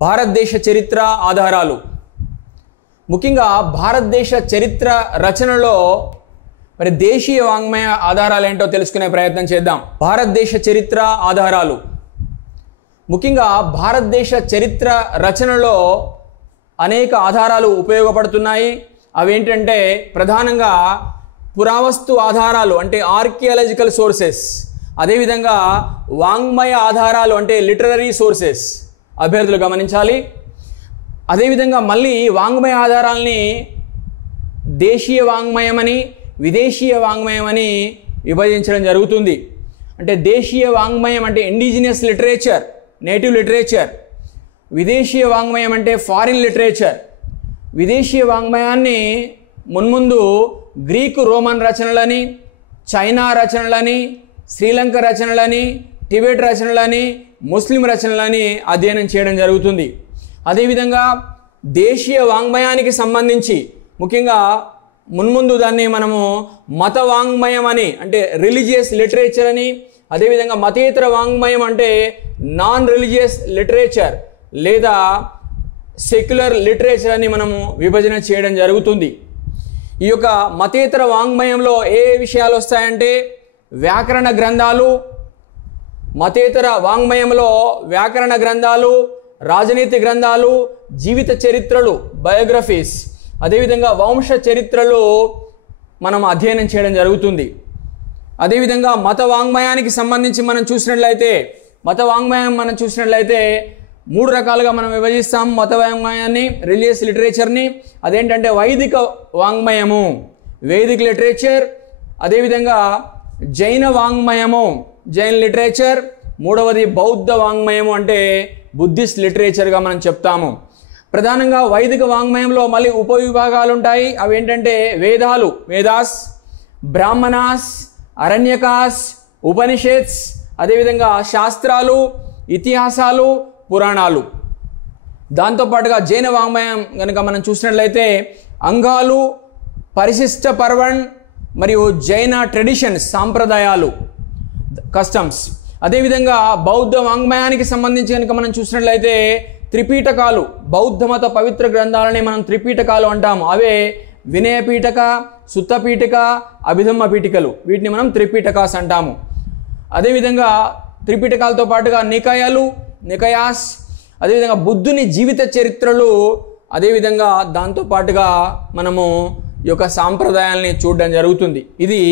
భారతదేశ చరిత్ర ఆధారాలు. ముఖ్యంగా భారతదేశ చరిత్ర రచనలో మరి దేశీయ వాంగ్మయ ఆధారాలు ఏంటో తెలుసుకునే ప్రయత్నం చేద్దాం. భారతదేశ చరిత్ర ఆధారాలు. ముఖ్యంగా భారతదేశ చరిత్ర రచనలో అనేక ఆధారాలు ఉపయోగపడుతున్నాయి. అవేంటంటే ప్రధానంగా పురావస్తు ఆధారాలు అంటే ఆర్కియాలజికల్ సోర్సెస్, అదేవిధంగా వాంగ్మయ ఆధారాలు అంటే లిటరరీ సోర్సెస్. అభ్యర్థులు గమనించాలి. అదేవిధంగా మళ్ళీ వాంగ్మయ ఆధారాలని దేశీయ వాంగ్మయం అని విదేశీయ వాంగ్మయం అని విభజించడం జరుగుతుంది. అంటే దేశీయ వాంగ్మయం అంటే ఇండిజినియస్ లిటరేచర్, నేటివ్ లిటరేచర్. విదేశీయ వాంగ్మయం అంటే ఫారిన్ లిటరేచర్. విదేశీయ వాంగ్మయాన్ని మున్ముందు గ్రీకు రోమన్ రచనలని, చైనా రచనలని, శ్రీలంక రచనలని, టిబెట్ రచనలని, ముస్లిం రచనలని అధ్యయనం చేయడం జరుగుతుంది. అదేవిధంగా దేశీయ వాంగ్మయానికి సంబంధించి ముఖ్యంగా మున్ముందు దాన్ని మనము మత వాంగ్మయం అని అంటే రిలీజియస్ లిటరేచర్ అని, అదేవిధంగా మతేతర వాంగ్మయం అంటే నాన్ రిలీజియస్ లిటరేచర్ లేదా సెక్యులర్ లిటరేచర్ అని మనము విభజన చేయడం జరుగుతుంది. ఈ యొక్క మతేతర వాంగ్మయంలో ఏ విషయాలు వస్తాయంటే వ్యాకరణ గ్రంథాలు, మతేతర వాంగ్మయంలో వ్యాకరణ గ్రంథాలు, రాజనీతి గ్రంథాలు, జీవిత చరిత్రలు బయోగ్రఫీస్, అదేవిధంగా వంశ చరిత్రలు మనం అధ్యయనం చేయడం జరుగుతుంది. అదేవిధంగా మత వాంగ్మయానికి సంబంధించి మనం చూసినట్లయితే 3 రకాలుగా మనం విభజిస్తాం మత వాంగ్మయాన్ని, రిలీజియస్ లిటరేచర్ని. అదేంటంటే వైదిక వాంగ్మయము, వేదిక్ లిటరేచర్, అదేవిధంగా జైన వాంగ్మయము, జైన్ లిటరేచర్, మూడవది బౌద్ధ వాంగ్మయము అంటే బుద్ధిస్ట్ లిటరేచర్గా మనం చెప్తాము. ప్రధానంగా వైదిక వాంగ్మయంలో మళ్ళీ ఉపవిభాగాలు ఉంటాయి. అవి ఏంటంటే వేదాలు, వేదాస్, బ్రాహ్మణాస్, అరణ్యకాస్, ఉపనిషత్స్, అదేవిధంగా శాస్త్రాలు, ఇతిహాసాలు, పురాణాలు. దాంతోపాటుగా జైన వాంగ్మయం కనుక మనం చూసినట్లయితే అంగాలు, పరిశిష్ట పర్వణ్ మరియు జైన ట్రెడిషన్స్, సాంప్రదాయాలు, కస్టమ్స్. అదేవిధంగా బౌద్ధ వాంగ్మయానికి సంబంధించి కనుక మనం చూసినట్లయితే త్రిపీఠకాలు, బౌద్ధ మత పవిత్ర గ్రంథాలని మనం త్రిపీఠకాలు అంటాము. అవే వినయ పీఠక, సుత్త పీఠిక, అభిధమ్మ పీఠికలు. వీటిని మనం త్రిపీఠకాస్ అంటాము. అదేవిధంగా త్రిపీఠకాలతో పాటుగా నికాయాలు, నికయాస్, అదేవిధంగా బుద్ధుని జీవిత చరిత్రలు, అదేవిధంగా దాంతోపాటుగా మనము ఈ యొక్క సాంప్రదాయాల్ని చూడడం జరుగుతుంది. ఇది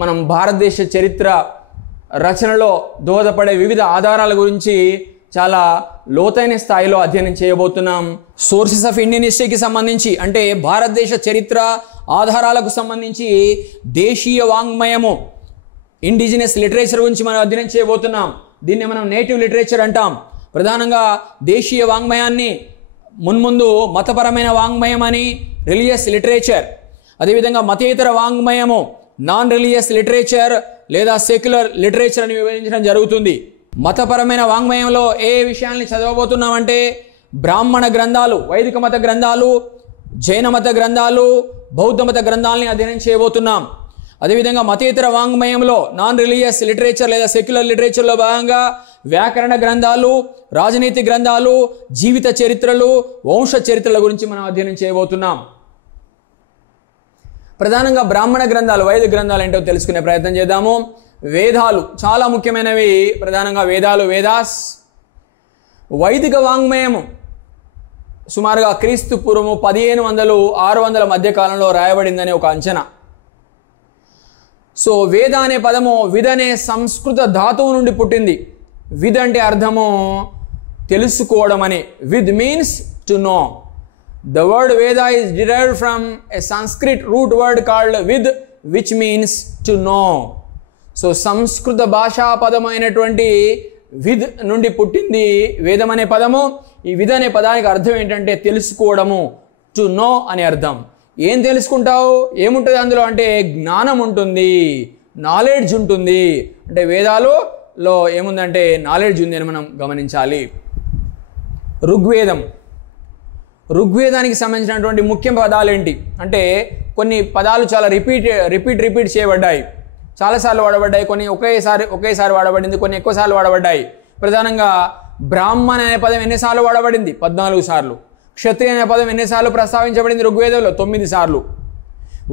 మనం భారతదేశ చరిత్ర రచనలో దోహదపడే వివిధ ఆధారాల గురించి చాలా లోతైన స్థాయిలో అధ్యయనం చేయబోతున్నాం. సోర్సెస్ ఆఫ్ ఇండియన్ హిస్టరీకి సంబంధించి అంటే భారతదేశ చరిత్ర ఆధారాలకు సంబంధించి దేశీయ వాంగ్మయము, ఇండిజినస్ లిటరేచర్ గురించి మనం అధ్యయనం చేయబోతున్నాం. దీన్ని మనం నేటివ్ లిటరేచర్ అంటాం. ప్రధానంగా దేశీయ వాంగ్మయాన్ని మున్ముందు మతపరమైన వాంగ్మయం అని, రిలీజియస్ లిటరేచర్, అదేవిధంగా మతేతర వాంగ్మయము, నాన్ రిలీజియస్ లిటరేచర్ లేదా సెక్యులర్ లిటరేచర్ అని విభజించడం జరుగుతుంది. మతపరమైన వాంగ్మయంలో ఏ విషయాల్ని చదవబోతున్నామంటే బ్రాహ్మణ గ్రంథాలు, వైదిక మత గ్రంథాలు, జైన మత గ్రంథాలు, బౌద్ధ మత గ్రంథాలని అధ్యయనం చేయబోతున్నాం. అదేవిధంగా మతేతర వాంగ్మయంలో నాన్ రిలీజియస్ లిటరేచర్ లేదా సెక్యులర్ లిటరేచర్లో భాగంగా వ్యాకరణ గ్రంథాలు, రాజనీతి గ్రంథాలు, జీవిత చరిత్రలు, వంశ చరిత్రల గురించి మనం అధ్యయనం చేయబోతున్నాం. ప్రధానంగా బ్రాహ్మణ గ్రంథాలు, వైదిక గ్రంథాలు ఏంటో తెలుసుకునే ప్రయత్నం చేద్దాము. వేదాలు చాలా ముఖ్యమైనవి. ప్రధానంగా వేదాలు, వేదాస్. వైదిక వాంగ్మయము సుమారుగా క్రీస్తు పూర్వము 1500-600 మధ్య కాలంలో రాయబడిందని ఒక అంచనా. సో వేద అనే పదము విద్ అనే సంస్కృత ధాతువు నుండి పుట్టింది. విద్ అంటే అర్థము తెలుసుకోవడం అని. విద్ means to know. The word Veda is derived from a Sanskrit root word called Vid, which means to know. So సంస్కృత భాషా పదమైనటువంటి విద్ నుండి పుట్టింది వేదం అనే పదము. ఈ విద్ అనే పదానికి అర్థం ఏంటంటే తెలుసుకోవడము, టు నో అనే అర్థం. ఏం తెలుసుకుంటావు, ఏముంటుంది అందులో అంటే జ్ఞానం ఉంటుంది, నాలెడ్జ్ ఉంటుంది. అంటే వేదాలలో ఏముందంటే నాలెడ్జ్ ఉంది అని మనం గమనించాలి. ఋగ్వేదం, ఋగ్వేదానికి సంబంధించినటువంటి ముఖ్య పదాలు ఏంటి అంటే కొన్ని పదాలు చాలా రిపీట్ చేయబడ్డాయి. చాలాసార్లు వాడబడ్డాయి, కొన్ని ఒకేసారి వాడబడింది, కొన్ని ఎక్కువసార్లు వాడబడ్డాయి. ప్రధానంగా బ్రాహ్మణ అనే పదం ఎన్నిసార్లు వాడబడింది? 14 సార్లు. క్షత్రియ అనే పదం ఎన్నిసార్లు ప్రస్తావించబడింది ఋగ్వేదంలో? 9 సార్లు.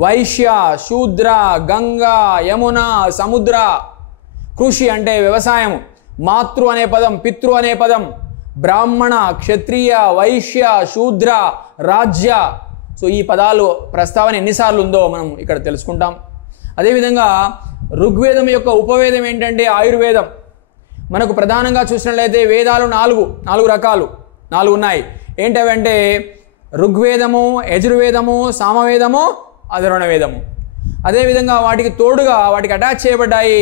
వైశ్య, శూద్ర, గంగ, యమున, సముద్ర. కృషి అంటే వ్యవసాయము. మాతృ అనే పదం, పితృ అనే పదం. బ్రాహ్మణ, క్షత్రియ, వైశ్య, శూద్ర, రాజ్య. సో ఈ పదాలు ప్రస్తావన ఎన్నిసార్లు ఉందో మనం ఇక్కడ తెలుసుకుంటాం. అదేవిధంగా ఋగ్వేదం యొక్క ఉపవేదం ఏంటంటే ఆయుర్వేదం. మనకు ప్రధానంగా చూసినట్లయితే వేదాలు 4 రకాలు, 4 ఉన్నాయి. ఏంటవంటే ఋగ్వేదము, యజుర్వేదము, సామవేదము, అధర్వణ వేదము. అదేవిధంగా వాటికి తోడుగా వాటికి అటాచ్ చేయబడ్డాయి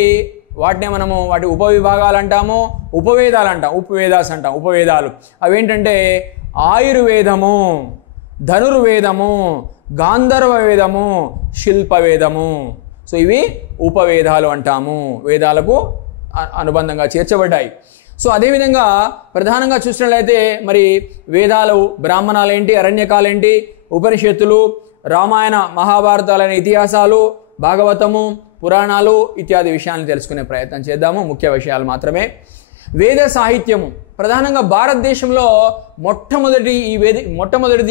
వాటినే మనము వాటి ఉపవిభాగాలు అంటాము, ఉపవేదాలు అంటాం, ఉపవేదాస్ అంటాం. ఉపవేదాలు అవేంటంటే ఆయుర్వేదము, ధనుర్వేదము, గాంధర్వ వేదము, శిల్పవేదము. సో ఇవి ఉపవేదాలు అంటాము, వేదాలకు అనుబంధంగా చేర్చబడ్డాయి. సో అదేవిధంగా ప్రధానంగా చూసినట్లయితే మరి వేదాలు, బ్రాహ్మణాలు ఏంటి, అరణ్యకాలు ఏంటి, ఉపనిషత్తులు, రామాయణ మహాభారతాలైన ఇతిహాసాలు, భాగవతము, పురాణాలు ఇత్యాది విషయాలను తెలుసుకునే ప్రయత్నం చేద్దాము. ముఖ్య విషయాలు మాత్రమే. వేద సాహిత్యము ప్రధానంగా భారతదేశంలో మొట్టమొదటిది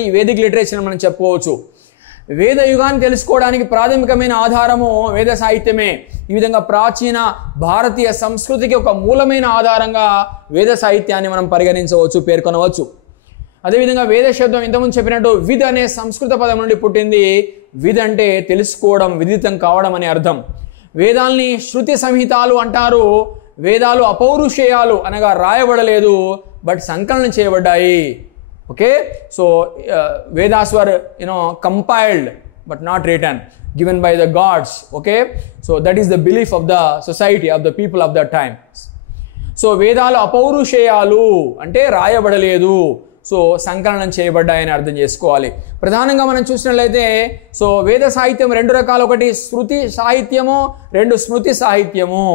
ఈ వేదిక్ లిటరేచర్ మనం చెప్పుకోవచ్చు. వేద యుగాన్ని తెలుసుకోవడానికి ప్రాథమికమైన ఆధారము వేద సాహిత్యమే. ఈ విధంగా ప్రాచీన భారతీయ సంస్కృతికి ఒక మూలమైన ఆధారంగా వేద సాహిత్యాన్ని మనం పరిగణించవచ్చు, పేర్కొనవచ్చు. అదేవిధంగా వేద శబ్దం ఇంతకుముందు చెప్పినట్టు విద్ అనే సంస్కృత పదం నుండి పుట్టింది. విద్ అంటే తెలుసుకోవడం, విదితం కావడం అనే అర్థం. వేదాల్ని శృతి సంహితాలు అంటారు. వేదాలు అపౌరుషేయాలు అనగా రాయబడలేదు, బట్ సంకలనం చేయబడ్డాయి. Okay, so Vedas were compiled but not written, given by the gods. Okay, so that is the belief of the society, of the people of that time. So వేదాలు అపౌరుషేయాలు అంటే రాయబడలేదు, సో సంకలనం చేయబడ్డాయని అర్థం చేసుకోవాలి. ప్రధానంగా మనం చూసినట్లయితే సో వేద సాహిత్యం 2 రకాలు, ఒకటి శృతి సాహిత్యము, 2 స్మృతి సాహిత్యము.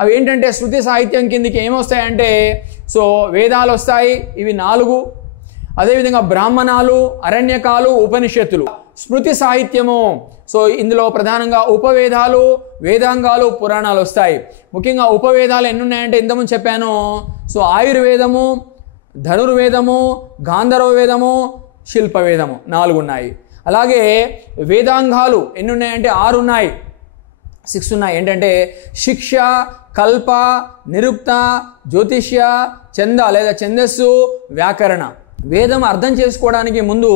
అవి ఏంటంటే శృతి సాహిత్యం కిందికి ఏమొస్తాయంటే సో వేదాలు వస్తాయి, ఇవి 4. అదేవిధంగా బ్రాహ్మణాలు, అరణ్యకాలు, ఉపనిషత్తులు. స్మృతి సాహిత్యము సో ఇందులో ప్రధానంగా ఉపవేదాలు, వేదాంగాలు, పురాణాలు వస్తాయి. ముఖ్యంగా ఉపవేదాలు ఎన్ని ఉన్నాయంటే ఇంతకుముందు చెప్పాను. సో ఆయుర్వేదము, ధనుర్వేదము, గాంధర్వ వేదము, శిల్పవేదము 4 ఉన్నాయి. అలాగే వేదాంగాలు ఎన్ని ఉన్నాయంటే 6 ఉన్నాయి, 6 ఉన్నాయి. ఏంటంటే శిక్ష, కల్ప, నిరుక్త, జ్యోతిష్య, ఛంద లేదా ఛందస్సు, వ్యాకరణ. వేదం అర్థం చేసుకోవడానికి ముందు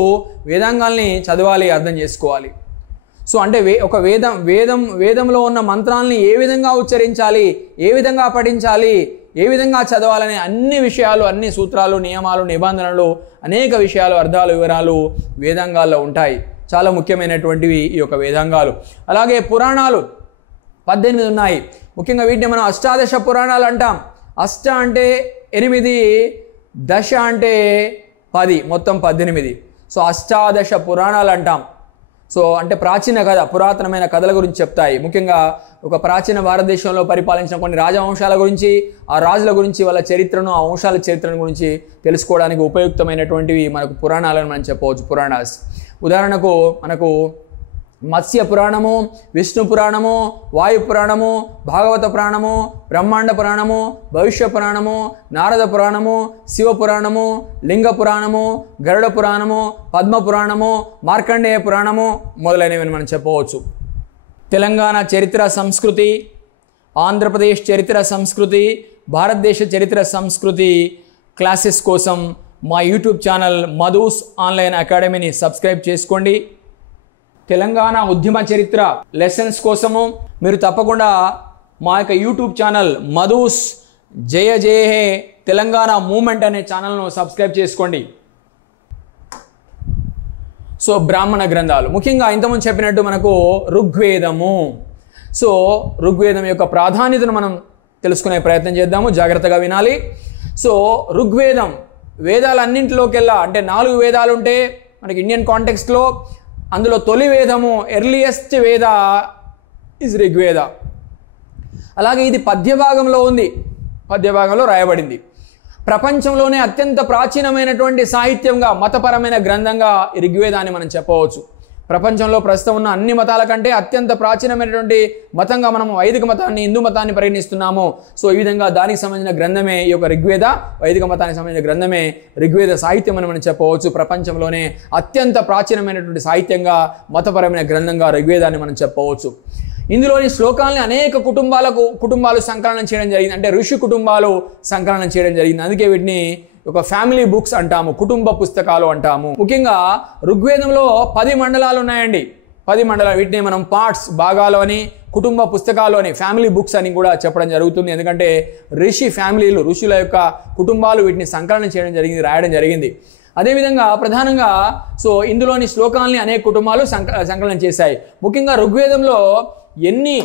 వేదాంగాల్ని చదవాలి, అర్థం చేసుకోవాలి. సో అంటే ఒక వేదంలో ఉన్న మంత్రాలని ఏ విధంగా ఉచ్చరించాలి, ఏ విధంగా పఠించాలి, ఏ విధంగా చదవాలనే అన్ని విషయాలు, అన్ని సూత్రాలు, నియమాలు, నిబంధనలు, అనేక విషయాలు, అర్థాలు, వివరాలు వేదాంగాల్లో ఉంటాయి. చాలా ముఖ్యమైనటువంటివి ఈ యొక్క వేదాంగాలు. అలాగే పురాణాలు 18 ఉన్నాయి. ముఖ్యంగా వీటిని మనం అష్టాదశ పురాణాలు అంటాం. అష్ట అంటే 8, దశ అంటే 10, మొత్తం 18. సో అష్టాదశ పురాణాలు అంటాం. సో అంటే ప్రాచీన కథ, పురాతనమైన కథల గురించి చెప్తాయి. ముఖ్యంగా ఒక ప్రాచీన భారతదేశంలో పరిపాలించిన కొన్ని రాజవంశాల గురించి, ఆ రాజుల గురించి, వాళ్ళ చరిత్రను, ఆ వంశాల చరిత్రను గురించి తెలుసుకోవడానికి ఉపయుక్తమైనటువంటివి మనకు పురాణాలను మనం చెప్పవచ్చు, పురాణాస్. ఉదాహరణకు మనకు మత్స్య పురాణము, విష్ణు పురాణము, వాయు పురాణము, భాగవత పురాణము, బ్రహ్మాండ పురాణము, భవిష్య పురాణము, నారద పురాణము, శివ పురాణము, లింగ పురాణము, గరుడ పురాణము, పద్మ పురాణము, మార్కండేయ పురాణము మొదలైనవి మనం చెప్పవచ్చు. తెలంగాణ చరిత్ర సంస్కృతి, ఆంధ్రప్రదేశ్ చరిత్ర సంస్కృతి, భారతదేశ చరిత్ర సంస్కృతి క్లాసెస్ కోసం మా యూట్యూబ్ ఛానల్ మధూస్ ఆన్లైన్ అకాడమీని సబ్స్క్రైబ్ చేసుకోండి. తెలంగాణ ఉద్యమ చరిత్ర లెసన్స్ కోసము మీరు తప్పకుండా మా యొక్క యూట్యూబ్ ఛానల్ మధూస్ జయ జయ హే తెలంగాణ మూమెంట్ అనే ఛానల్ను సబ్స్క్రైబ్ చేసుకోండి. సో బ్రాహ్మణ గ్రంథాలు, ముఖ్యంగా ఇంతకుముందు చెప్పినట్టు మనకు ఋగ్వేదము. సో ఋగ్వేదం యొక్క ప్రాధాన్యతను మనం తెలుసుకునే ప్రయత్నం చేద్దాము, జాగ్రత్తగా వినాలి. సో ఋగ్వేదం వేదాలన్నింటిలోకెల్లా అంటే 4 వేదాలు ఉంటే మనకి ఇండియన్ కాంటెక్స్ట్లో, అందులో తొలి వేదము, ఎర్లియస్ట్ వేద ఇస్ ఋగ్వేద. అలాగే ఇది పద్యభాగంలో ఉంది, పద్యభాగంలో రాయబడింది. ప్రపంచంలోనే అత్యంత ప్రాచీనమైనటువంటి సాహిత్యంగా, మతపరమైన గ్రంథంగా ఈ ఋగ్వేదాన్ని మనం చెప్పవచ్చు. ప్రపంచంలో ప్రస్తుతం ఉన్న అన్ని మతాల కంటే అత్యంత ప్రాచీనమైనటువంటి మతంగా మనం వైదిక మతాన్ని, హిందూ మతాన్ని పరిగణిస్తున్నాము. సో ఈ విధంగా దానికి సంబంధించిన గ్రంథమే ఈ యొక్క ఋగ్వేద, వైదిక మతానికి సంబంధించిన గ్రంథమే ఋగ్వేద సాహిత్యం అని మనం చెప్పవచ్చు. ప్రపంచంలోనే అత్యంత ప్రాచీనమైనటువంటి సాహిత్యంగా, మతపరమైన గ్రంథంగా ఋగ్వేదాన్ని మనం చెప్పవచ్చు. ఇందులోని శ్లోకాలని అనేక కుటుంబాలు సంకలనం చేయడం జరిగింది. అంటే ఋషి కుటుంబాలు సంకలనం చేయడం జరిగింది. అందుకే వీటిని ఒక ఫ్యామిలీ బుక్స్ అంటాము, కుటుంబ పుస్తకాలు అంటాము. ముఖ్యంగా ఋగ్వేదంలో 10 మండలాలు ఉన్నాయండి. 10 మండలాలు, వీటిని మనం పార్ట్స్, భాగాలు అని, కుటుంబ పుస్తకాలు అని, ఫ్యామిలీ బుక్స్ అని కూడా చెప్పడం జరుగుతుంది. ఎందుకంటే ఋషుల యొక్క కుటుంబాలు వీటిని సంకలనం చేయడం జరిగింది, రాయడం జరిగింది. అదేవిధంగా ప్రధానంగా ఇందులోని శ్లోకాలని అనేక కుటుంబాలు సంకలనం చేశాయి. ముఖ్యంగా ఋగ్వేదంలో ఎన్ని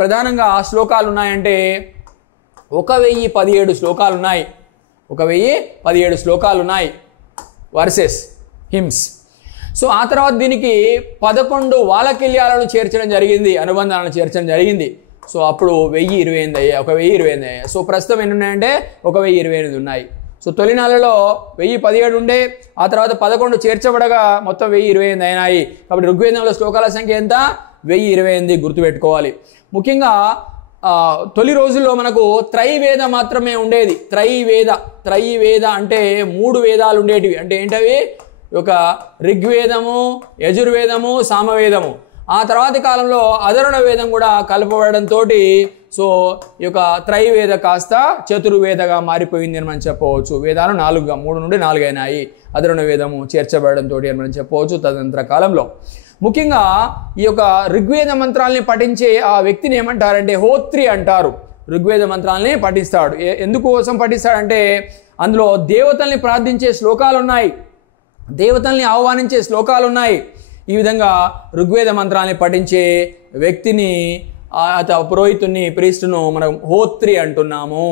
ప్రధానంగా శ్లోకాలు ఉన్నాయంటే 1017 శ్లోకాలు ఉన్నాయి. 1017 శ్లోకాలు ఉన్నాయి, వర్సెస్, హిమ్స్. ఆ తర్వాత దీనికి 11 వాలకిల్యాలను చేర్చడం జరిగింది, అనుబంధాలను చేర్చడం జరిగింది. అప్పుడు 1028 అయ్యాయి, 1028 అయ్యాయి. ప్రస్తుతం ఎన్ని ఉన్నాయంటే 1028 ఉన్నాయి. తొలి నెలలో 1017 ఉండే, ఆ తర్వాత 11 చేర్చబడగా మొత్తం 1028 అయినాయి. కాబట్టి ఋగ్వేదంలో శ్లోకాల సంఖ్య ఎంత? 1028 గుర్తుపెట్టుకోవాలి. ముఖ్యంగా తొలి రోజుల్లో మనకు త్రైవేద మాత్రమే ఉండేది. త్రైవేద అంటే 3 వేదాలు ఉండేటివి. అంటే ఏంటవి? ఒక ఋగ్వేదము, యజుర్వేదము, సామవేదము. ఆ తర్వాతి కాలంలో అధర్వణ వేదం కూడా కలపబడంతో ఈ యొక్క త్రైవేద కాస్త చతుర్వేదగా మారిపోయింది అని మనం చెప్పవచ్చు. వేదాలు 3 నుండి 4 అయినాయి. అధర్వణ వేదము చేర్చబడంతో అని మనం చెప్పవచ్చు తదనంతర కాలంలో. ముఖ్యంగా ఈ యొక్క ఋగ్వేద మంత్రాలని పఠించే ఆ వ్యక్తిని ఏమంటారంటే హోత్రి అంటారు. ఋగ్వేద మంత్రాలని పఠిస్తాడు. ఎందుకోసం పఠిస్తాడంటే అందులో దేవతల్ని ప్రార్థించే శ్లోకాలు ఉన్నాయి, దేవతల్ని ఆహ్వానించే శ్లోకాలు ఉన్నాయి. ఈ విధంగా ఋగ్వేద మంత్రాలని పఠించే వ్యక్తిని, పురోహితుని, ప్రీస్టును మనం హోత్రి అంటున్నాము.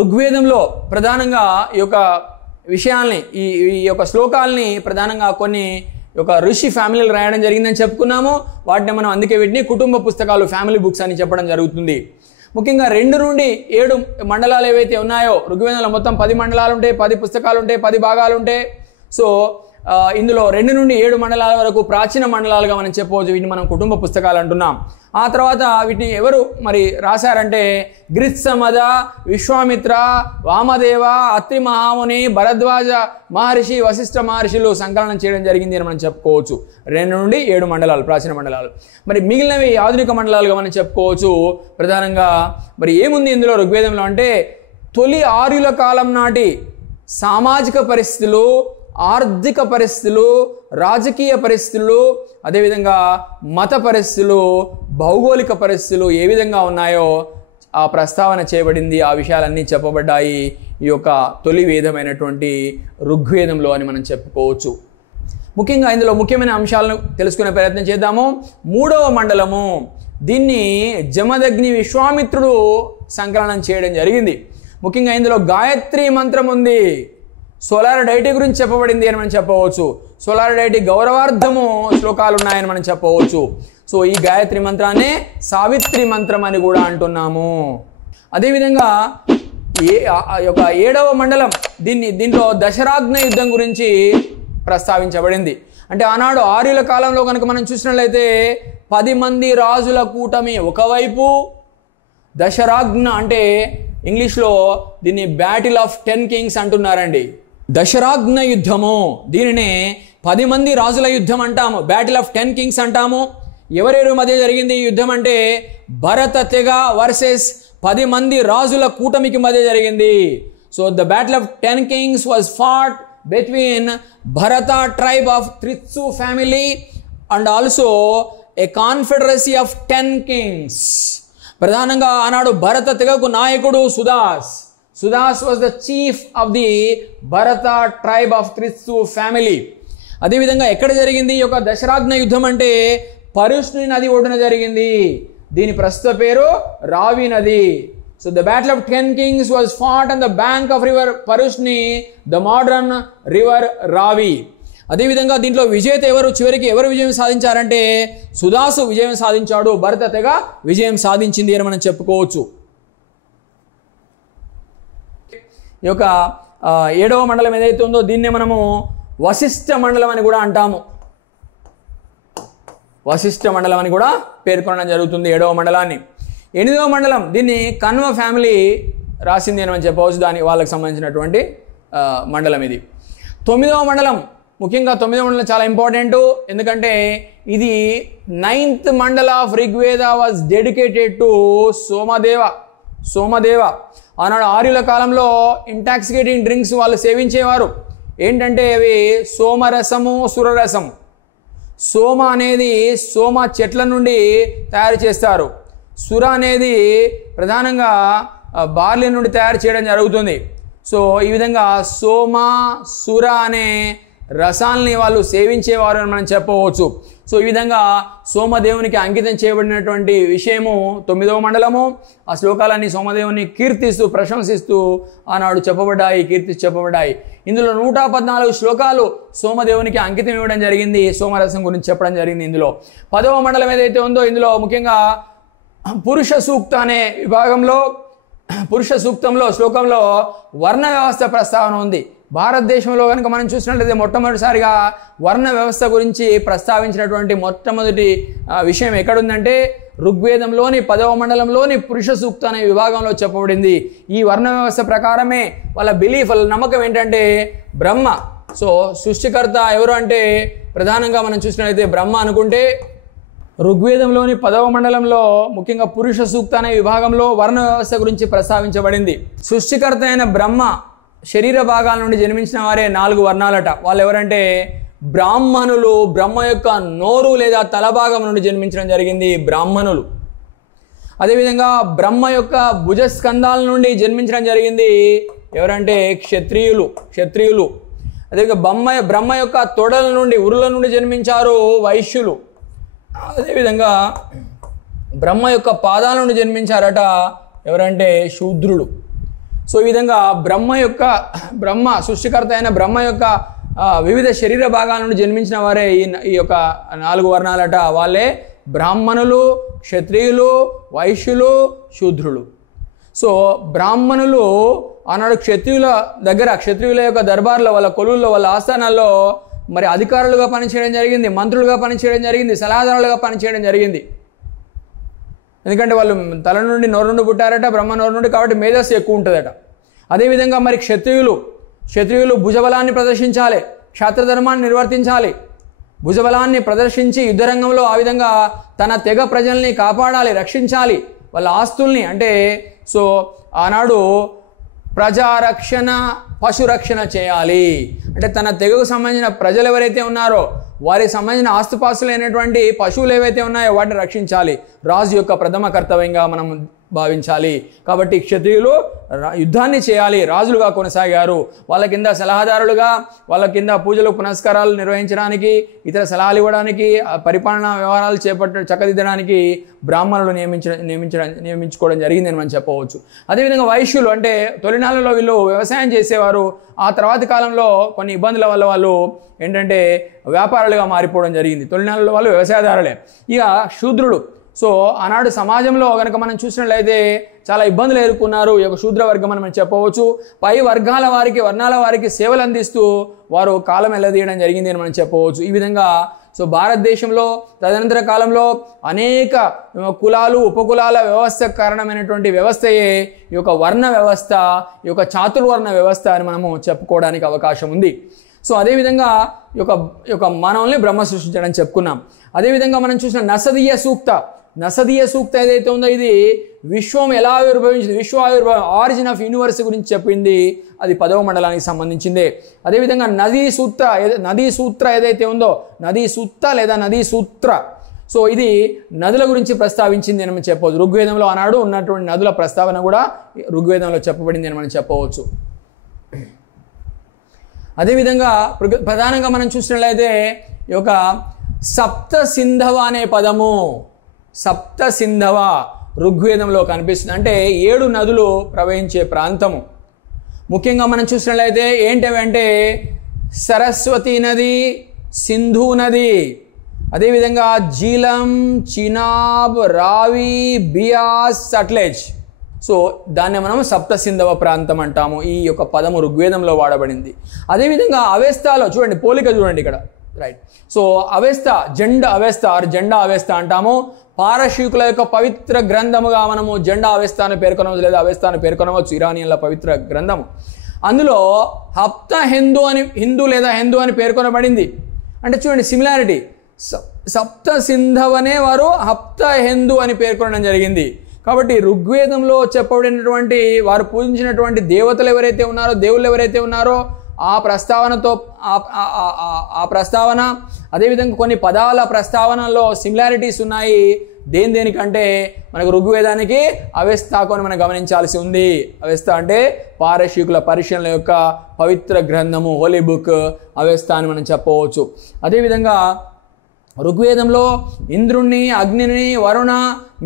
ఋగ్వేదంలో ప్రధానంగా ఈ యొక్క విషయాల్ని, ఈ యొక్క శ్లోకాలని ప్రధానంగా కొన్ని ఒక ఋషి ఫ్యామిలీలు రాయడం జరిగిందని చెప్పుకున్నాము. వాటిని మనం అందుకే వీటిని కుటుంబ పుస్తకాలు, ఫ్యామిలీ బుక్స్ అని చెప్పడం జరుగుతుంది. ముఖ్యంగా 2 నుండి 7 మండలాలు ఏవైతే ఉన్నాయో, ఋగ్వేదంలో మొత్తం 10 మండలాలు ఉంటాయి, 10 పుస్తకాలు ఉంటాయి, 10 భాగాలు ఉంటాయి. ఇందులో 2 నుండి 7 మండలాల వరకు ప్రాచీన మండలాలుగా మనం చెప్పవచ్చు. వీటిని మనం కుటుంబ పుస్తకాలు అంటున్నాం. ఆ తర్వాత వీటిని ఎవరు రాశారంటే గ్రిత్సమద, విశ్వామిత్ర, వామదేవ, అత్రి మహాముని, భరద్వాజ మహర్షి, వశిష్ఠ మహర్షులు సంకలనం చేయడం జరిగింది అని మనం చెప్పుకోవచ్చు. 2 నుండి 7 మండలాలు ప్రాచీన మండలాలు. మిగిలినవి ఆధునిక మండలాలుగా మనం చెప్పుకోవచ్చు. ప్రధానంగా ఏముంది ఇందులో ఋగ్వేదంలో అంటే తొలి ఆర్యుల కాలం నాటి సామాజిక పరిస్థితులు, ఆర్థిక పరిస్థితులు, రాజకీయ పరిస్థితులు, అదేవిధంగా మత పరిస్థితులు, భౌగోళిక పరిస్థితులు ఏ విధంగా ఉన్నాయో ఆ ప్రస్తావన చేయబడింది. ఆ విషయాలన్నీ చెప్పబడ్డాయి ఈ యొక్క తొలి వేదమైనటువంటి ఋగ్వేదంలో అని మనం చెప్పుకోవచ్చు. ముఖ్యంగా ఇందులో ముఖ్యమైన అంశాలను తెలుసుకునే ప్రయత్నం చేద్దాము. 3వ మండలము, దీన్ని జమదగ్ని విశ్వామిత్రుడు సంకలనం చేయడం జరిగింది. ముఖ్యంగా ఇందులో గాయత్రి మంత్రం ఉంది. సోలార్ డైటీ గురించి చెప్పబడింది అని మనం చెప్పవచ్చు. సోలార్ డైటీ గౌరవార్థము శ్లోకాలు ఉన్నాయని మనం చెప్పవచ్చు. ఈ గాయత్రి మంత్రాన్ని సావిత్రి మంత్రం అని కూడా అంటున్నాము. అదేవిధంగా 7వ మండలం, దీంట్లో దశరాగ్న యుద్ధం గురించి ప్రస్తావించబడింది. అంటే ఆనాడు ఆర్యుల కాలంలో కనుక మనం చూసినట్లయితే 10 మంది రాజుల కూటమి ఒకవైపు, దశరాగ్న అంటే ఇంగ్లీష్లో దీన్ని బ్యాటిల్ ఆఫ్ 10 కింగ్స్ అంటున్నారండి. దశరాగ్న యుద్ధము, దీనినే 10 మంది రాజుల యుద్ధం అంటాము, బ్యాటిల్ ఆఫ్ 10 కింగ్స్ అంటాము. ఎవరెవరి మధ్య జరిగింది ఈ యుద్ధం అంటే భరత తెగ వర్సెస్ 10 మంది రాజుల కూటమికి మధ్య జరిగింది. The battle of 10 kings was fought between Bharata tribe of Tritsu family and also a confederacy of 10 kings. ప్రధానంగా ఆనాడు భరత తెగకు నాయకుడు Sudas was the chief of the Bharata tribe of Tritsu family. అదేవిధంగా ఎక్కడ జరిగింది ఈ యొక్క దశరాగ్న యుద్ధం అంటే పరుష్ణి నది ఒడ్డున జరిగింది. దీని ప్రస్తుత పేరు రావి నది. The battle of 10 kings was fought on the bank of river Parushni, the modern river Ravi. అదేవిధంగా దీంట్లో విజేత చివరికి ఎవరు విజయం సాధించారంటే సుదాసు విజయం సాధించాడు, భరత తెగ విజయం సాధించింది అని మనం చెప్పుకోవచ్చు. ఈ యొక్క 7వ మండలం ఏదైతే ఉందో దీన్నే మనము వశిష్ఠ మండలం అని కూడా అంటాము. వశిష్ఠ మండలం అని కూడా పేర్కొనడం జరుగుతుంది 7వ మండలాన్ని. 8వ మండలం దీన్ని కన్వ ఫ్యామిలీ రాసింది అని చెప్పవచ్చు, దాని వాళ్ళకి సంబంధించినటువంటి మండలం ఇది. 9వ మండలం, ముఖ్యంగా 9వ మండలం చాలా ఇంపార్టెంట్, ఎందుకంటే ఇది 9th మండల of Rigveda was dedicated to Somadeva. ఆనాడు ఆర్యుల కాలంలో ఇంటాక్సికేటింగ్ డ్రింక్స్ వాళ్ళు సేవించేవారు. ఏంటంటే అవి సోమరసము, సురరసము. సోమ అనేది సోమ చెట్ల నుండి తయారు చేస్తారు. సుర అనేది ప్రధానంగా బార్లీ నుండి తయారు చేయడం జరుగుతుంది. సో ఈ విధంగా సోమ, సుర అనే రసాల్ని వాళ్ళు సేవించేవారు అని మనం చెప్పవచ్చు. సో ఈ విధంగా సోమదేవునికి అంకితం చేయబడినటువంటి విషయము 9వ మండలము. ఆ శ్లోకాలన్నీ సోమదేవుని కీర్తిస్తూ ప్రశంసిస్తూ ఆనాడు చెప్పబడ్డాయి. ఇందులో 114 శ్లోకాలు సోమదేవునికి అంకితం ఇవ్వడం జరిగింది, సోమరసం గురించి చెప్పడం జరిగింది. ఇందులో 10వ మండలం ఏదైతే ఉందో ఇందులో ముఖ్యంగా పురుష సూక్త అనే విభాగంలో, పురుష సూక్తంలో శ్లోకంలో వర్ణ వ్యవస్థ ప్రస్తావన ఉంది. భారతదేశంలో కనుక మనం చూసినట్లయితే మొట్టమొదటిసారిగా వర్ణ వ్యవస్థ గురించి ప్రస్తావించినటువంటి మొట్టమొదటి విషయం ఎక్కడుందంటే ఋగ్వేదంలోని 10వ మండలంలోని పురుష సూక్త అనే విభాగంలో చెప్పబడింది. ఈ వర్ణ వ్యవస్థ ప్రకారమే వాళ్ళ బిలీఫ్, వాళ్ళ నమ్మకం ఏంటంటే బ్రహ్మ. సో సృష్టికర్త ఎవరు అంటే ప్రధానంగా మనం చూసినట్లయితే బ్రహ్మ అనుకుంటే ఋగ్వేదంలోని 10వ మండలంలో ముఖ్యంగా పురుష సూక్త అనే విభాగంలో వర్ణ వ్యవస్థ గురించి ప్రస్తావించబడింది. సృష్టికర్త అయిన బ్రహ్మ శరీర భాగాల నుండి జన్మించిన వారే 4 వర్ణాలట. వాళ్ళు ఎవరంటే బ్రాహ్మణులు. బ్రహ్మ యొక్క నోరు లేదా తలభాగం నుండి జన్మించడం జరిగింది బ్రాహ్మణులు. అదేవిధంగా బ్రహ్మ యొక్క భుజస్కంధాల నుండి జన్మించడం జరిగింది ఎవరంటే క్షత్రియులు. అదేవిధంగా బ్రహ్మ యొక్క తొడల నుండి, ఉరుల నుండి జన్మించారు వైశ్యులు. అదేవిధంగా బ్రహ్మ యొక్క పాదాల నుండి జన్మించారట ఎవరంటే శూద్రులు. సో ఈ విధంగా బ్రహ్మ సృష్టికర్త అయిన బ్రహ్మ యొక్క వివిధ శరీర భాగాల నుండి జన్మించిన వారే ఈ యొక్క 4 వర్ణాలట. వాళ్ళే బ్రాహ్మణులు, క్షత్రియులు, వైశ్యులు, శూద్రులు. సో బ్రాహ్మణులు ఆనాడు క్షత్రియుల యొక్క దర్బార్లో, వాళ్ళ కొలువుల్లో, వాళ్ళ ఆస్థానాల్లో మరి అధికారులుగా పనిచేయడం జరిగింది, మంత్రులుగా పనిచేయడం జరిగింది, సలహాదారులుగా పనిచేయడం జరిగింది. ఎందుకంటే వాళ్ళు తల నుండి నోరు నుండి పుట్టారట, బ్రహ్మ నోరు నుండి, కాబట్టి మేధస్సు ఎక్కువ ఉంటుందట. అదేవిధంగా మరి క్షత్రియులు భుజబలాన్ని ప్రదర్శించాలి, క్షాత్రధర్మాన్ని నిర్వర్తించాలి. భుజబలాన్ని ప్రదర్శించి యుద్ధరంగంలో ఆ విధంగా తన తెగ ప్రజల్ని కాపాడాలి, రక్షించాలి, వాళ్ళ ఆస్తుల్ని. అంటే సో ఆనాడు ప్రజారక్షణ, పశురక్షణ చేయాలి. అంటే తన తెగకు సంబంధించిన ప్రజలు ఎవరైతే ఉన్నారో వారికి సంబంధించిన ఆస్తుపాస్తులైనటువంటి పశువులు ఏవైతే ఉన్నాయో వాటిని రక్షించాలి. రాజు యొక్క ప్రథమ కర్తవ్యంగా మనం భావించాలి. కాబట్టి క్షత్రియులు యుద్ధాన్ని చేయాలి, రాజులుగా కొనసాగారు. వాళ్ళ కింద సలహాదారులుగా, వాళ్ళ కింద పూజలు పునస్కారాలు నిర్వహించడానికి, ఇతర సలహాలు ఇవ్వడానికి, పరిపాలనా వ్యవహారాలు చక్కదిద్దడానికి బ్రాహ్మణులు నియమించుకోవడం జరిగిందని మనం చెప్పవచ్చు. అదేవిధంగా వైశ్యులు అంటే తొలినాళ్ళలో వీళ్ళు వ్యవసాయం చేసేవారు. ఆ తర్వాతి కాలంలో కొన్ని ఇబ్బందుల వల్ల వాళ్ళు ఏంటంటే వ్యాపారులుగా మారిపోవడం జరిగింది. తొలినాళ్ళలో వాళ్ళు వ్యవసాయదారులే. ఇక శూద్రులు, సో ఆనాడు సమాజంలో కనుక మనం చూసినట్లయితే చాలా ఇబ్బందులు ఎదుర్కొన్నారు ఈ యొక్క శూద్ర వర్గం అని మనం చెప్పవచ్చు. పై వర్గాల వారికి, వర్ణాల వారికి సేవలు అందిస్తూ వారు కాలం వెళ్ళదీయడం జరిగింది అని మనం చెప్పవచ్చు. ఈ విధంగా సో భారతదేశంలో తదనంతర కాలంలో అనేక కులాలు, ఉపకులాల వ్యవస్థకు కారణమైనటువంటి వ్యవస్థయే ఈ యొక్క వర్ణ వ్యవస్థ, ఈ యొక్క చాతుర్వర్ణ వ్యవస్థ అని మనము చెప్పుకోవడానికి అవకాశం ఉంది. సో అదేవిధంగా ఈ యొక్క మానవుల్ని బ్రహ్మ సృష్టించడం చెప్పుకున్నాం. అదేవిధంగా మనం చూసిన నసదీయ సూక్త ఏదైతే ఉందో ఇది విశ్వం ఎలా ఆవిర్భవించింది, ఆవిర్భావం, ఆరిజిన్ ఆఫ్ యూనివర్స్ గురించి చెప్పింది. అది 10వ మండలానికి సంబంధించిందే. అదేవిధంగా నదీ సూత్ర ఏదైతే ఉందో, నదీ సూత్ర, సో ఇది నదుల గురించి ప్రస్తావించింది అని మనం చెప్పవచ్చు. ఋగ్వేదంలో ఆనాడు ఉన్నటువంటి నదుల ప్రస్తావన కూడా ఋగ్వేదంలో చెప్పబడింది అని మనం చెప్పవచ్చు. అదేవిధంగా ప్రధానంగా మనం చూసినట్లయితే ఈ యొక్క సప్త సింధవ అనే పదము, సప్త సింధవ ఋగ్వేదంలో కనిపిస్తుంది. అంటే 7 నదులు ప్రవహించే ప్రాంతము. ముఖ్యంగా మనం చూసినట్లయితే ఏంటవి అంటే సరస్వతి నది, సింధు నది, అదేవిధంగా జీలం, చినాబ్, రావి, బియాస్, సట్లెజ్. సో దాన్ని మనం సప్తసింధవ ప్రాంతం అంటాము. ఈ యొక్క పదము ఋగ్వేదంలో వాడబడింది. అదేవిధంగా అవెస్తాలో చూడండి, పోలిక చూడండి ఇక్కడ, రైట్. సో అవెస్తా, జెండా అవెస్తా ఆర్ జెండా అవెస్తా అంటాము. పారశీకుల యొక్క పవిత్ర గ్రంథముగా మనము జెండా అవెస్తాను పేర్కొనవచ్చు, లేదా అవెస్తాను పేర్కొనవచ్చు, ఇరానియన్ల పవిత్ర గ్రంథము. అందులో హప్త హిందూ లేదా హిందూ అని పేర్కొనబడింది. అంటే చూడండి సిమిలారిటీ, సప్త సింధవనే వారు హప్త హిందూ అని పేర్కొనడం జరిగింది. కాబట్టి ఋగ్వేదంలో చెప్పబడినటువంటి వారు పూజించినటువంటి దేవతలు ఎవరైతే ఉన్నారో, దేవుళ్ళు ఎవరైతే ఉన్నారో ఆ ప్రస్తావనతో ఆ ప్రస్తావన, అదేవిధంగా కొన్ని పదాల ప్రస్తావనలో సిమిలారిటీస్ ఉన్నాయి. దేనికంటే మనకు ఋగ్వేదానికి అవెస్తాకు అని మనం గమనించాల్సి ఉంది. అవెస్తా అంటే పారశీకుల పర్షియన్ల యొక్క పవిత్ర గ్రంథము, హోలీ బుక్ అవెస్తా అని మనం చెప్పవచ్చు. అదేవిధంగా ఋగ్వేదంలో ఇంద్రుణ్ణి, అగ్నిని, వరుణ,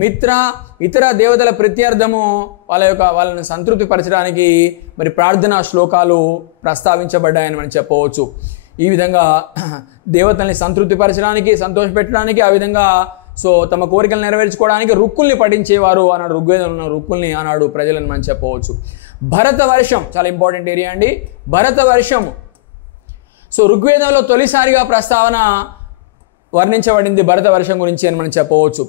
మిత్ర, ఇతర దేవతల ప్రత్యర్థము వాళ్ళని సంతృప్తి పరచడానికి మరి ప్రార్థనా శ్లోకాలు ప్రస్తావించబడ్డాయని మనం చెప్పవచ్చు. ఈ విధంగా దేవతల్ని సంతృప్తిపరచడానికి, సంతోషపెట్టడానికి, ఆ విధంగా సో తమ కోరికలు నెరవేర్చుకోవడానికి రుక్కుల్ని పఠించేవారు అన్నాడు. ఋగ్వేదంలో ఉన్న రుక్కుల్ని ఆనాడు ప్రజలను మనం చెప్పవచ్చు. భరత వర్షం చాలా ఇంపార్టెంట్ ఏరియా అండి. భరత వర్షము సో ఋగ్వేదంలో తొలిసారిగా ప్రస్తావన వర్ణించబడింది భరత వర్షం గురించి అని మనం చెప్పవచ్చు.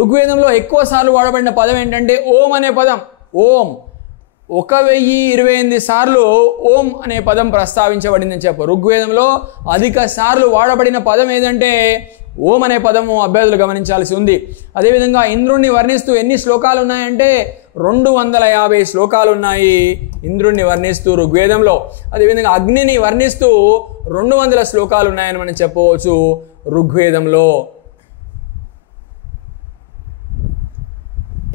ఋగ్వేదంలో ఎక్కువ సార్లు వాడబడిన పదం ఏంటంటే ఓం అనే పదం. ఓం 1028 సార్లు ఓం అనే పదం ప్రస్తావించబడిందని చెప్పు. ఋగ్వేదంలో అధిక సార్లు వాడబడిన పదం ఏదంటే ఓం అనే పదము అభ్యర్థులు గమనించాల్సి ఉంది. అదేవిధంగా ఇంద్రుణ్ణి వర్ణిస్తూ ఎన్ని శ్లోకాలు ఉన్నాయంటే 250 శ్లోకాలు ఉన్నాయి ఇంద్రుణ్ణి వర్ణిస్తూ ఋగ్వేదంలో. అదేవిధంగా అగ్నిని వర్ణిస్తూ 200 శ్లోకాలు ఉన్నాయని మనం చెప్పవచ్చు ఋగ్వేదంలో.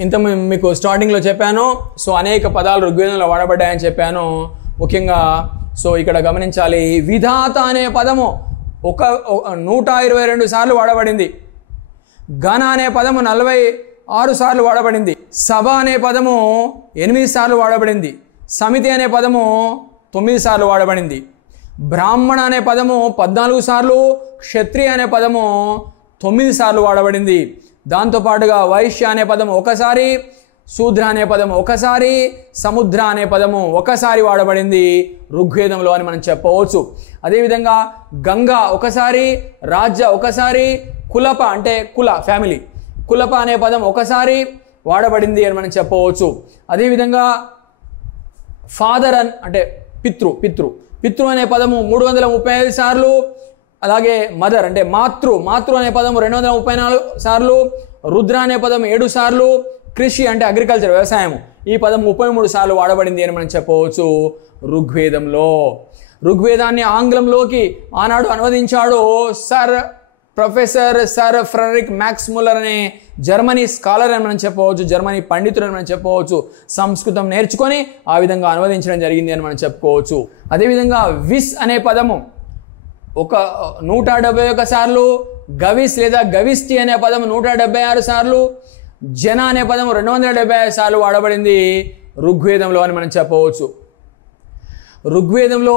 ఇంత మీకు స్టార్టింగ్లో చెప్పాను. సో అనేక పదాలు ఋగ్వేదంలో వాడబడ్డాయని చెప్పాను. ముఖ్యంగా సో ఇక్కడ గమనించాలి, విధాత అనే పదము 122 సార్లు వాడబడింది. గణ అనే పదము 46 సార్లు వాడబడింది. సభ అనే పదము 8 సార్లు వాడబడింది. సమితి అనే పదము 9 సార్లు వాడబడింది. బ్రాహ్మణ అనే పదము 14 సార్లు, క్షత్రియ అనే పదము 9 సార్లు వాడబడింది. దాంతోపాటుగా వైశ్య అనే పదము ఒకసారి, శూద్ర అనే పదము ఒకసారి, సముద్ర అనే పదము ఒకసారి వాడబడింది ఋగ్వేదంలో అని మనం చెప్పవచ్చు. అదేవిధంగా గంగ ఒకసారి, రాజ్య ఒకసారి, కులప అంటే కుల ఫ్యామిలీ, కులప అనే పదం ఒకసారి వాడబడింది అని మనం చెప్పవచ్చు. అదేవిధంగా ఫాదర్ అంటే పితృ అనే పదము 335 సార్లు. అలాగే మదర్ అంటే మాతృ అనే పదము 234 సార్లు. రుద్ర అనే పదం 7 సార్లు. కృషి అంటే అగ్రికల్చర్ వ్యవసాయము, ఈ పదం 33 సార్లు వాడబడింది అని మనం చెప్పవచ్చు ఋగ్వేదంలో. ఋగ్వేదాన్ని ఆంగ్లంలోకి ఆనాడు అనువదించాడు professor sir Friedrich Max Muller అనే జర్మనీ స్కాలర్ అని మనం చెప్పవచ్చు, జర్మనీ పండితుడు అని మనం చెప్పవచ్చు. సంస్కృతం నేర్చుకొని ఆ విధంగా అనువదించడం జరిగింది అని మనం చెప్పుకోవచ్చు. అదేవిధంగా విస్ అనే పదము 171 సార్లు. గవిస్ లేదా గవిష్టి అనే పదము 176 సార్లు. జన అనే పదము 275 సార్లు వాడబడింది ఋగ్వేదంలో అని మనం చెప్పవచ్చు. ఋగ్వేదంలో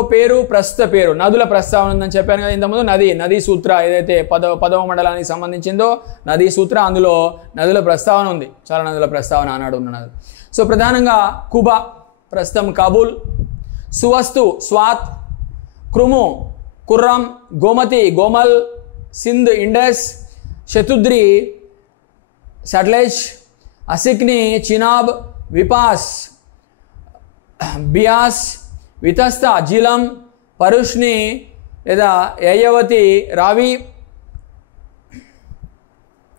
ప్రస్తుత పేరు, నదుల ప్రస్తావన ఉందని చెప్పాను కదా ఇంతకుముందు. నదీ సూత్ర ఏదైతే పదవ మండలానికి సంబంధించిందో నదీ సూత్ర, అందులో నదుల ప్రస్తావన ఉంది. చాలా నదుల ప్రస్తావన ఆనాడు ఉన్న నదులు. సో ప్రధానంగా కుబా, ప్రస్తుతం కాబూల్, సువస్తు, స్వాత్, క్రుము, కుర్రం, గోమతి, గోమల్, సింధ్, ఇండస్, శతుద్రి, సట్లెజ్, అసిక్ని, చినాబ్, విపాస్, బియాస్, వితస్త, జీలం, పరుష్ని లేదా యయవతి, రావి.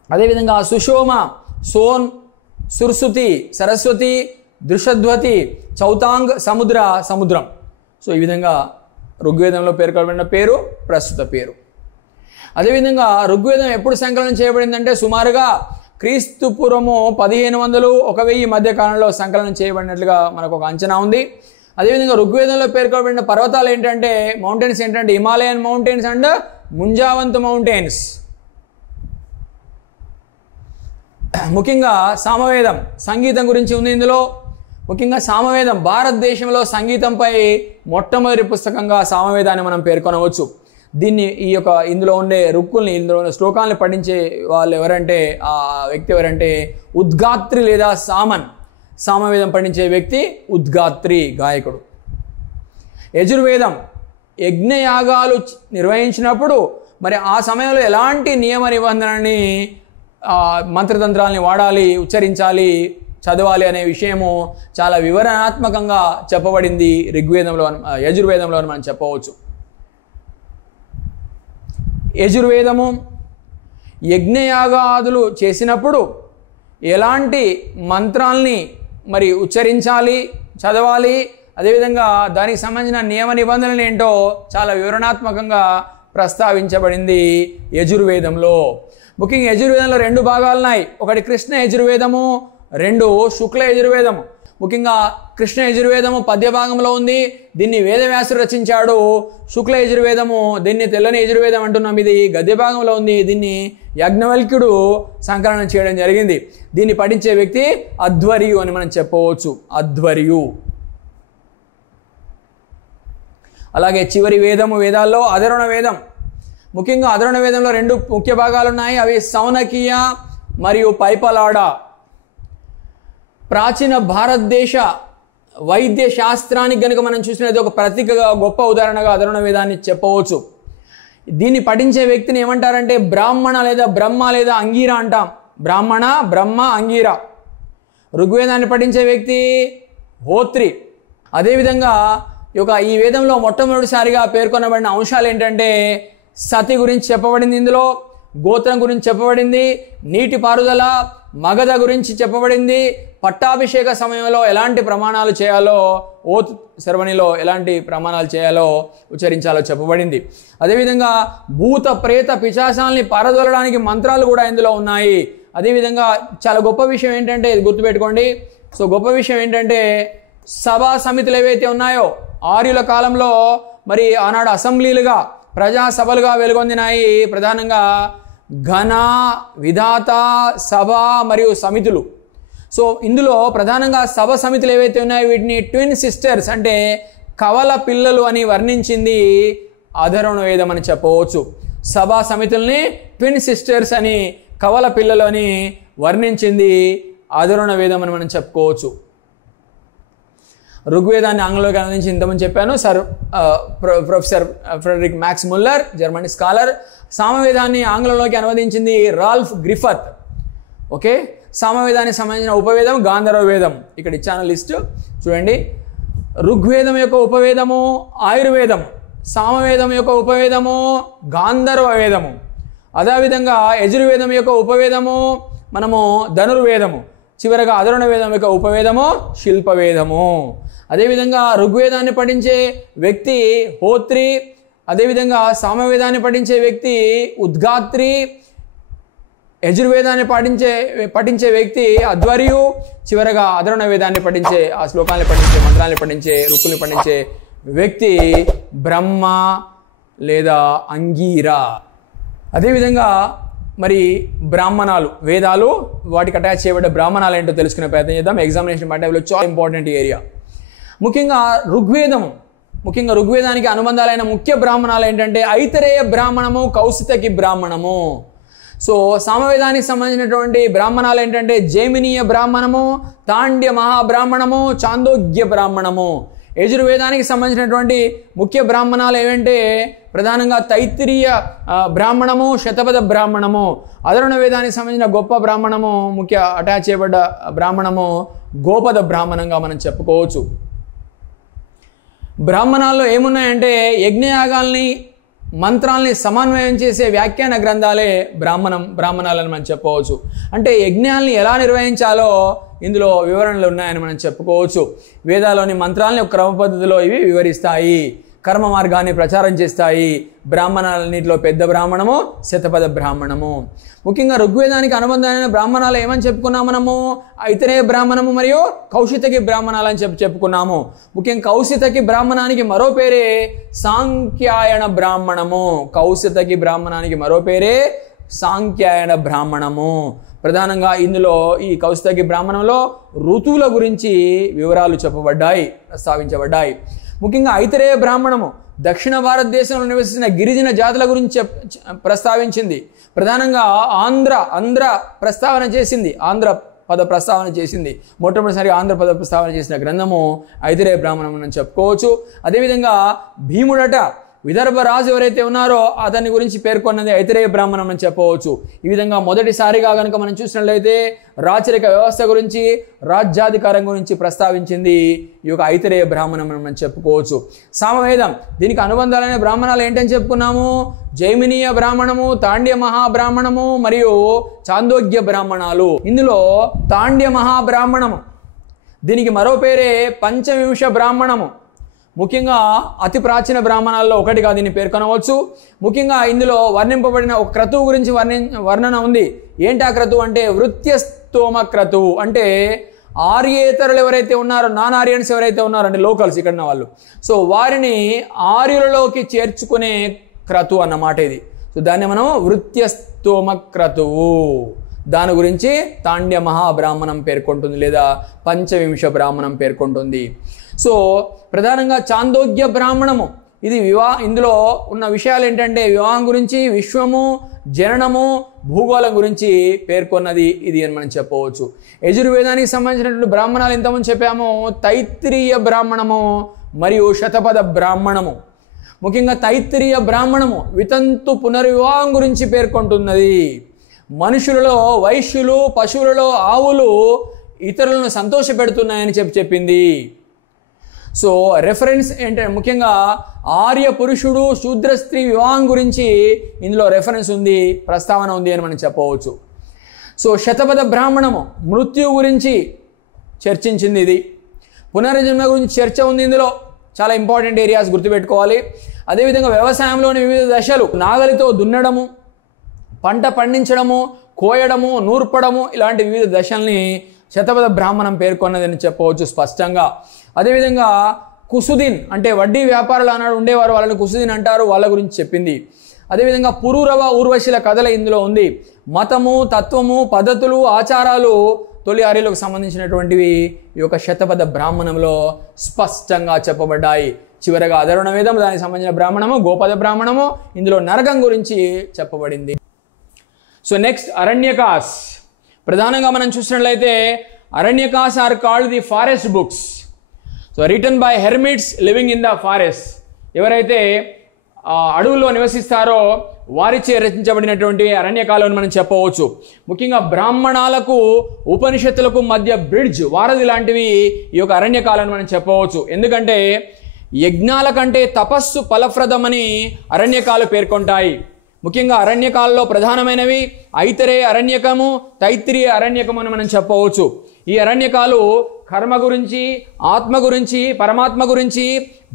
అదేవిధంగా సుషోమ, సోన్, సుర్సుతి, సరస్వతి, దృషద్వతి, చౌతాంగ్, సముద్రం. సో ఈ విధంగా ఋగ్వేదంలో పేర్కొనబడిన పేరు ప్రస్తుత పేరు. అదేవిధంగా ఋగ్వేదం ఎప్పుడు సంకలనం చేయబడిందంటే సుమారుగా క్రీస్తు పూర్వము 1500-1000 మధ్య కాలంలో సంకలనం చేయబడినట్లుగా మనకు ఒక అంచనా ఉంది. అదేవిధంగా ఋగ్వేదంలో పేర్కొనబడిన పర్వతాలు ఏంటంటే మౌంటైన్స్ ఏంటంటే హిమాలయన్ మౌంటైన్స్ అండ్ ముంజావంత్ మౌంటైన్స్. ముఖ్యంగా సామవేదం, సంగీతం గురించి ఉంది ఇందులో. ముఖ్యంగా సామవేదం భారతదేశంలో సంగీతంపై మొట్టమొదటి పుస్తకంగా సామవేదాన్ని మనం పేర్కొనవచ్చు. దీన్ని ఇందులో ఉండే రుక్కుల్ని, ఇందులో ఉన్న శ్లోకాలను పఠించే వాళ్ళు ఎవరంటే ఆ వ్యక్తి ఎవరంటే ఉద్గాత్రి లేదా సామన్. సామవేదం పఠించే వ్యక్తి ఉద్గాత్రి, గాయకుడు. యజుర్వేదం యజ్ఞయాగాలు నిర్వహించినప్పుడు మరి ఆ సమయంలో ఎలాంటి నియమ నిబంధనని మంత్రతంత్రాలని వాడాలి, ఉచ్చరించాలి, చదవాలి అనే విషయము చాలా వివరణాత్మకంగా చెప్పబడింది ఋగ్వేదంలో, యజుర్వేదంలో అని మనం చెప్పవచ్చు. యజుర్వేదము యజ్ఞయాగాదులు చేసినప్పుడు ఎలాంటి మంత్రాల్ని మరి ఉచ్చరించాలి, చదవాలి, అదేవిధంగా దానికి సంబంధించిన నియమ నిబంధనలు ఏంటో చాలా వివరణాత్మకంగా ప్రస్తావించబడింది యజుర్వేదంలో. ముఖ్యంగా యజుర్వేదంలో 2 భాగాలు ఉన్నాయి. ఒకటి కృష్ణ యజుర్వేదము, 2 శుక్ల యజుర్వేదము. ముఖ్యంగా కృష్ణ యజుర్వేదము పద్య భాగంలో ఉంది, దీన్ని వేదవ్యాసుడు రచించాడు. శుక్ల యజుర్వేదము, దీన్ని తెల్లని యజుర్వేదం అంటున్నాం, ఇది గద్య భాగంలో ఉంది, దీన్ని యాజ్ఞవల్క్యుడు సంకలనం చేయడం జరిగింది. దీన్ని పఠించే వ్యక్తి అధ్వర్యు అని మనం చెప్పవచ్చు, అధ్వర్యు. అలాగే చివరి వేదము వేదాల్లో అధర్వణ వేదం. ముఖ్యంగా అధర్వణ వేదంలో 2 ముఖ్య భాగాలు ఉన్నాయి, అవి సౌనకీయ మరియు పైపలాడ. ప్రాచీన భారతదేశ వైద్య శాస్త్రానికి కనుక మనం చూసినది ఒక ప్రతీకగా, గొప్ప ఉదాహరణగా అధర్వణ వేదాన్ని చెప్పవచ్చు. దీన్ని పఠించే వ్యక్తిని ఏమంటారంటే బ్రాహ్మణ లేదా బ్రహ్మ లేదా అంగీర అంటాం. బ్రాహ్మణ, బ్రహ్మ, అంగీర. ఋగ్వేదాన్ని పఠించే వ్యక్తి హోత్రి. అదేవిధంగా ఈ వేదంలో మొట్టమొదటిసారిగా పేర్కొనబడిన అంశాలు ఏంటంటే సతి గురించి చెప్పబడింది, ఇందులో గోత్రం గురించి చెప్పబడింది, నీటి పారుదల, మగధ గురించి చెప్పబడింది, పట్టాభిషేక సమయంలో ఎలాంటి ప్రమాణాలు చేయాలో, ఓత్ సెరమనీలో ఎలాంటి ప్రమాణాలు చేయాలో, ఉచ్చరించాలో చెప్పబడింది. అదేవిధంగా భూత ప్రేత పిశాచాల్ని పారదోలడానికి మంత్రాలు కూడా ఇందులో ఉన్నాయి. అదేవిధంగా చాలా గొప్ప విషయం ఏంటంటే, ఇది గుర్తుపెట్టుకోండి. గొప్ప విషయం ఏంటంటే సభా సమితులు ఏవైతే ఉన్నాయో ఆర్యుల కాలంలో మరి ఆనాడు అసెంబ్లీలుగా, ప్రజాసభలుగా వెలుగొందినాయి. ప్రధానంగా ఘన, విధాత, సభ మరియు సమితులు. ఇందులో ప్రధానంగా సభ సమితులు ఏవైతే ఉన్నాయో వీటిని ట్విన్ సిస్టర్స్ అంటే కవల పిల్లలు అని వర్ణించింది అధర్వణ వేదం అని చెప్పవచ్చు. సభా సమితుల్ని ట్విన్ సిస్టర్స్ అని, కవల పిల్లలు అని వర్ణించింది అధర్వణ వేదం అని మనం చెప్పుకోవచ్చు. ఋగ్వేదాన్ని ఆంగ్లంలోకి అనువదించి ఇంతకుముందు చెప్పాను, professor Friedrich Max Muller, Germany scholar. సామవేదాన్ని ఆంగ్లంలోకి అనువదించింది రాల్ఫ్ గ్రిఫత్. ఓకే, సామవేదానికి సంబంధించిన ఉపవేదం గాంధర్వ వేదం. ఇక్కడ ఇచ్చాను లిస్టు చూడండి. ఋగ్వేదం యొక్క ఉపవేదము ఆయుర్వేదం, సామవేదం యొక్క ఉపవేదము గాంధర్వ వేదము, అదేవిధంగా యజుర్వేదం యొక్క ఉపవేదము మనము ధనుర్వేదము, చివరగా అధర్వణ వేదం యొక్క ఉపవేదము శిల్పవేదము. అదేవిధంగా ఋగ్వేదాన్ని పఠించే వ్యక్తి హోత్రి, అదేవిధంగా సామవేదాన్ని పఠించే వ్యక్తి ఉద్గాత్రి, యజుర్వేదాన్ని పఠించే వ్యక్తి అధ్వర్యు, చివరగా అధర్వణ వేదాన్ని పఠించే, ఆ శ్లోకాన్ని పఠించే, మంత్రాన్ని పఠించే, రుక్కుల్ని పఠించే వ్యక్తి బ్రహ్మ లేదా అంగీర. అదేవిధంగా మరి బ్రాహ్మణాలు, వేదాలు, వాటికి అటాచ్ చేయబడ్డ బ్రాహ్మణాలు ఏంటో తెలుసుకునే ప్రయత్నం చేద్దాం. ఎగ్జామినేషన్ పాయింట్ చాలా ఇంపార్టెంట్ ఏరియా. ముఖ్యంగా ఋగ్వేదానికి అనుబంధాలైన ముఖ్య బ్రాహ్మణాలు ఏంటంటే ఐతరేయ బ్రాహ్మణము, కౌశితకి బ్రాహ్మణము. సామవేదానికి సంబంధించినటువంటి బ్రాహ్మణాలు ఏంటంటే జైమినీయ బ్రాహ్మణము, తాండ్య మహాబ్రాహ్మణము, చాందోగ్య బ్రాహ్మణము. యజుర్వేదానికి సంబంధించినటువంటి ముఖ్య బ్రాహ్మణాలు ఏవంటే ప్రధానంగా తైత్తిరీయ బ్రాహ్మణము, శతపథ బ్రాహ్మణము. అధర్వణ వేదానికి సంబంధించిన గొప్ప బ్రాహ్మణము, ముఖ్య అటాచ్ చేయబడ్డ బ్రాహ్మణము గోపద బ్రాహ్మణంగా మనం చెప్పుకోవచ్చు. బ్రాహ్మణాల్లో ఏమున్నాయంటే యజ్ఞయాగాల్ని, మంత్రాల్ని సమన్వయం చేసే వ్యాఖ్యాన గ్రంథాలే బ్రాహ్మణాలని మనం చెప్పవచ్చు. అంటే యజ్ఞాల్ని ఎలా నిర్వహించాలో ఇందులో వివరణలు ఉన్నాయని మనం చెప్పుకోవచ్చు. వేదాలోని మంత్రాలని ఒక క్రమ పద్ధతిలో ఇవి వివరిస్తాయి, కర్మ మార్గాన్ని ప్రచారం చేస్తాయి. బ్రాహ్మణాలన్నింటిలో పెద్ద బ్రాహ్మణము శతపథ బ్రాహ్మణము. ముఖ్యంగా ఋగ్వేదానికి అనుబంధమైన బ్రాహ్మణాలు ఏమని చెప్పుకున్నాము మనము? ఐతరేయ బ్రాహ్మణము మరియు కౌశితకి బ్రాహ్మణాలని చెప్పుకున్నాము. ముఖ్యంగా కౌశితకి బ్రాహ్మణానికి మరో పేరే సాంఖ్యాయన బ్రాహ్మణము. కౌశితకి బ్రాహ్మణానికి మరో పేరే సాంఖ్యాయన బ్రాహ్మణము. ప్రధానంగా ఇందులో ఈ కౌశితకి బ్రాహ్మణంలో ఋతువుల గురించి వివరాలు ప్రస్తావించబడ్డాయి. ముఖ్యంగా ఐతరేయ బ్రాహ్మణము దక్షిణ భారతదేశంలో నివసించిన గిరిజన జాతుల గురించి ప్రస్తావించింది. ప్రధానంగా ఆంధ్ర ప్రస్తావన చేసింది. ఆంధ్ర పద ప్రస్తావన చేసింది. మొట్టమొదటిసారి ఆంధ్ర పద ప్రస్తావన చేసిన గ్రంథము ఐతిరేయ బ్రాహ్మణం అని చెప్పుకోవచ్చు. అదేవిధంగా భీముడట విదర్భ రాజు ఎవరైతే ఉన్నారో అతని గురించి పేర్కొన్నది ఐతిరేయ బ్రాహ్మణం అని చెప్పవచ్చు. ఈ విధంగా మొదటిసారిగా కనుక మనం చూసినట్లయితే రాచరిక వ్యవస్థ గురించి, రాజ్యాధికారం గురించి ప్రస్తావించింది ఈ యొక్క ఐతిరేయ బ్రాహ్మణం అని చెప్పుకోవచ్చు. సామవేదం, దీనికి అనుబంధాలైన బ్రాహ్మణాలు ఏంటని చెప్పుకున్నాము? జైమినీయ బ్రాహ్మణము, తాండ్య మహాబ్రాహ్మణము మరియు చాందోగ్య బ్రాహ్మణాలు. ఇందులో తాండ్య మహాబ్రాహ్మణము, దీనికి మరో పేరే పంచవింశ బ్రాహ్మణము. ముఖ్యంగా అతి ప్రాచీన బ్రాహ్మణాల్లో ఒకటిగా దీన్ని పేర్కొనవచ్చు. ముఖ్యంగా ఇందులో వర్ణింపబడిన ఒక క్రతువు గురించి వర్ణన ఉంది. ఏంటి ఆ క్రతువు అంటే వృత్యస్తోమ క్రతువు. అంటే ఆర్యేతరులు ఎవరైతే ఉన్నారో, నాన్ ఆర్యన్స్ ఎవరైతే ఉన్నారో అంటే లోకల్స్ ఇక్కడ వాళ్ళు, సో వారిని ఆర్యులలోకి చేర్చుకునే క్రతువు అన్నమాట ఇది. సో దాన్ని మనం వృత్యస్తోమ క్రతువు, దాని గురించి తాండ్య మహాబ్రాహ్మణం పేర్కొంటుంది లేదా పంచవింశ బ్రాహ్మణం పేర్కొంటుంది. సో ప్రధానంగా చాందోగ్య బ్రాహ్మణము, ఇది ఇందులో ఉన్న విషయాలు ఏంటంటే వివాహం గురించి, విశ్వము, జననము, భూగోళం గురించి పేర్కొన్నది ఇది అని మనం చెప్పవచ్చు. యజుర్వేదానికి సంబంధించినటువంటి బ్రాహ్మణాలు ఇంతకుముందు చెప్పాము, తైత్రీయ బ్రాహ్మణము మరియు శతపథ బ్రాహ్మణము. ముఖ్యంగా తైత్రీయ బ్రాహ్మణము వితంతు పునర్వివాహం గురించి పేర్కొంటున్నది. మనుషులలో వైశ్యులు, పశువులలో ఆవులు ఇతరులను సంతోషపెడుతున్నాయని చెప్పింది. సో రెఫరెన్స్ ఏంటంటే ముఖ్యంగా ఆర్య పురుషుడు, శూద్ర స్త్రీ వివాహం గురించి ఇందులో రెఫరెన్స్ ఉంది, ప్రస్తావన ఉంది అని మనం చెప్పవచ్చు. సో శతపథ బ్రాహ్మణము మృత్యు గురించి చర్చించింది. ఇది పునర్జన్మ గురించి చర్చ ఉంది. ఇందులో చాలా ఇంపార్టెంట్ ఏరియాస్ గుర్తుపెట్టుకోవాలి. అదేవిధంగా వ్యవసాయంలోని వివిధ దశలు, నాగలితో దున్నడము, పంట పండించడము, కోయడము, నూర్పడము, ఇలాంటి వివిధ దశల్ని శతపథ బ్రాహ్మణం పేర్కొన్నదని చెప్పవచ్చు స్పష్టంగా. అదేవిధంగా కుసుదిన్ అంటే వడ్డీ వ్యాపారులు అన్నాడు ఉండేవారు, వాళ్ళని కుసుదిన్ అంటారు, వాళ్ళ గురించి చెప్పింది. అదేవిధంగా పురూరవ, ఊర్వశిల కథల ఇందులో ఉంది. మతము, తత్వము, పద్ధతులు, ఆచారాలు తొలి ఆర్యులకు సంబంధించినటువంటివి ఈ యొక్క శతపథ బ్రాహ్మణంలో స్పష్టంగా చెప్పబడ్డాయి. చివరగా అధర్వణ వేదం, దానికి సంబంధించిన బ్రాహ్మణము, గోపద బ్రాహ్మణము, ఇందులో నరకం గురించి చెప్పబడింది. So next Aranyakas. ప్రధానంగా మనం చూసినట్లయితే Aranyakas are called the forest books. So written by hermits living in the forest. ఎవరైతే అడవుల్లో నివసిస్తారో వారిచే రచించబడినటువంటి అరణ్యకాలను మనం చెప్పవచ్చు. ముఖ్యంగా బ్రాహ్మణాలకు, ఉపనిషత్తులకు మధ్య బ్రిడ్జ్, వారధి లాంటివి ఈ యొక్క అరణ్యకాలను మనం చెప్పవచ్చు. ఎందుకంటే యజ్ఞాల కంటే తపస్సు ఫలప్రదమని అరణ్యకాలు పేర్కొంటాయి. ముఖ్యంగా అరణ్యకాలలో ప్రధానమైనవి ఐతరేయ అరణ్యకము, తైత్రీయ అరణ్యకము అని మనం చెప్పవచ్చు. ఈ అరణ్యకాలు కర్మ గురించి, ఆత్మ గురించి, పరమాత్మ గురించి,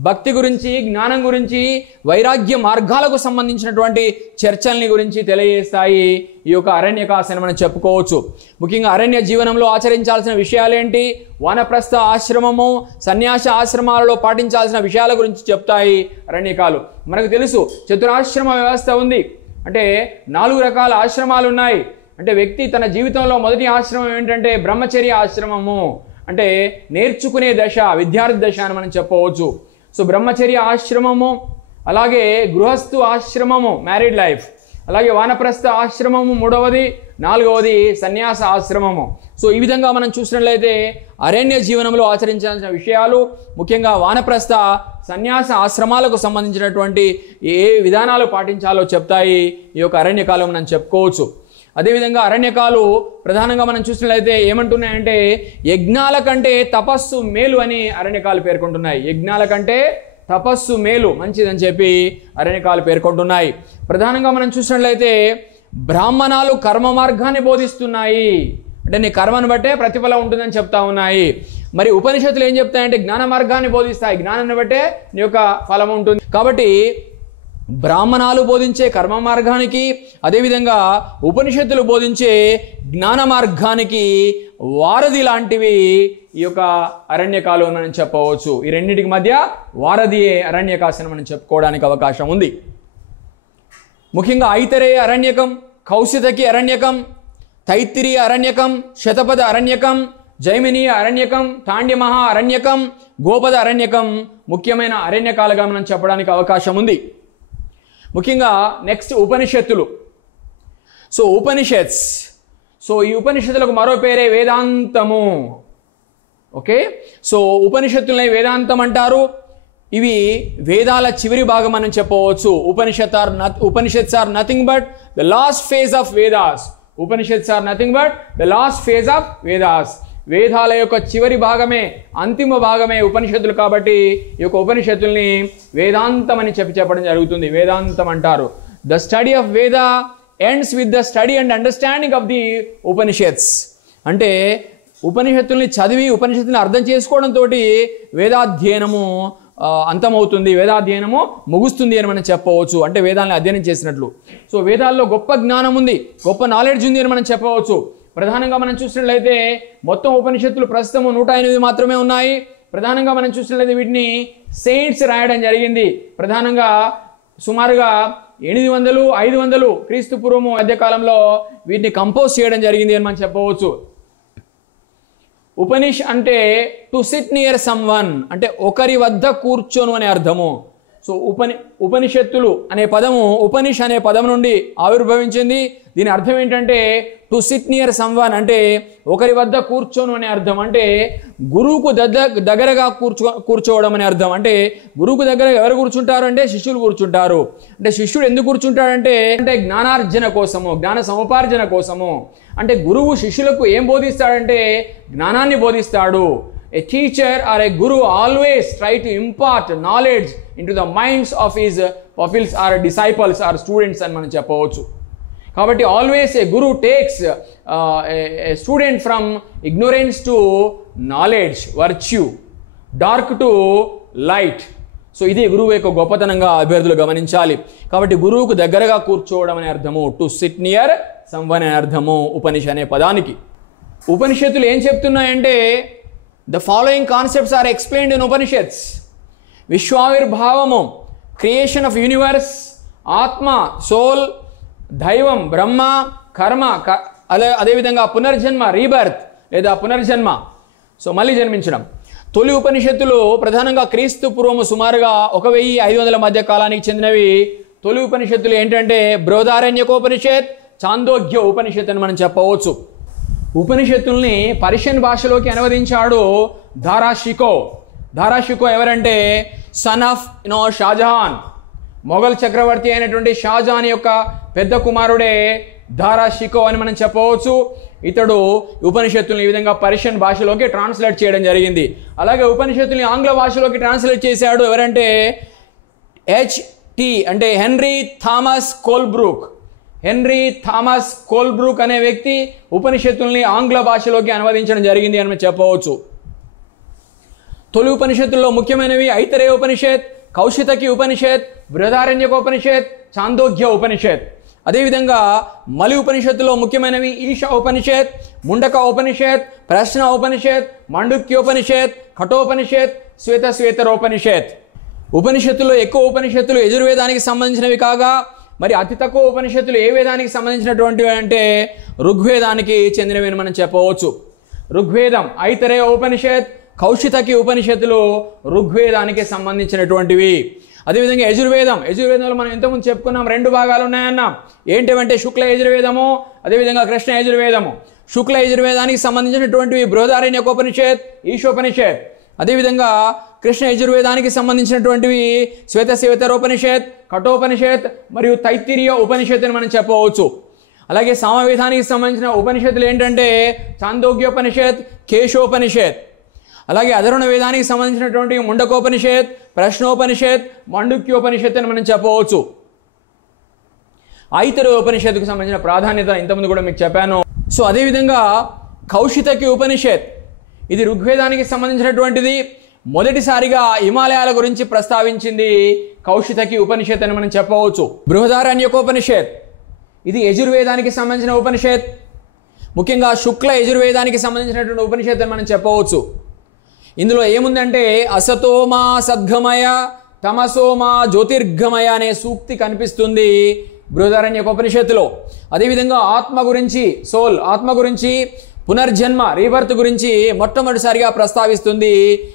భక్తి గురించి, జ్ఞానం గురించి, వైరాగ్య మార్గాలకు సంబంధించినటువంటి చర్చల్ని గురించి తెలియజేస్తాయి ఈ యొక్క అరణ్యకాస్ అని మనం చెప్పుకోవచ్చు. ముఖ్యంగా అరణ్య జీవనంలో ఆచరించాల్సిన విషయాలేంటి, వానప్రస్థ ఆశ్రమము, సన్యాస ఆశ్రమాలలో పాటించాల్సిన విషయాల గురించి చెప్తాయి అరణ్యకాలు. మనకు తెలుసు చతురాశ్రమ వ్యవస్థ ఉంది, అంటే 4 రకాల ఆశ్రమాలు ఉన్నాయి. అంటే వ్యక్తి తన జీవితంలో మొదటి ఆశ్రమం ఏంటంటే బ్రహ్మచర్య ఆశ్రమము, అంటే నేర్చుకునే దశ, విద్యార్థి దశ అని మనం చెప్పవచ్చు. సో బ్రహ్మచర్య ఆశ్రమము, అలాగే గృహస్థు ఆశ్రమము, మ్యారీడ్ లైఫ్, అలాగే వానప్రస్థ ఆశ్రమము 3వది, 4వది సన్యాస ఆశ్రమము. సో ఈ విధంగా మనం చూసినట్లయితే అరణ్య జీవనంలో ఆచరించాల్సిన విషయాలు, ముఖ్యంగా వానప్రస్థ, సన్యాస ఆశ్రమాలకు సంబంధించినటువంటి ఏ విధానాలు పాటించాలో చెప్తాయి ఈ యొక్క అరణ్యకాలం మనం చెప్పుకోవచ్చు. అదేవిధంగా అరణ్యకాలు ప్రధానంగా మనం చూసినట్లయితే ఏమంటున్నాయంటే యజ్ఞాల కంటే తపస్సు మేలు అని అరణ్యకాలు పేర్కొంటున్నాయి. యజ్ఞాల కంటే తపస్సు మేలు, మంచిదని చెప్పి అరణ్యకాలు పేర్కొంటున్నాయి. ప్రధానంగా మనం చూసినట్లయితే బ్రాహ్మణాలు కర్మ మార్గాన్ని బోధిస్తున్నాయి, అంటే నీ కర్మను బట్టే ప్రతిఫలం ఉంటుందని చెప్తా ఉన్నాయి. మరి ఉపనిషత్తులు ఏం చెప్తాయంటే జ్ఞాన మార్గాన్ని బోధిస్తాయి, జ్ఞానాన్ని బట్టే నీ యొక్క ఫలం ఉంటుంది. కాబట్టి బ్రాహ్మణాలు బోధించే కర్మ మార్గానికి, అదేవిధంగా ఉపనిషత్తులు బోధించే జ్ఞాన మార్గానికి వారధి లాంటివి ఈ యొక్క అరణ్యకాలు అని మనం చెప్పవచ్చు. ఈ రెండింటికి మధ్య వారధియే అరణ్యకాశని మనం చెప్పుకోవడానికి అవకాశం ఉంది. ముఖ్యంగా ఐతరేయ అరణ్యకం, కౌశితకి అరణ్యకం, తైత్తిరీయ అరణ్యకం, శతపథ అరణ్యకం, జైమినీయ అరణ్యకం, తాండ్య మహా అరణ్యకం, గోపద అరణ్యకం ముఖ్యమైన అరణ్యకాలుగా మనం చెప్పడానికి అవకాశం ఉంది. ముఖ్యంగా నెక్స్ట్ ఉపనిషత్తులు. సో ఉపనిషత్స్, సో ఈ ఉపనిషత్తులకు మరో పేరే వేదాంతము. ఓకే, సో ఉపనిషత్తులని వేదాంతం అంటారు. ఇవి వేదాల చివరి భాగం అని చెప్పవచ్చు. Upanishads are nothing but the last phase of Vedas. Upanishads are nothing but the last phase of Vedas. వేదాల యొక్క చివరి భాగమే, అంతిమ భాగమే ఉపనిషత్తులు. కాబట్టి ఈ యొక్క ఉపనిషత్తుల్ని వేదాంతం అని చెప్పడం జరుగుతుంది. వేదాంతం అంటారు. ద స్టడీ ఆఫ్ వేద ends with the study and understanding of the Upanishads. అంటే ఉపనిషత్తుల్ని చదివి ఉపనిషత్తుల్ని అర్థం చేసుకోవడంతో వేదాధ్యయనము అంతమవుతుంది, వేదాధ్యయనము ముగుస్తుంది అని మనం చెప్పవచ్చు. అంటే వేదాలను అధ్యయనం చేసినట్లు. సో వేదాల్లో గొప్ప జ్ఞానం ఉంది, గొప్ప నాలెడ్జ్ ఉంది అని మనం చెప్పవచ్చు. ప్రధానంగా మనం చూసినట్లయితే మొత్తం ఉపనిషత్తులు ప్రస్తుతం 108 మాత్రమే ఉన్నాయి. ప్రధానంగా మనం చూసినట్లయితే వీటిని సెయింట్స్ రాయడం జరిగింది. ప్రధానంగా సుమారుగా 800, 500 క్రీస్తు పూర్వము మధ్యకాలంలో వీటిని కంపోజ్ చేయడం జరిగింది అని మనం చెప్పవచ్చు. ఉపనిష్ అంటే టు సిట్ నియర్ సమ్వన్, అంటే ఒకరి వద్ద కూర్చోను అనే అర్థము. సో ఉపనిషత్తులు అనే పదము ఉపనిష్ అనే పదం నుండి ఆవిర్భవించింది. దీని అర్థం ఏంటంటే టు సిట్ నియర్ సమ్వన్, అంటే ఒకరి వద్ద కూర్చోను అనే అర్థం. అంటే గురువుకు దగ్గరగా కూర్చోవడం అనే అర్థం. అంటే గురువుకు దగ్గర ఎవరు కూర్చుంటారు అంటే శిష్యులు కూర్చుంటారు. అంటే శిష్యుడు ఎందుకు కూర్చుంటాడంటే జ్ఞానార్జన కోసము, జ్ఞాన సముపార్జన కోసము. అంటే గురువు శిష్యులకు ఏం బోధిస్తాడంటే జ్ఞానాన్ని బోధిస్తాడు. A teacher or a guru always try to impart knowledge into the minds of his pupils or disciples or students అని మనం చెప్పవచ్చు. కాబట్టి always a guru takes a student from ignorance to knowledge, virtue, dark to light. So ఇది గురువు యొక్క గొప్పతనంగా అభ్యర్థులు గమనించాలి. కాబట్టి గురువుకు దగ్గరగా కూర్చోవడం అనే అర్థము, టు సిట్ నియర్ సమ్వన్ అనే అర్థము ఉపనిష్ అనే పదానికి. ఉపనిషత్తులు ఏం చెప్తున్నాయంటే the following concepts are explained in Upanishads. విశ్వావిర్భావము, క్రియేషన్ ఆఫ్ యూనివర్స్, ఆత్మ, సోల్, దైవం, బ్రహ్మ, కర్మ, అదేవిధంగా పునర్జన్మ, రీబర్త్ లేదా పునర్జన్మ, సో మళ్ళీ జన్మించడం. తొలి ఉపనిషత్తులు ప్రధానంగా క్రీస్తు పూర్వము సుమారుగా 1500 మధ్య కాలానికి చెందినవి. తొలి ఉపనిషత్తులు ఏంటంటే బృహదారణ్యకోపనిషత్, చాందోగ్య ఉపనిషత్ అని మనం చెప్పవచ్చు. ఉపనిషత్తుల్ని పర్షియన్ భాషలోకి అనువదించాడు దారాషికో. దారాషికో ఎవరంటే సన్ ఆఫ్ షాజహాన్, మొఘల్ చక్రవర్తి అయినటువంటి షాజహాన్ యొక్క పెద్ద కుమారుడే దారాషికో అని మనం చెప్పవచ్చు. ఇతడు ఉపనిషత్తుల్ని ఈ విధంగా పర్షియన్ భాషలోకి ట్రాన్స్లేట్ చేయడం జరిగింది. అలాగే ఉపనిషత్తుల్ని ఆంగ్ల భాషలోకి ట్రాన్స్లేట్ చేశాడు ఎవరంటే అంటే henry Thomas Colebrooke. Henry Thomas Colebrooke అనే వ్యక్తి ఉపనిషత్తుల్ని ఆంగ్ల భాషలోకి అనువదించడం జరిగింది అని చెప్పవచ్చు. తొలి ఉపనిషత్తుల్లో ముఖ్యమైనవి ఐతరేయ ఉపనిషత్, కౌశితకి ఉపనిషత్, బృహదారణ్యకోపనిషత్, చాందోగ్య ఉపనిషత్. అదేవిధంగా మలి ఉపనిషత్తులో ముఖ్యమైనవి ఈశా ఉపనిషత్, ముండక ఉపనిషత్, ప్రశ్న ఉపనిషత్, మాండుక్యోపనిషత్, కఠోపనిషత్, శ్వేతరోపనిషత్. ఉపనిషత్తుల్లో ఎక్కువ ఉపనిషత్తులు యజుర్వేదానికి సంబంధించినవి కాగా మరి అతి తక్కువ ఉపనిషత్తులు ఏ వేదానికి సంబంధించినటువంటివి అంటే ఋగ్వేదానికి చెందినవి అని మనం చెప్పవచ్చు. ఋగ్వేదం ఐతరేయ ఉపనిషత్, కౌశితకి ఉపనిషత్తులు ఋగ్వేదానికి సంబంధించినటువంటివి. అదేవిధంగా యజుర్వేదంలో మనం ఇంతకుముందు చెప్పుకున్నాం 2 భాగాలు ఉన్నాయన్నాం. ఏంటంటే శుక్ల యజుర్వేదము, అదేవిధంగా కృష్ణ యజుర్వేదము. శుక్ల యజుర్వేదానికి సంబంధించినటువంటివి బృహదారణ్యకోపనిషత్, ఈశోపనిషత్. అదేవిధంగా కృష్ణ యజుర్వేదానికి సంబంధించినటువంటివి శ్వేతరోపనిషత్, కఠోపనిషత్ మరియు తైత్తిరీయ ఉపనిషత్ అని మనం చెప్పవచ్చు. అలాగే సామవేదానికి సంబంధించిన ఉపనిషత్తులు ఏంటంటే చాందోగ్యోపనిషత్, కేశోపనిషత్. అలాగే అధర్వణ వేదానికి సంబంధించినటువంటి ముండకోపనిషత్, ప్రశ్నోపనిషత్, మాండుక్యోపనిషత్ అని మనం చెప్పవచ్చు. ఐతరేయ ఉపనిషత్తుకు సంబంధించిన ప్రాధాన్యత ఇంతకుముందు కూడా మీకు చెప్పాను. సో అదేవిధంగా కౌశితకి ఉపనిషత్, ఇది ఋగ్వేదానికి సంబంధించినటువంటిది. మొదటిసారిగా హిమాలయాల గురించి ప్రస్తావించింది కౌశితకి ఉపనిషత్ అని మనం చెప్పవచ్చు. బృహదారణ్యకోపనిషత్, ఇది యజుర్వేదానికి సంబంధించిన ఉపనిషత్. ముఖ్యంగా శుక్ల యజుర్వేదానికి సంబంధించినటువంటి ఉపనిషత్ అని మనం చెప్పవచ్చు. ఇందులో ఏముందంటే అసతోమా సద్గమయ, తమసోమా జ్యోతిర్గమయ అనే సూక్తి కనిపిస్తుంది బృహదారణ్యకోపనిషత్తులో. అదేవిధంగా ఆత్మ గురించి, సోల్, ఆత్మ గురించి, పునర్జన్మ, రీబర్త్ గురించి మొట్టమొదటిసారిగా ప్రస్తావిస్తుంది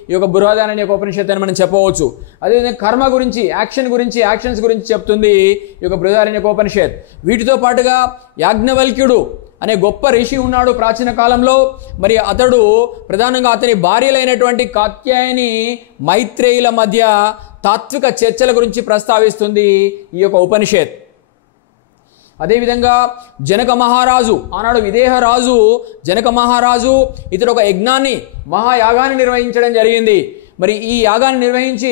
ఈ యొక్క బృహదారణ్యకోపనిషత్ అని మనం చెప్పవచ్చు. అదేవిధంగా కర్మ గురించి, యాక్షన్స్ గురించి చెప్తుంది ఈ యొక్క బృహదారణ్యకోపనిషత్. వీటితో పాటుగా యాజ్ఞవల్క్యుడు అనే గొప్ప ఋషి ఉన్నాడు ప్రాచీన కాలంలో. మరి అతడు ప్రధానంగా అతని భార్యలైనటువంటి కాత్యాయని మైత్రేయుల మధ్య తాత్విక చర్చల గురించి ప్రస్తావిస్తుంది ఈ యొక్క ఉపనిషత్. అదేవిధంగా జనక మహారాజు, ఆనాడు విదేహ రాజు జనక మహారాజు, ఇతడు ఒక యజ్ఞాన్ని, మహాయాగాన్ని నిర్వహించడం జరిగింది. మరి ఈ యాగాన్ని నిర్వహించి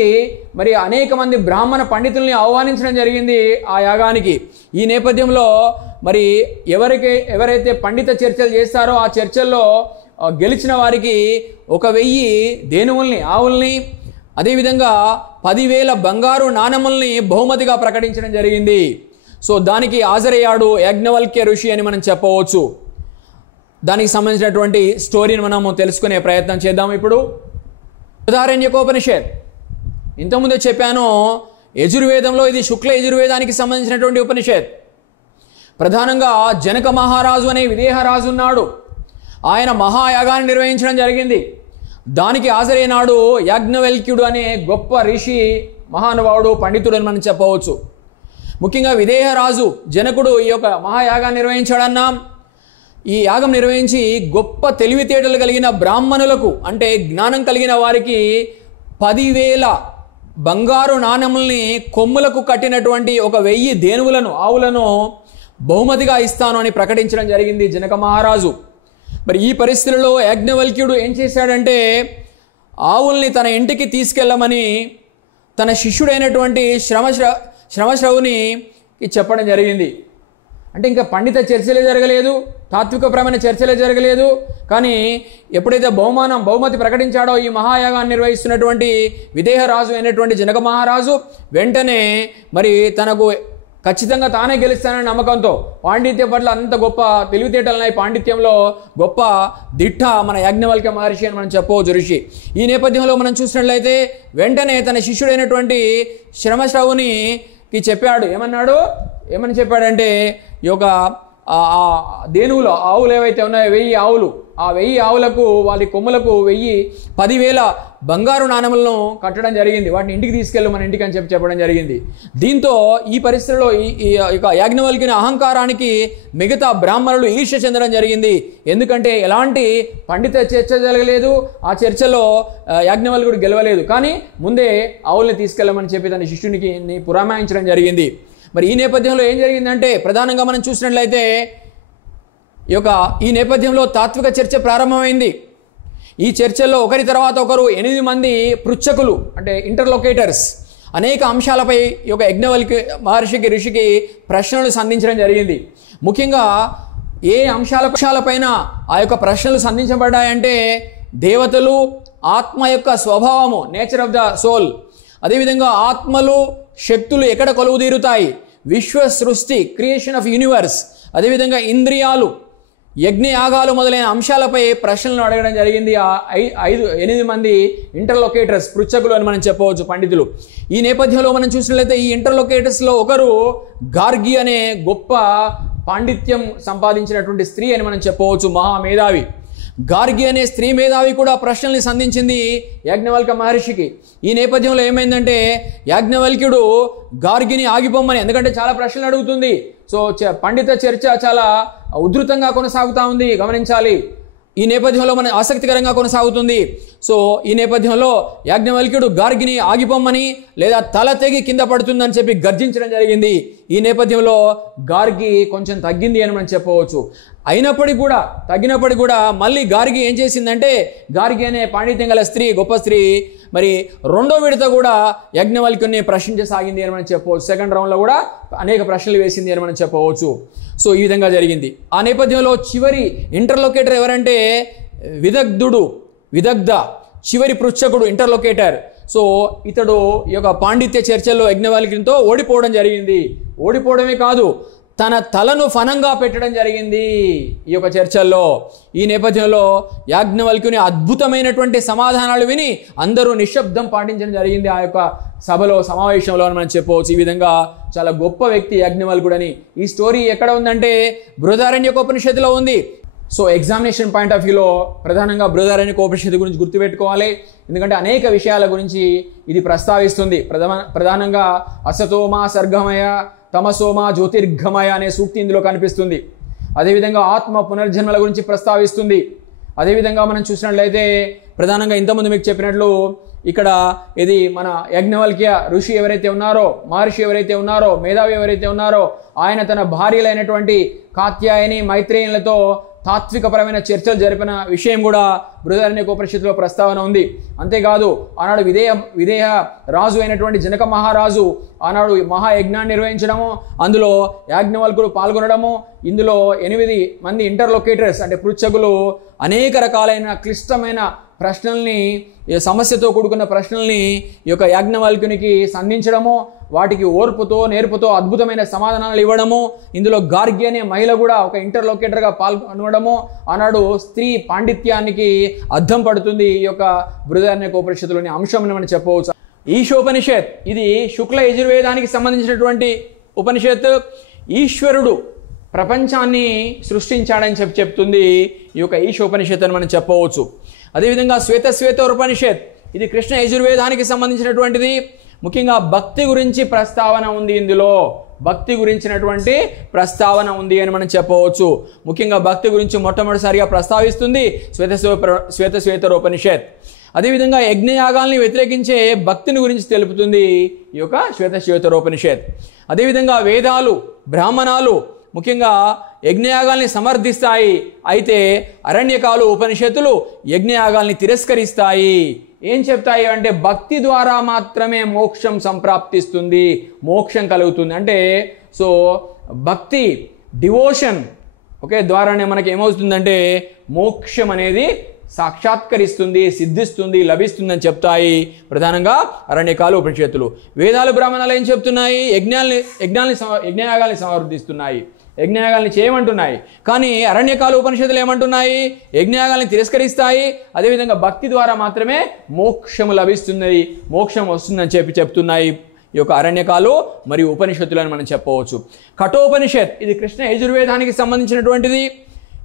మరి అనేక మంది బ్రాహ్మణ పండితుల్ని ఆహ్వానించడం జరిగింది ఆ యాగానికి. ఈ నేపథ్యంలో మరి ఎవరైతే పండిత చర్చలు చేస్తారో ఆ చర్చల్లో గెలిచిన వారికి 1000 దేనువుల్ని, ఆవుల్ని, అదేవిధంగా 10,000 బంగారు నాణెముల్ని బహుమతిగా ప్రకటించడం జరిగింది. సో దానికి హాజరయ్యాడు యాజ్ఞవల్క్య ఋషి అని మనం చెప్పవచ్చు. దానికి సంబంధించినటువంటి స్టోరీని మనము తెలుసుకునే ప్రయత్నం చేద్దాం. ఇప్పుడు బృహదారణ్యకోపనిషత్ ఇంతకుముందే చెప్పాను, యజుర్వేదంలో ఇది శుక్ల యజుర్వేదానికి సంబంధించినటువంటి ఉపనిషత్. ప్రధానంగా జనక మహారాజు అనే విదేహరాజు ఉన్నాడు. ఆయన మహాయాగాన్ని నిర్వహించడం జరిగింది. దానికి హాజరైనాడు యాజ్ఞవల్క్యుడు అనే గొప్ప ఋషి, మహానుభావుడు, పండితుడు అని మనం చెప్పవచ్చు. ముఖ్యంగా విదేహరాజు జనకుడు ఈ యొక్క మహాయాగాన్ని నిర్వహించాడన్నాం. ఈ యాగం నిర్వహించి గొప్ప తెలివితేటలు కలిగిన బ్రాహ్మణులకు, అంటే జ్ఞానం కలిగిన వారికి 10,000 బంగారు నాణెముల్ని కొమ్ములకు కట్టినటువంటి 1000 దేనువులను, ఆవులను బహుమతిగా ఇస్తాను అని ప్రకటించడం జరిగింది జనక మహారాజు. మరి ఈ పరిస్థితులలో యాజ్ఞవల్క్యుడు ఏం చేశాడంటే ఆవుల్ని తన ఇంటికి తీసుకెళ్ళమని తన శిష్యుడైనటువంటి శ్రమశ్రవుని చెప్పడం జరిగింది. అంటే ఇంకా పండిత చర్చలే జరగలేదు, తాత్వికపరమైన చర్చలే జరగలేదు. కానీ ఎప్పుడైతే బహుమతి ప్రకటించాడో ఈ మహాయాగాన్ని నిర్వహిస్తున్నటువంటి విదేహరాజు అయినటువంటి జనక మహారాజు వెంటనే మరి తనకు ఖచ్చితంగా తానే గెలుస్తానని నమ్మకంతో, పాండిత్యం పట్ల అంత గొప్ప తెలివితేటలున్నాయి, పాండిత్యంలో గొప్ప దిట్ట మన యాజ్ఞవల్క్య మహర్షి అని మనం చెప్పవచ్చు, ఋషి. ఈ నేపథ్యంలో మనం చూసినట్లయితే వెంటనే తన శిష్యుడైనటువంటి శ్రమశ్రవునికి చెప్పాడు. ఏమని చెప్పాడంటే ఈ యొక్క దేనువులు, ఆవులు ఏవైతే ఉన్నాయో 1000 ఆవులు, ఆ 1000 ఆవులకు, వాళ్ళ కొమ్ములకు 10,000 బంగారు నాణెములను కట్టడం జరిగింది. వాటిని ఇంటికి తీసుకెళ్ళు, మన ఇంటికి అని చెప్పడం జరిగింది. దీంతో ఈ పరిస్థితుల్లో ఈ యాజ్ఞవల్క్యుని అహంకారానికి మిగతా బ్రాహ్మణులు ఈర్ష్య చెందడం జరిగింది. ఎందుకంటే ఎలాంటి పండిత చర్చ జరగలేదు, ఆ చర్చలో యాజ్ఞవల్క్యుడు గెలవలేదు. కానీ ముందే ఆవుల్ని తీసుకెళ్ళమని చెప్పి తన శిష్యునికి పురమాయించడం జరిగింది. మరి ఈ నేపథ్యంలో ఏం జరిగిందంటే ప్రధానంగా మనం చూసినట్లయితే ఈ నేపథ్యంలో తాత్విక చర్చ ప్రారంభమైంది. ఈ చర్చల్లో ఒకరి తర్వాత ఒకరు 8 మంది పృచ్ఛకులు, అంటే ఇంటర్లోకేటర్స్, అనేక అంశాలపై ఈ యొక్క యాజ్ఞవల్క్య మహర్షికి, ఋషికి ప్రశ్నలు సంధించడం జరిగింది. ముఖ్యంగా ఏ అంశాలపైన ఆ యొక్క ప్రశ్నలు సంధించబడ్డాయంటే దేవతలు, ఆత్మ యొక్క స్వభావము, నేచర్ ఆఫ్ ద సోల్, అదేవిధంగా ఆత్మలు, శక్తులు ఎక్కడ కొలువుదీరుతాయి, విశ్వ సృష్టి, క్రియేషన్ ఆఫ్ యూనివర్స్, అదేవిధంగా ఇంద్రియాలు, యజ్ఞయాగాలు మొదలైన అంశాలపై ప్రశ్నలను అడగడం జరిగింది. 8 మంది ఇంటర్లోకేటర్స్, పృచ్ఛకులు అని మనం చెప్పవచ్చు, పండితులు. ఈ నేపథ్యంలో మనం చూసినట్లయితే ఈ ఇంటర్లోకేటర్స్లో ఒకరు గార్గి అనే గొప్ప పాండిత్యం సంపాదించినటువంటి స్త్రీ అని మనం చెప్పవచ్చు, మహామేధావి. గార్గి అనే స్త్రీ మేధావి కూడా ప్రశ్నల్ని సంధించింది యాజ్ఞవల్క్య మహర్షికి. ఈ నేపథ్యంలో ఏమైందంటే యాజ్ఞవల్క్యుడు గార్గిని ఆగిపోమ్మని, ఎందుకంటే చాలా ప్రశ్నలు అడుగుతుంది. సో పండిత చర్చ చాలా ఉధృతంగా కొనసాగుతూ ఉంది, గమనించాలి. ఈ నేపథ్యంలో మన ఆసక్తికరంగా కొనసాగుతుంది. సో ఈ నేపథ్యంలో యాజ్ఞవల్క్యుడు గార్గిని ఆగిపోమ్మని, లేదా తల తెగి కింద పడుతుందని చెప్పి గర్జించడం జరిగింది. ఈ నేపథ్యంలో గార్గి కొంచెం తగ్గింది అని మనం చెప్పవచ్చు. తగ్గినప్పటికీ కూడా మళ్ళీ గార్గి ఏం చేసిందంటే, గార్గి అనే పాండిత్యం గల స్త్రీ, గొప్ప స్త్రీ, మరి 2వ విడత కూడా యాజ్ఞవల్క్యుని ప్రశ్నించసాగింది అని మనం చెప్పవచ్చు. సెకండ్ రౌండ్లో కూడా అనేక ప్రశ్నలు వేసింది అని మనం చెప్పవచ్చు. సో ఈ విధంగా జరిగింది. ఆ నేపథ్యంలో చివరి ఇంటర్లోకేటర్ ఎవరంటే విదగ్ధ, చివరి పృచ్ఛకుడు, ఇంటర్లోకేటర్. సో ఇతడు ఈ యొక్క పాండిత్య చర్చల్లో యాజ్ఞవల్క్యునితో ఓడిపోవడం జరిగింది. ఓడిపోవడమే కాదు, తన తలను ఫనంగా పెట్టడం జరిగింది ఈ యొక్క చర్చల్లో. ఈ నేపథ్యంలో యాజ్ఞవల్క్యుని అద్భుతమైనటువంటి సమాధానాలు విని అందరూ నిశ్శబ్దం పాటించడం జరిగింది ఆ యొక్క సమావేశంలో అని మనం చెప్పవచ్చు. ఈ విధంగా చాలా గొప్ప వ్యక్తి యాజ్ఞవల్క్యుడని. ఈ స్టోరీ ఎక్కడ ఉందంటే బృహదారణ్యకోపనిషత్తులో ఉంది. సో ఎగ్జామినేషన్ పాయింట్ ఆఫ్ వ్యూలో ప్రధానంగా బృహదారణ్యకోపనిషత్తు గురించి గుర్తుపెట్టుకోవాలి. ఎందుకంటే అనేక విషయాల గురించి ఇది ప్రస్తావిస్తుంది. ప్రధానంగా అసతోమా సర్గమయ, తమసోమా జ్యోతిర్గమయ అనే సూక్తి ఇందులో కనిపిస్తుంది. అదేవిధంగా ఆత్మ పునర్జన్మల గురించి ప్రస్తావిస్తుంది. అదేవిధంగా మనం చూసినట్లయితే ప్రధానంగా ఇంతకుముందు మీకు చెప్పినట్లు ఇక్కడ ఇది మన యజ్ఞవల్క్య ఋషి ఎవరైతే ఉన్నారో, మహర్షి ఎవరైతే ఉన్నారో, మేధావి ఎవరైతే ఉన్నారో, ఆయన తన భార్యలైనటువంటి కాత్యాయని మైత్రేయులతో తాత్వికపరమైన చర్చలు జరిపిన విషయం కూడా బృహదారణ్యకోపనిషత్తులో ప్రస్తావన ఉంది. అంతేకాదు ఆనాడు విదేహ రాజు అయినటువంటి జనక మహారాజు ఆనాడు మహాయజ్ఞాన్ని నిర్వహించడము, అందులో యాజ్ఞవల్కులు పాల్గొనడము, ఇందులో 8 మంది ఇంటర్లొకేటర్స్ అంటే పృచ్ఛకులు అనేక రకాలైన క్లిష్టమైన ప్రశ్నల్ని, సమస్యతో కూడుకున్న ప్రశ్నల్ని ఈ యొక్క యాజ్ఞవల్కునికి సంధించడము, వాటికి ఓర్పుతో నేర్పుతో అద్భుతమైన సమాధానాలు ఇవ్వడము, ఇందులో గార్గి అనే మహిళ కూడా ఒక ఇంటర్లొకేటర్గా పాల్గొనడము ఆనాడు స్త్రీ పాండిత్యానికి అద్దం పడుతుంది ఈ యొక్క బృహదారణ్యకోపనిషత్తులోని అంశం అని మనం చెప్పవచ్చు. ఈశోపనిషత్ ఇది శుక్ల యజుర్వేదానికి సంబంధించినటువంటి ఉపనిషత్. ఈశ్వరుడు ప్రపంచాన్ని సృష్టించాడని చెప్తుంది ఈ యొక్క ఈశోపనిషత్ అని మనం చెప్పవచ్చు. అదేవిధంగా శ్వేతోపనిషత్ ఇది కృష్ణ యజుర్వేదానికి సంబంధించినటువంటిది. ముఖ్యంగా భక్తి గురించి ప్రస్తావన ఉంది, ఇందులో భక్తి గురించినటువంటి ప్రస్తావన ఉంది అని మనం చెప్పవచ్చు. ముఖ్యంగా భక్తి గురించి మొట్టమొదటిసారిగా ప్రస్తావిస్తుంది శ్వేతోపనిషత్. అదేవిధంగా యజ్ఞయాగాల్ని వ్యతిరేకించే భక్తిని గురించి తెలుపుతుంది ఈ యొక్క శ్వేతోపనిషత్. అదేవిధంగా వేదాలు, బ్రాహ్మణాలు ముఖ్యంగా యజ్ఞయాగాల్ని సమర్థిస్తాయి, అయితే అరణ్యకాలు ఉపనిషత్తులు యజ్ఞయాగాల్ని తిరస్కరిస్తాయి. ఏం చెప్తాయి అంటే భక్తి ద్వారా మాత్రమే మోక్షం సంప్రాప్తిస్తుంది, మోక్షం కలుగుతుంది. అంటే సో భక్తి డివోషన్ ద్వారానే మనకి ఏమవుతుందంటే మోక్షం అనేది సాక్షాత్కరిస్తుంది, సిద్ధిస్తుంది, లభిస్తుందని చెప్తాయి ప్రధానంగా అరణ్యకాలు ఉపనిషత్తులు. వేదాలు బ్రాహ్మణాలు ఏం చెప్తున్నాయి? యజ్ఞయాగాల్ని సమర్థిస్తున్నాయి, యజ్ఞయాగాల్ని చేయమంటున్నాయి. కానీ అరణ్యకాలు ఉపనిషత్తులు ఏమంటున్నాయి? యజ్ఞయాగాల్ని తిరస్కరిస్తాయి. అదేవిధంగా భక్తి ద్వారా మాత్రమే మోక్షము లభిస్తుంది, మోక్షం వస్తుందని చెప్తున్నాయి ఈ యొక్క అరణ్యకాలు మరియు ఉపనిషత్తులు అని మనం చెప్పవచ్చు. కఠోపనిషత్ ఇది కృష్ణ యజుర్వేదానికి సంబంధించినటువంటిది.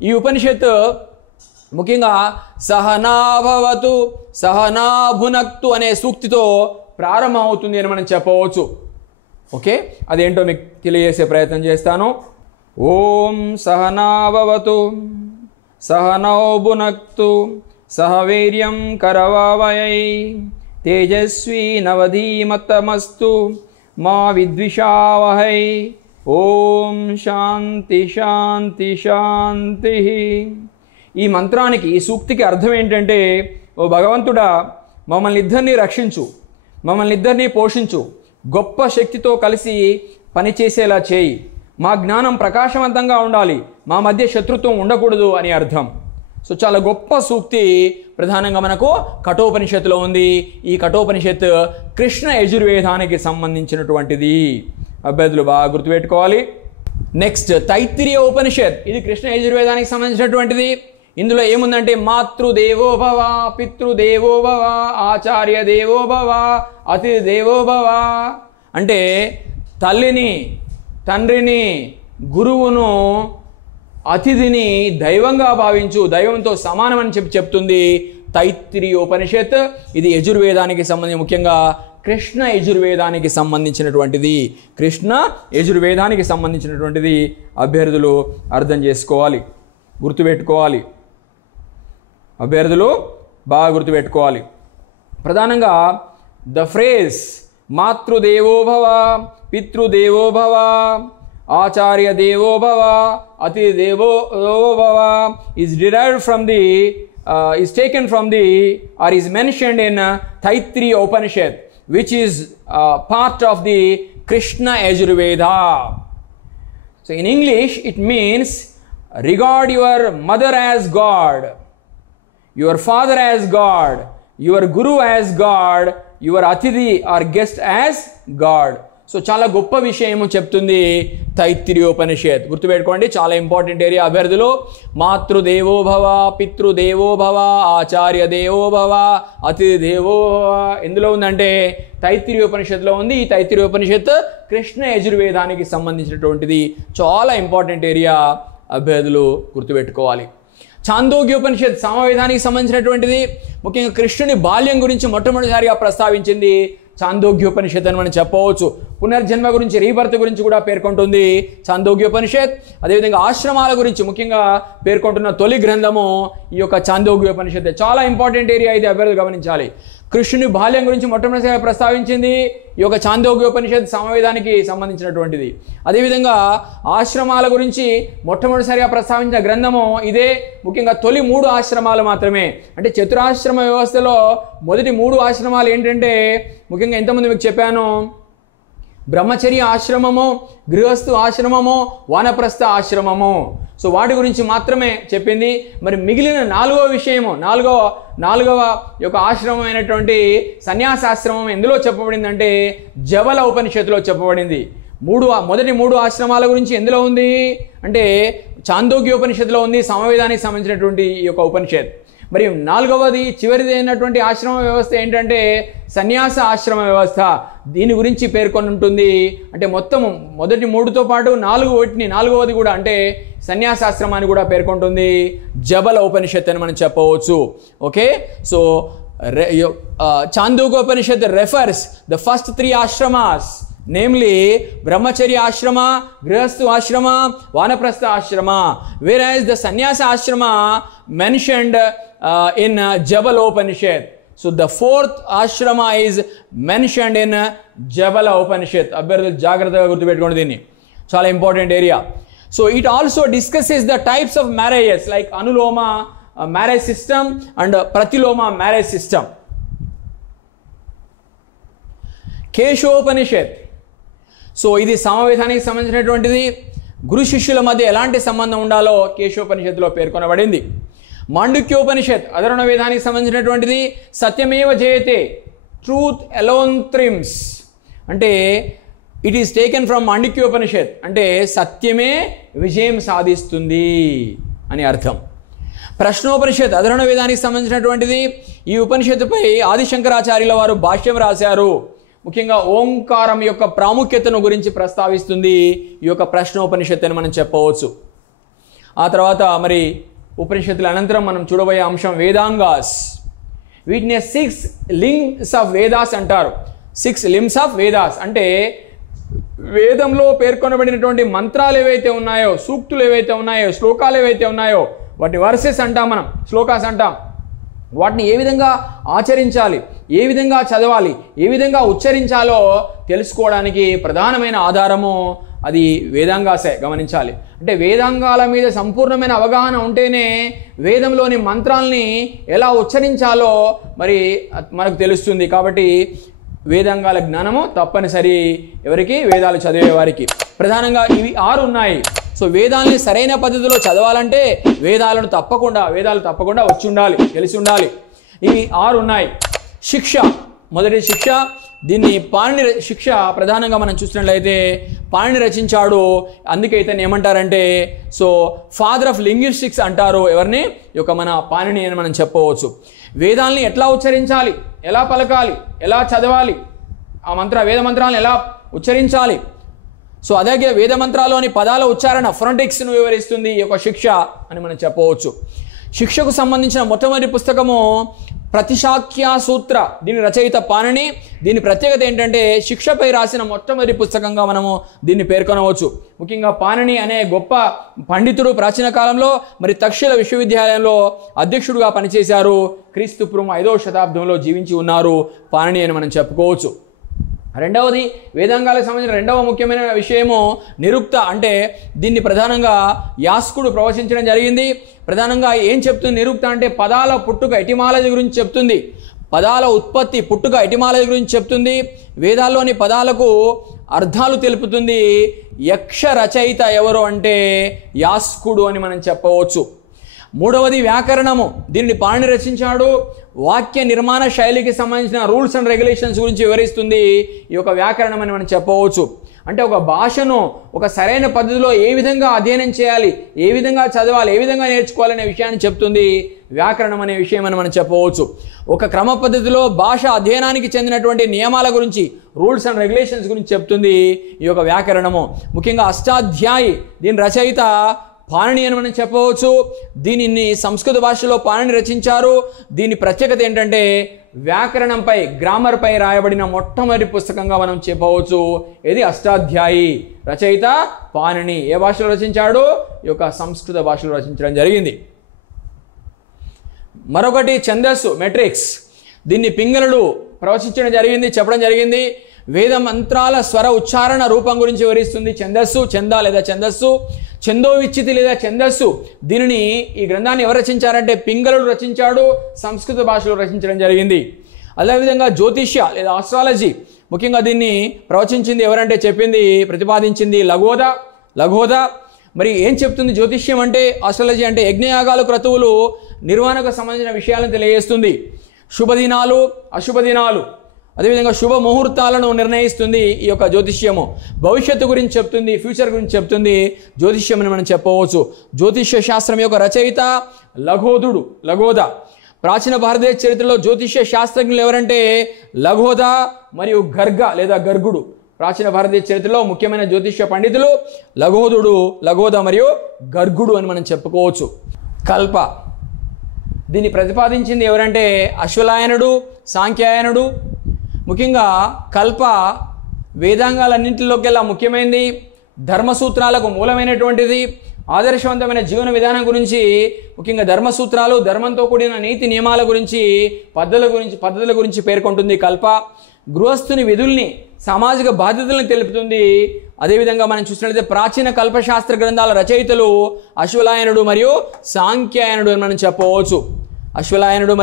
ఈ ఉపనిషత్తు ముఖ్యంగా సహనాభవతు సహనాభునక్తు అనే సూక్తితో ప్రారంభమవుతుంది అని మనం చెప్పవచ్చు. ఓకే, అదేంటో మీకు తెలియజేసే ప్రయత్నం చేస్తాను. ఓం సహనాభవతు సహనౌ భునక్తు సహ వీర్యం కరవావహై తేజస్వీ నవధీమతమస్తు మా విద్విషావహై. ఓం శాంతి శాంతి శాంతి. ఈ మంత్రానికి, ఈ సూక్తికి అర్థం ఏంటంటే, ఓ భగవంతుడా మమ్మల్ని ఇద్దరిని రక్షించు, మమ్మల్ని ఇద్దరిని పోషించు, గొప్ప శక్తితో కలిసి పనిచేసేలా చేయి, మా జ్ఞానం ప్రకాశవంతంగా ఉండాలి, మా మధ్య శత్రుత్వం ఉండకూడదు అని అర్థం. సో చాలా గొప్ప సూక్తి ప్రధానంగా మనకు కఠోపనిషత్తులో ఉంది. ఈ కఠోపనిషత్ కృష్ణ యజుర్వేదానికి సంబంధించినటువంటిది. అభ్యర్థులు బాగా గుర్తుపెట్టుకోవాలి. నెక్స్ట్ తైత్తిరీయ ఉపనిషత్ ఇది కృష్ణ యజుర్వేదానికి సంబంధించినటువంటిది. ఇందులో ఏముందంటే మాతృదేవో భవ, పితృదేవో భవ, ఆచార్య దేవో భవ, అతిథి దేవో భవ. అంటే తల్లిని, తండ్రిని, గురువును, అతిథిని దైవంగా భావించు, దైవంతో సమానమని చెప్తుంది తైత్తిరీయ ఉపనిషత్. ఇది యజుర్వేదానికి సంబంధించి, ముఖ్యంగా కృష్ణ యజుర్వేదానికి సంబంధించినటువంటిది. కృష్ణ యజుర్వేదానికి సంబంధించినటువంటిది అభ్యర్థులు అర్థం చేసుకోవాలి, గుర్తుపెట్టుకోవాలి. అభ్యర్థులు బాగా గుర్తుపెట్టుకోవాలి. ప్రధానంగా ద ఫ్రేజ్ మాతృదేవో భవ, పితృదేవో భవ, ఆచార్య దేవో భవ, అతిథి దేవో భవ is derived from the is taken from the or is mentioned in Taittiriya Upanishad, which is part of the Krishna Yajurveda. So in English it means regard your mother as God, your father as God, your guru as God, your అతిథి or guest as God. So చాలా గొప్ప విషయము చెప్తుంది తైత్తిరీయోపనిషత్. గుర్తుపెట్టుకోండి, చాలా important area అభ్యర్థులు. మాతృదేవో భవ, పితృదేవో భవ, ఆచార్య దేవో భవ, అతిథి దేవో భవ ఎందులో ఉందంటే తైత్తిరీయోపనిషత్తులో ఉంది. ఈ తైత్తిరీయోపనిషత్ కృష్ణ యజుర్వేదానికి సంబంధించినటువంటిది. చాలా ఇంపార్టెంట్ ఏరియా అభ్యర్థులు గుర్తుపెట్టుకోవాలి. చాందోగ్యోపనిషత్ సామవేదానికి సంబంధించినటువంటిది. ముఖ్యంగా కృష్ణుని బాల్యం గురించి మొట్టమొదటిసారిగా ప్రస్తావించింది ఛాందోగ్యోపనిషత్ అని మనం చెప్పవచ్చు. పునర్జన్మ గురించి, రీబర్త్ గురించి కూడా పేర్కొంటుంది ఛాందోగ్యోపనిషత్. అదేవిధంగా ఆశ్రమాల గురించి ముఖ్యంగా పేర్కొంటున్న తొలి గ్రంథము ఈ యొక్క ఛాందోగ్యోపనిషత్. చాలా ఇంపార్టెంట్ ఏరియా ఇది, అభ్యర్థులు గమనించాలి. కృష్ణుని బాల్యం గురించి మొట్టమొదటిసారిగా ప్రస్తావించింది ఈ యొక్క ఛాందోగ్యోపనిషత్ సమవేదానికి సంబంధించినటువంటిది. అదేవిధంగా ఆశ్రమాల గురించి మొట్టమొదటిసారిగా ప్రస్తావించిన గ్రంథము ఇదే. ముఖ్యంగా తొలి 3 ఆశ్రమాలు మాత్రమే. అంటే చతురాశ్రమ వ్యవస్థలో మొదటి 3 ఆశ్రమాలు ఏంటంటే ముఖ్యంగా ఎంతమంది మీకు చెప్పాను, బ్రహ్మచర్య ఆశ్రమము, గృహస్థు ఆశ్రమము, వానప్రస్థ ఆశ్రమము. సో వాటి గురించి మాత్రమే చెప్పింది. మరి మిగిలిన 4వ విషయము, నాలుగవ యొక్క ఆశ్రమం అయినటువంటి సన్యాసాశ్రమం ఎందులో చెప్పబడిందంటే జబల ఉపనిషత్తులో చెప్పబడింది. మొదటి 3 ఆశ్రమాల గురించి ఎందులో ఉంది అంటే ఛాందోగ్యోపనిషత్తులో ఉంది, సమవేదానికి సంబంధించినటువంటి ఈ యొక్క ఉపనిషత్. మరి 4వది చివరిది అయినటువంటి ఆశ్రమ వ్యవస్థ ఏంటంటే సన్యాస ఆశ్రమ వ్యవస్థ. దీని గురించి పేర్కొని ఉంటుంది. అంటే మొత్తం మొదటి 3తో పాటు 4వది కూడా అంటే సన్యాసాశ్రమాన్ని కూడా పేర్కొంటుంది జబల ఉపనిషత్ అని మనం చెప్పవచ్చు. Okay, so Chandogya Upanishad refers the first 3 ashramas, namely brahmacharya ashrama, grihasthu ashrama, vanaprastha ashrama, whereas the sannyasa ashrama mentioned in Jabala Upanishad. So the 4th ashrama is mentioned in Jabala Upanishad. అభ్యర్థులు జాగ్రత్తగా గుర్తుపెట్టుకోండి దీన్ని, చాలా important area. So it also discusses the types of marriages like Anuloma marriage system and Pratiloma marriage system. Keshopanishad. So ఇది సమవేదానికి సంబంధించినటువంటిది. గురు శిష్యుల మధ్య ఎలాంటి సంబంధం ఉండాలో కేశోపనిషత్తులో పేర్కొనబడింది. మాండుక్యోపనిషత్ అధర్వణ వేదానికి సంబంధించినటువంటిది. సత్యమేవ జయతే, ట్రూత్ అలోన్ త్రిమ్స్, అంటే it is taken from Mandukyopanishad, అంటే సత్యమే విజయం సాధిస్తుంది అని అర్థం. ప్రశ్నోపనిషత్ అధర్వణ వేదానికి సంబంధించినటువంటిది. ఈ ఉపనిషత్తుపై ఆదిశంకరాచార్యుల వారు భాష్యం రాశారు. ముఖ్యంగా ఓంకారం యొక్క ప్రాముఖ్యతను గురించి ప్రస్తావిస్తుంది ఈ యొక్క ప్రశ్నోపనిషత్తు అని మనం చెప్పవచ్చు. ఆ తర్వాత మరి ఉపనిషత్తుల అనంతరం మనం చూడబోయే అంశం వేదాంగాస్. వీటిని 6 limbs ఆఫ్ వేదాస్ అంటారు. 6 limbs ఆఫ్ వేదాస్ అంటే వేదంలో పేర్కొనబడినటువంటి మంత్రాలు ఏవైతే ఉన్నాయో, సూక్తులు ఏవైతే ఉన్నాయో, శ్లోకాలు ఏవైతే ఉన్నాయో వాటిని వర్సెస్ అంటాం, మనం శ్లోకాస్ అంటాం. వాటిని ఏ విధంగా ఆచరించాలి, ఏ విధంగా చదవాలి, ఏ విధంగా ఉచ్చరించాలో తెలుసుకోవడానికి ప్రధానమైన ఆధారము అది వేదాంగాసే. గమనించాలి, అంటే వేదాంగాల మీద సంపూర్ణమైన అవగాహన ఉంటేనే వేదంలోని మంత్రాల్ని ఎలా ఉచ్చరించాలో మరి మనకు తెలుస్తుంది. కాబట్టి వేదాంగాల జ్ఞానము తప్పనిసరి ఎవరికి, వేదాలు చదివే వారికి. ప్రధానంగా ఇవి 6 ఉన్నాయి. సో వేదాలని సరైన పద్ధతిలో చదవాలంటే వేదాలు తప్పకుండా వచ్చి ఉండాలి, తెలిసి ఉండాలి. ఇవి 6 ఉన్నాయి. శిక్ష, మొదటి శిక్ష. దీన్ని పాణిని శిక్ష ప్రధానంగా మనం చూసినట్లయితే పాణిని రచించాడు. అందుకే ఇతను ఏమంటారంటే సో ఫాదర్ ఆఫ్ లింగ్విస్టిక్స్ అంటారు ఎవరిని, ఈ యొక్క మన పాణిని అని మనం చెప్పవచ్చు. వేదాలని ఎట్లా ఉచ్చరించాలి, ఎలా పలకాలి, ఎలా చదవాలి, వేద మంత్రాలను ఎలా ఉచ్చరించాలి. సో అలాగే వేద మంత్రాల్లోని పదాల ఉచ్చారణ ఫొనెటిక్స్ను వివరిస్తుంది ఈ యొక్క శిక్ష అని మనం చెప్పవచ్చు. శిక్షకు సంబంధించిన మొట్టమొదటి పుస్తకము ప్రతిశాఖ్య సూత్ర. దీని రచయిత పాణిని. దీని ప్రత్యేకత ఏంటంటే శిక్షపై రాసిన మొట్టమొదటి పుస్తకంగా మనము దీన్ని పేర్కొనవచ్చు. ముఖ్యంగా పాణిని అనే గొప్ప పండితుడు ప్రాచీన కాలంలో మరి తక్షశిల విశ్వవిద్యాలయంలో అధ్యక్షుడుగా పనిచేశారు. క్రీస్తుపూర్వం 5వ శతాబ్దంలో జీవించి ఉన్నారు పాణిని అని మనం చెప్పుకోవచ్చు. రెండవది వేదాంగాలకు సంబంధించిన రెండవ ముఖ్యమైన విషయము నిరుక్త. అంటే దీన్ని ప్రధానంగా యాస్కుడు ప్రవచించడం జరిగింది. ప్రధానంగా ఏం చెప్తుంది నిరుక్త అంటే పదాల పుట్టుక, ఎటిమాలజీ గురించి చెప్తుంది. పదాల ఉత్పత్తి, పుట్టుక, ఎటిమాలజీ గురించి చెప్తుంది. వేదాల్లోని పదాలకు అర్థాలు తెలుపుతుంది. యక్ష రచయిత ఎవరు అంటే యాస్కుడు అని మనం చెప్పవచ్చు. మూడవది వ్యాకరణము. దీనిని పాణిని రచించాడు. వాక్య నిర్మాణ శైలికి సంబంధించిన రూల్స్ అండ్ రెగ్యులేషన్స్ గురించి వివరిస్తుంది ఈ యొక్క వ్యాకరణం అని మనం చెప్పవచ్చు. అంటే ఒక భాషను ఒక సరైన పద్ధతిలో ఏ విధంగా అధ్యయనం చేయాలి, ఏ విధంగా చదవాలి, ఏ విధంగా నేర్చుకోవాలనే విషయాన్ని చెప్తుంది వ్యాకరణం అనే విషయం అని మనం చెప్పవచ్చు. ఒక క్రమ పద్ధతిలో భాష అధ్యయనానికి చెందినటువంటి నియమాల గురించి, రూల్స్ అండ్ రెగ్యులేషన్స్ గురించి చెప్తుంది ఈ యొక్క వ్యాకరణము. ముఖ్యంగా అష్టాధ్యాయి. దీని రచయిత పాణిని అని మనం చెప్పవచ్చు. దీనిని సంస్కృత భాషలో పాణిని రచించారు. దీని ప్రత్యేకత ఏంటంటే వ్యాకరణంపై గ్రామర్పై రాయబడిన మొట్టమొదటి పుస్తకంగా మనం చెప్పవచ్చు. ఇది అష్టాధ్యాయి. రచయిత పాణిని. ఏ భాషలో రచించాడు? ఈ యొక్క సంస్కృత భాషలో రచించడం జరిగింది. మరొకటి ఛందస్సు, మెట్రిక్స్. దీన్ని పింగళుడు ప్రవచించడం జరిగింది, చెప్పడం జరిగింది. వేద మంత్రాల స్వర ఉచ్చారణ రూపం గురించి వివరిస్తుంది ఛందస్సు. ఛంద లేదా ఛందస్సు, ఛందో విచ్చితి లేదా ఛందస్సు. దీనిని, ఈ గ్రంథాన్ని ఎవరు రచించారంటే పింగళుడు రచించాడు, సంస్కృత భాషలో రచించడం జరిగింది. అదేవిధంగా జ్యోతిష్య లేదా ఆస్ట్రాలజీ, ముఖ్యంగా దీన్ని ప్రవచించింది ఎవరంటే చెప్పింది, ప్రతిపాదించింది లఘోద. మరి ఏం చెప్తుంది జ్యోతిష్యం అంటే, ఆస్ట్రాలజీ అంటే? యజ్ఞయాగాలు, క్రతువులు, నిర్వహణకు సంబంధించిన విషయాలను తెలియజేస్తుంది. శుభదినాలు, అశుభదినాలు, అదేవిధంగా శుభ ముహూర్తాలను నిర్ణయిస్తుంది ఈ యొక్క జ్యోతిష్యము. భవిష్యత్తు గురించి చెప్తుంది, ఫ్యూచర్ గురించి చెప్తుంది జ్యోతిష్యం అని మనం చెప్పవచ్చు. జ్యోతిష్య శాస్త్రం యొక్క రచయిత లఘోద. ప్రాచీన భారతదేశ చరిత్రలో జ్యోతిష్య శాస్త్రజ్ఞులు ఎవరంటే లఘోద మరియు గర్గుడు. ప్రాచీన భారతదేశ చరిత్రలో ముఖ్యమైన జ్యోతిష్య పండితులు లఘోద మరియు గర్గుడు అని మనం చెప్పుకోవచ్చు. కల్ప, దీన్ని ప్రతిపాదించింది ఎవరంటే అశ్వలాయనుడు, సాంఖ్యాయనుడు. ముఖ్యంగా కల్ప వేదాంగాలన్నింటిలోకెల్లా ముఖ్యమైనది, ధర్మసూత్రాలకు మూలమైనటువంటిది. ఆదర్శవంతమైన జీవన విధానం గురించి, ముఖ్యంగా ధర్మసూత్రాలు, ధర్మంతో కూడిన నీతి నియమాల గురించి, పద్ధతుల గురించి పేర్కొంటుంది కల్ప. గృహస్థుని విధుల్ని, సామాజిక బాధ్యతలను తెలుపుతుంది. అదేవిధంగా మనం చూసినట్లయితే ప్రాచీన కల్పశాస్త్ర గ్రంథాల రచయితలు అశ్వలాయనుడు మరియు సాంఖ్యాయనుడు అని మనం చెప్పవచ్చు. అశ్వలాయనుడు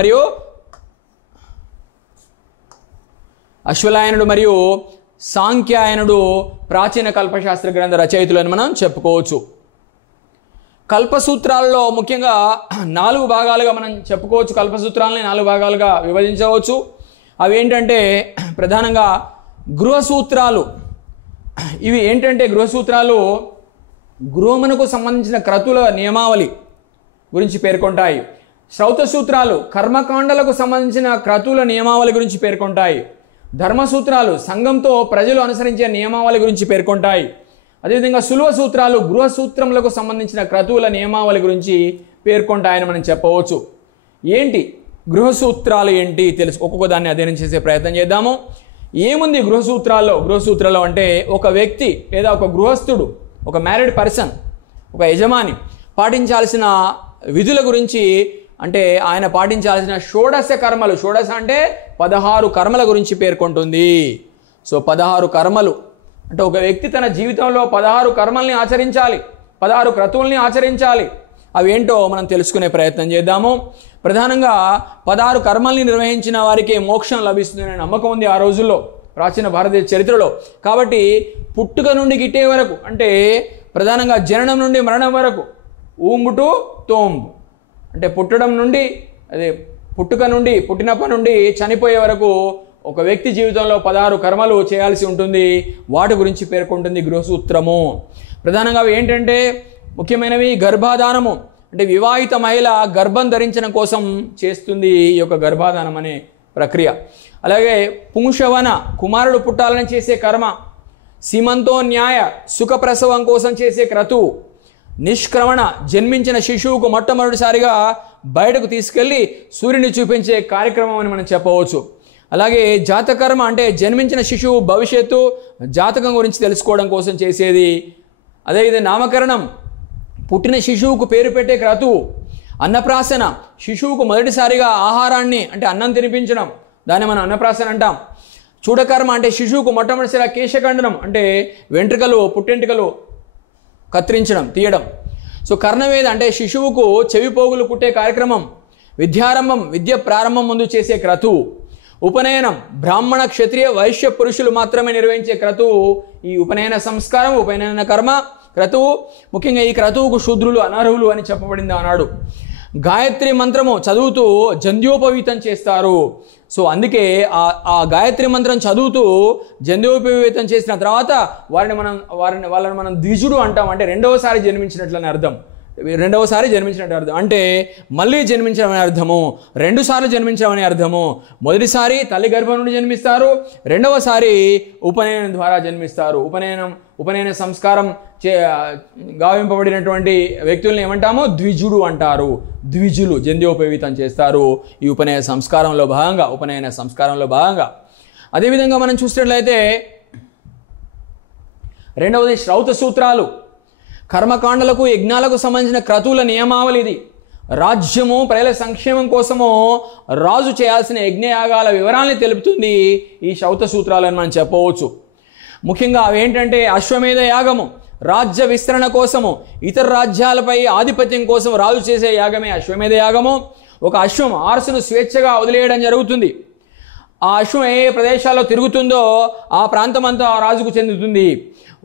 మరియు సాంఖ్యాయనుడు ప్రాచీన కల్పశాస్త్ర గ్రంథ రచయితలు అని మనం చెప్పుకోవచ్చు. కల్పసూత్రాలలో ముఖ్యంగా 4 భాగాలుగా మనం చెప్పుకోవచ్చు. కల్పసూత్రాలని 4 భాగాలుగా విభజించవచ్చు. అవి ఏంటంటే ప్రధానంగా గృహసూత్రాలు. ఇవి ఏంటంటే గృహసూత్రాలు గృహమునకు సంబంధించిన క్రతువుల నియమావళి గురించి పేర్కొంటాయి. శ్రౌత సూత్రాలు కర్మకాండలకు సంబంధించిన క్రతువుల నియమావళి గురించి పేర్కొంటాయి. ధర్మసూత్రాలు సంఘంతో ప్రజలు అనుసరించే నియమావళి గురించి పేర్కొంటాయి. అదేవిధంగా సులువ సూత్రాలు గృహ సూత్రములకు సంబంధించిన క్రతువుల నియమావళి గురించి పేర్కొంటాయని మనం చెప్పవచ్చు. ఏంటి గృహసూత్రాలు ఏంటి ఒక్కొక్క దాన్ని అధ్యయనం చేసే ప్రయత్నం చేద్దాము. ఏముంది గృహసూత్రాల్లో అంటే ఒక వ్యక్తి లేదా ఒక గృహస్థుడు, ఒక మ్యారీడ్ పర్సన్, ఒక యజమాని పాటించాల్సిన విధుల గురించి, అంటే ఆయన పాటించాల్సిన షోడశ కర్మలు, షోడశ అంటే 16 కర్మల గురించి పేర్కొంటుంది. సో 16 కర్మలు అంటే ఒక వ్యక్తి తన జీవితంలో 16 కర్మల్ని ఆచరించాలి, 16 క్రతువుల్ని ఆచరించాలి. అవి ఏంటో మనం తెలుసుకునే ప్రయత్నం చేద్దాము. ప్రధానంగా 16 కర్మల్ని నిర్వహించిన వారికి మోక్షం లభిస్తుందనే నమ్మకం ఉంది ఆ రోజుల్లో, ప్రాచీన భారతదేశ చరిత్రలో. కాబట్టి పుట్టుక నుండి గిట్టే వరకు, అంటే ప్రధానంగా జననం నుండి మరణం వరకు, ఊంబు టు తోంబు, అంటే పుట్టినప్పటి నుండి చనిపోయే వరకు ఒక వ్యక్తి జీవితంలో 16 కర్మలు చేయాల్సి ఉంటుంది. వాటి గురించి పేర్కొంటుంది గృహసూత్రము. ప్రధానంగా అవి ఏంటంటే ముఖ్యమైనవి గర్భాధానము, అంటే వివాహిత మహిళ గర్భం ధరించడం కోసం చేస్తుంది ఈ యొక్క గర్భాధానం అనే ప్రక్రియ. అలాగే పుంశవన, కుమారుడు పుట్టాలని చేసే కర్మ. సీమంతో న్యాయ, సుఖప్రసవం కోసం చేసే క్రతువు. నిష్క్రమణ, జన్మించిన శిశువుకు మొట్టమొదటిసారిగా బయటకు తీసుకెళ్ళి సూర్యుని చూపించే కార్యక్రమం అని మనం చెప్పవచ్చు. అలాగే జాతకర్మ, అంటే జన్మించిన శిశువు భవిష్యత్తు జాతకం గురించి తెలుసుకోవడం కోసం చేసేది. అదేవిధంగా నామకరణం, పుట్టిన శిశువుకు పేరు పెట్టే క్రతువు. అన్నప్రాసన, శిశువుకు మొదటిసారిగా ఆహారాన్ని, అంటే అన్నం తినిపించడం, దాన్ని మనం అన్నప్రాసన అంటాం. చూడకర్మ, అంటే శిశువుకు మొట్టమొదటిసారిగా కేశఖండనం, అంటే పుట్టెంట్రుకలు కత్తిరించడం, తీయడం. సో కర్ణవేద, అంటే శిశువుకు చెవిపోగులు కుట్టే కార్యక్రమం. విద్యారంభం, విద్య ప్రారంభం ముందు చేసే క్రతువు. ఉపనయనం, బ్రాహ్మణ, క్షత్రియ, వైశ్య పురుషులు మాత్రమే నిర్వహించే క్రతువు ఈ ఉపనయన సంస్కారం, ఉపనయన కర్మ, క్రతువు. ముఖ్యంగా ఈ క్రతువుకు శూద్రులు అనర్హులు అని చెప్పబడింది ఆనాడు. గాయత్రి మంత్రము చదువుతూ జంధ్యోపవీతం చేస్తారు. సో అందుకే ఆ గాయత్రి మంత్రం చదువుతూ జంధ్యోపవీతం చేసిన తర్వాత వాళ్ళని మనం ద్విజుడు అంటాం, అంటే రెండవసారి జన్మించినట్లని అర్థం. రెండవసారి జన్మించినట్టు అర్థం. అంటే మళ్ళీ జన్మించడం అనే అర్థము, 2 సార్లు జన్మించడం అనే అర్థము. మొదటిసారి తల్లి గర్భం నుండి జన్మిస్తారు, రెండవసారి ఉపనయనం ద్వారా జన్మిస్తారు. ఉపనయన సంస్కారం గావింపబడినటువంటి వ్యక్తుల్ని ఏమంటాము? ద్విజుడు అంటారు. ద్విజులు జంధ్యోపవీతం చేస్తారు ఈ ఉపనయన సంస్కారంలో భాగంగా. అదేవిధంగా మనం చూసినట్లయితే రెండవది శ్రౌత సూత్రాలు. కర్మకాండలకు యజ్ఞాలకు సంబంధించిన క్రతువుల నియమావళి ఇది. రాజ్యము ప్రజల సంక్షేమం కోసము రాజు చేయాల్సిన యజ్ఞయాగాల వివరాల్ని తెలుపుతుంది ఈ శ్రౌత సూత్రాలని మనం చెప్పవచ్చు. ముఖ్యంగా అవి ఏంటంటే అశ్వమేధ యాగము, రాజ్య విస్తరణ కోసము, ఇతర రాజ్యాలపై ఆధిపత్యం కోసం రాజు చేసే యాగమే అశ్వమేధ యాగము. ఒక అశ్వం ఆర్సును స్వేచ్ఛగా వదిలేయడం జరుగుతుంది. ఆ అశ్వం ఏ ప్రదేశాల్లో తిరుగుతుందో ఆ ప్రాంతం అంతా ఆ రాజుకు చెందుతుంది.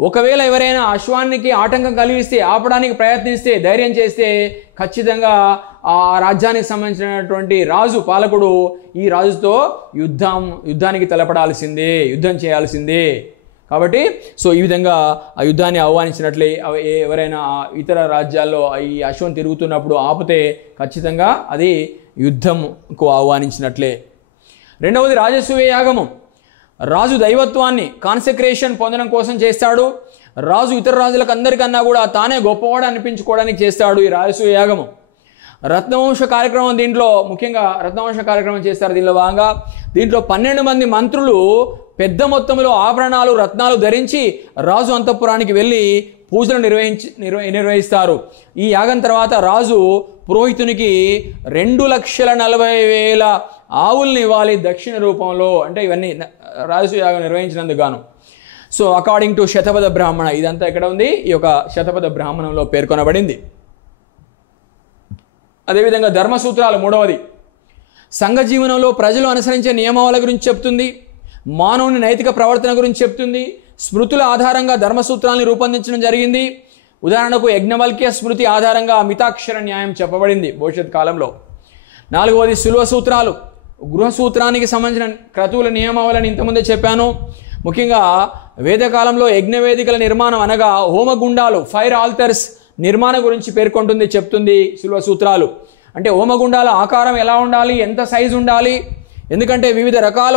ఒకవేళ ఎవరైనా అశ్వానికి ఆటంకం కలిగిస్తే, ఆపడానికి ప్రయత్నిస్తే, ధైర్యం చేస్తే ఖచ్చితంగా ఆ రాజ్యానికి సంబంధించినటువంటి రాజు, పాలకుడు ఈ రాజుతో యుద్ధానికి తలపడాల్సిందే, యుద్ధం చేయాల్సిందే. కాబట్టి ఈ విధంగా ఆ యుద్ధాన్ని ఆహ్వానించినట్లే ఎవరైనా ఇతర రాజ్యాల్లో ఈ అశ్వం తిరుగుతున్నప్పుడు ఆపితే ఖచ్చితంగా అది యుద్ధంకు ఆహ్వానించినట్లే. రెండవది రాజసూయ యాగము. రాజు దైవత్వాన్ని కాన్సెక్రేషన్ పొందడం కోసం చేస్తాడు. రాజు ఇతర రాజులకు అందరికన్నా కూడా తానే గొప్పవాడు అనిపించుకోవడానికి చేస్తాడు ఈ రాజసూయ యాగము. రత్నవంశ కార్యక్రమం, దీంట్లో ముఖ్యంగా రత్నవంశ కార్యక్రమం చేస్తారు. దీనిలో భాగంగా దీంట్లో 12 మంది మంత్రులు పెద్ద మొత్తంలో ఆభరణాలు, రత్నాలు ధరించి రాజు అంతఃపురానికి వెళ్ళి పూజలు నిర్వహిస్తారు. ఈ యాగం తర్వాత రాజు పురోహితునికి 2,40,40,000 ఆవుల్ని ఇవ్వాలి దక్షిణ రూపంలో. అంటే ఇవన్నీ రాజసూయ యాగం నిర్వహించినందుకు గాను. అకార్డింగ్ టు శతపథ బ్రాహ్మణ, ఇదంతా ఎక్కడ ఉంది? ఈ యొక్క శతపథ బ్రాహ్మణంలో పేర్కొనబడింది. అదేవిధంగా ధర్మసూత్రాలు మూడవది సంఘ జీవనంలో ప్రజలు అనుసరించే నియమావళి గురించి చెప్తుంది. మానవుని నైతిక ప్రవర్తన గురించి చెప్తుంది. స్మృతుల ఆధారంగా ధర్మసూత్రాలను రూపొందించడం జరిగింది. ఉదాహరణకు యజ్ఞవల్క్య స్మృతి ఆధారంగా మితాక్షర న్యాయం చెప్పబడింది భవిష్యత్ కాలంలో. 4వది సులువ సూత్రాలు. గృహ సూత్రానికి సంబంధించిన క్రతువుల నియమావళిని ఇంతకుముందే చెప్పాను. ముఖ్యంగా వేదకాలంలో యజ్ఞవేదికల నిర్మాణం అనగా హోమగుండాలు, ఫైర్ ఆల్టర్స్ నిర్మాణం గురించి పేర్కొంటుంది, చెప్తుంది సులువ సూత్రాలు. అంటే హోమగుండాల ఆకారం ఎలా ఉండాలి, ఎంత సైజు ఉండాలి, ఎందుకంటే వివిధ రకాల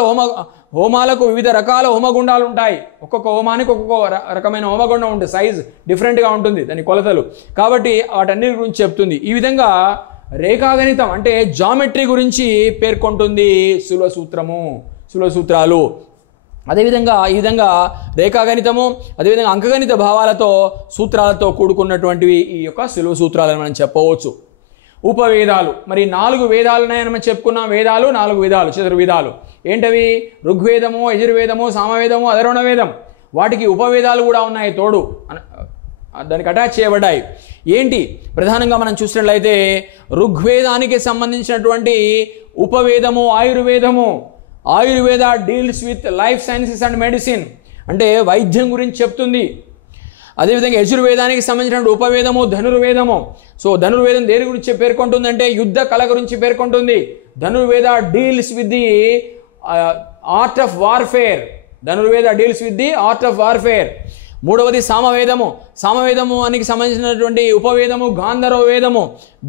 హోమాలకు వివిధ రకాల హోమగుండాలు ఉంటాయి. ఒక్కొక్క హోమానికి ఒక్కొక్క రకమైన హోమగుండం ఉంటుంది, సైజ్ డిఫరెంట్గా ఉంటుంది దాని కొలతలు. కాబట్టి వాటన్నిటి గురించి చెప్తుంది. ఈ విధంగా రేఖాగణితం అంటే జామెట్రీ గురించి పేర్కొంటుంది సులువ సూత్రాలు. అదేవిధంగా ఈ విధంగా రేఖాగణితము, అదేవిధంగా అంకగణిత భావాలతో సూత్రాలతో కూడుకున్నటువంటివి ఈ యొక్క సులువ సూత్రాలని మనం చెప్పవచ్చు. ఉపవేదాలు, మరి 4 వేదాలు ఉన్నాయని మనం చెప్పుకున్నాం. వేదాలు 4 విధాలు, చతుర్విధాలు. ఏంటవి? ఋగ్వేదము, యజుర్వేదము, సామవేదము, అధర్వణ వేదం. వాటికి ఉపవేదాలు కూడా ఉన్నాయి, తోడు దానికి అటాచ్ చేయబడ్డాయి. ఏంటి? ప్రధానంగా మనం చూసినట్లయితే ఋగ్వేదానికి సంబంధించినటువంటి ఉపవేదము ఆయుర్వేదము. Ayurveda deals with life sciences and medicine, అంటే వైద్యం గురించి చెప్తుంది. అదేవిధంగా యజుర్వేదానికి సంబంధించిన ఉపవేదము ధనుర్వేదము. ధనుర్వేదం దేని గురించి పేర్కొంటుందంటే యుద్ధ కళ గురించి పేర్కొంటుంది. Dhanurveda deals with the art of warfare. మూడవది సామవేదము. సామవేదానికి సంబంధించినటువంటి ఉపవేదము గాంధర్వ వేదము.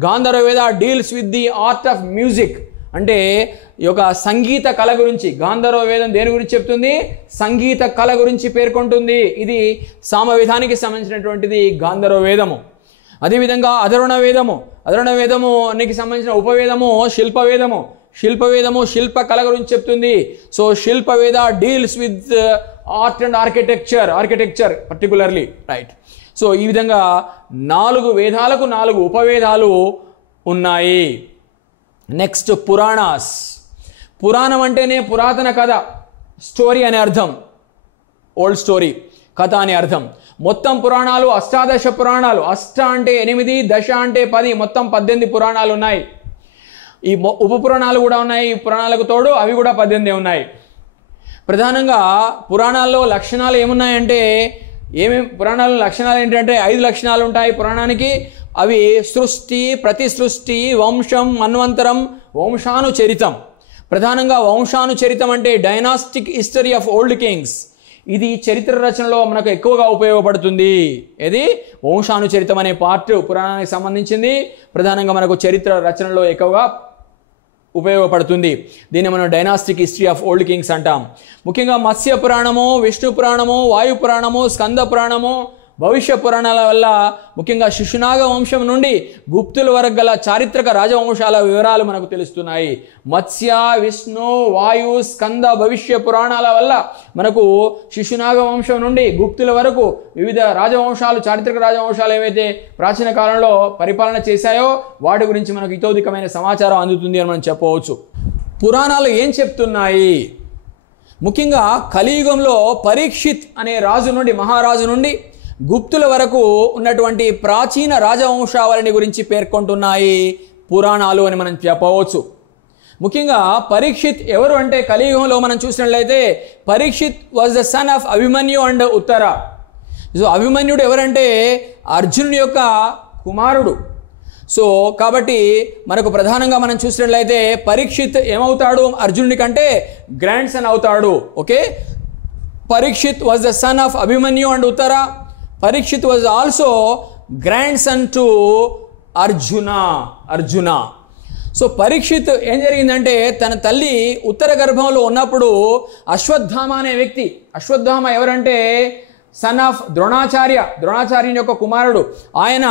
Gandharva Veda deals with the art of music, అంటే ఈ యొక్క సంగీత కళ గురించి. గాంధర్వ వేదం దేని గురించి చెప్తుంది? సంగీత కళ గురించి పేర్కొంటుంది. ఇది సామవేదానికి సంబంధించినటువంటిది గాంధర్వ వేదము. అదేవిధంగా అధర్వణ వేదమునికి సంబంధించిన ఉపవేదము శిల్పవేదము. శిల్ప కళ గురించి చెప్తుంది. Shilpaveda deals with art and architecture particularly, right. ఈ విధంగా 4 వేదాలకు 4 ఉపవేదాలు ఉన్నాయి. నెక్స్ట్ పురాణాస్. పురాణం అంటేనే పురాతన కథ, స్టోరీ అనే అర్థం, ఓల్డ్ స్టోరీ, కథ అనే అర్థం. మొత్తం పురాణాలు 18 పురాణాలు. అష్ట అంటే 8, దశ అంటే 10, మొత్తం 18 పురాణాలు ఉన్నాయి. ఈ ఉప పురాణాలు కూడా ఉన్నాయి. ఈ పురాణాలకు తోడు అవి కూడా 18 ఉన్నాయి. ప్రధానంగా పురాణాల్లో లక్షణాలు ఏమున్నాయంటే, పురాణాల లక్షణాలు ఏంటంటే 5 లక్షణాలు ఉంటాయి పురాణానికి. అవి సృష్టి, ప్రతిసృష్టి, వంశం, మన్వంతరం, వంశానుచరితం. ప్రధానంగా వంశానుచరితం అంటే dynastic history of old Kings. ఇది చరిత్ర రచనలో మనకు ఎక్కువగా ఉపయోగపడుతుంది. ఇది వంశానుచరితం అనే పార్ట్ పురాణానికి సంబంధించింది, ప్రధానంగా మనకు చరిత్ర రచనలో ఎక్కువగా ఉపయోగపడుతుంది. దీన్ని మనం dynastic history of old Kings అంటాం. ముఖ్యంగా మత్స్య పురాణము, విష్ణు పురాణము, వాయు పురాణము, స్కంద పురాణము, భవిష్య పురాణాల వల్ల ముఖ్యంగా శిశునాగ వంశం నుండి గుప్తుల వరకు గల చారిత్రక రాజవంశాల వివరాలు మనకు తెలుస్తున్నాయి. మత్స్య, విష్ణు, వాయు, స్కంద, భవిష్య పురాణాల వల్ల మనకు శిశునాగ వంశం నుండి గుప్తుల వరకు వివిధ రాజవంశాలు, చారిత్రక రాజవంశాలు ఏవైతే ప్రాచీన కాలంలో పరిపాలన చేశాయో వాటి గురించి మనకు ఇతోధికమైన సమాచారం అందుతుంది అని మనం చెప్పవచ్చు. పురాణాలు ఏం చెప్తున్నాయి? ముఖ్యంగా కలియుగంలో పరీక్షిత్ అనే రాజు నుండి, మహారాజు నుండి గుప్తుల వరకు ఉన్నటువంటి ప్రాచీన రాజవంశావళిని గురించి పేర్కొంటున్నాయి పురాణాలు అని మనం చెప్పవచ్చు. ముఖ్యంగా పరీక్షిత్ ఎవరు అంటే కలియుగంలో మనం చూసినట్లయితే Parikshit was the son of Abhimanyu and Uttara. So అభిమన్యుడు ఎవరంటే అర్జునుడి యొక్క కుమారుడు. సో కాబట్టి మనకు ప్రధానంగా మనం చూసినట్లయితే పరీక్షిత్ ఏమవుతాడు? అర్జునుడి కంటే గ్రాండ్ సన్ అవుతాడు. Okay, Parikshit was the son of Abhimanyu and Uttara. Parikshit was also grandson to Arjuna. So Parikshit ఏం జరిగిందంటే తన తల్లి ఉత్తర గర్భంలో ఉన్నప్పుడు అశ్వత్థామ అనే వ్యక్తి, అశ్వత్థామ ఎవరంటే సన్ ఆఫ్ ద్రోణాచార్యుని యొక్క కుమారుడు. ఆయన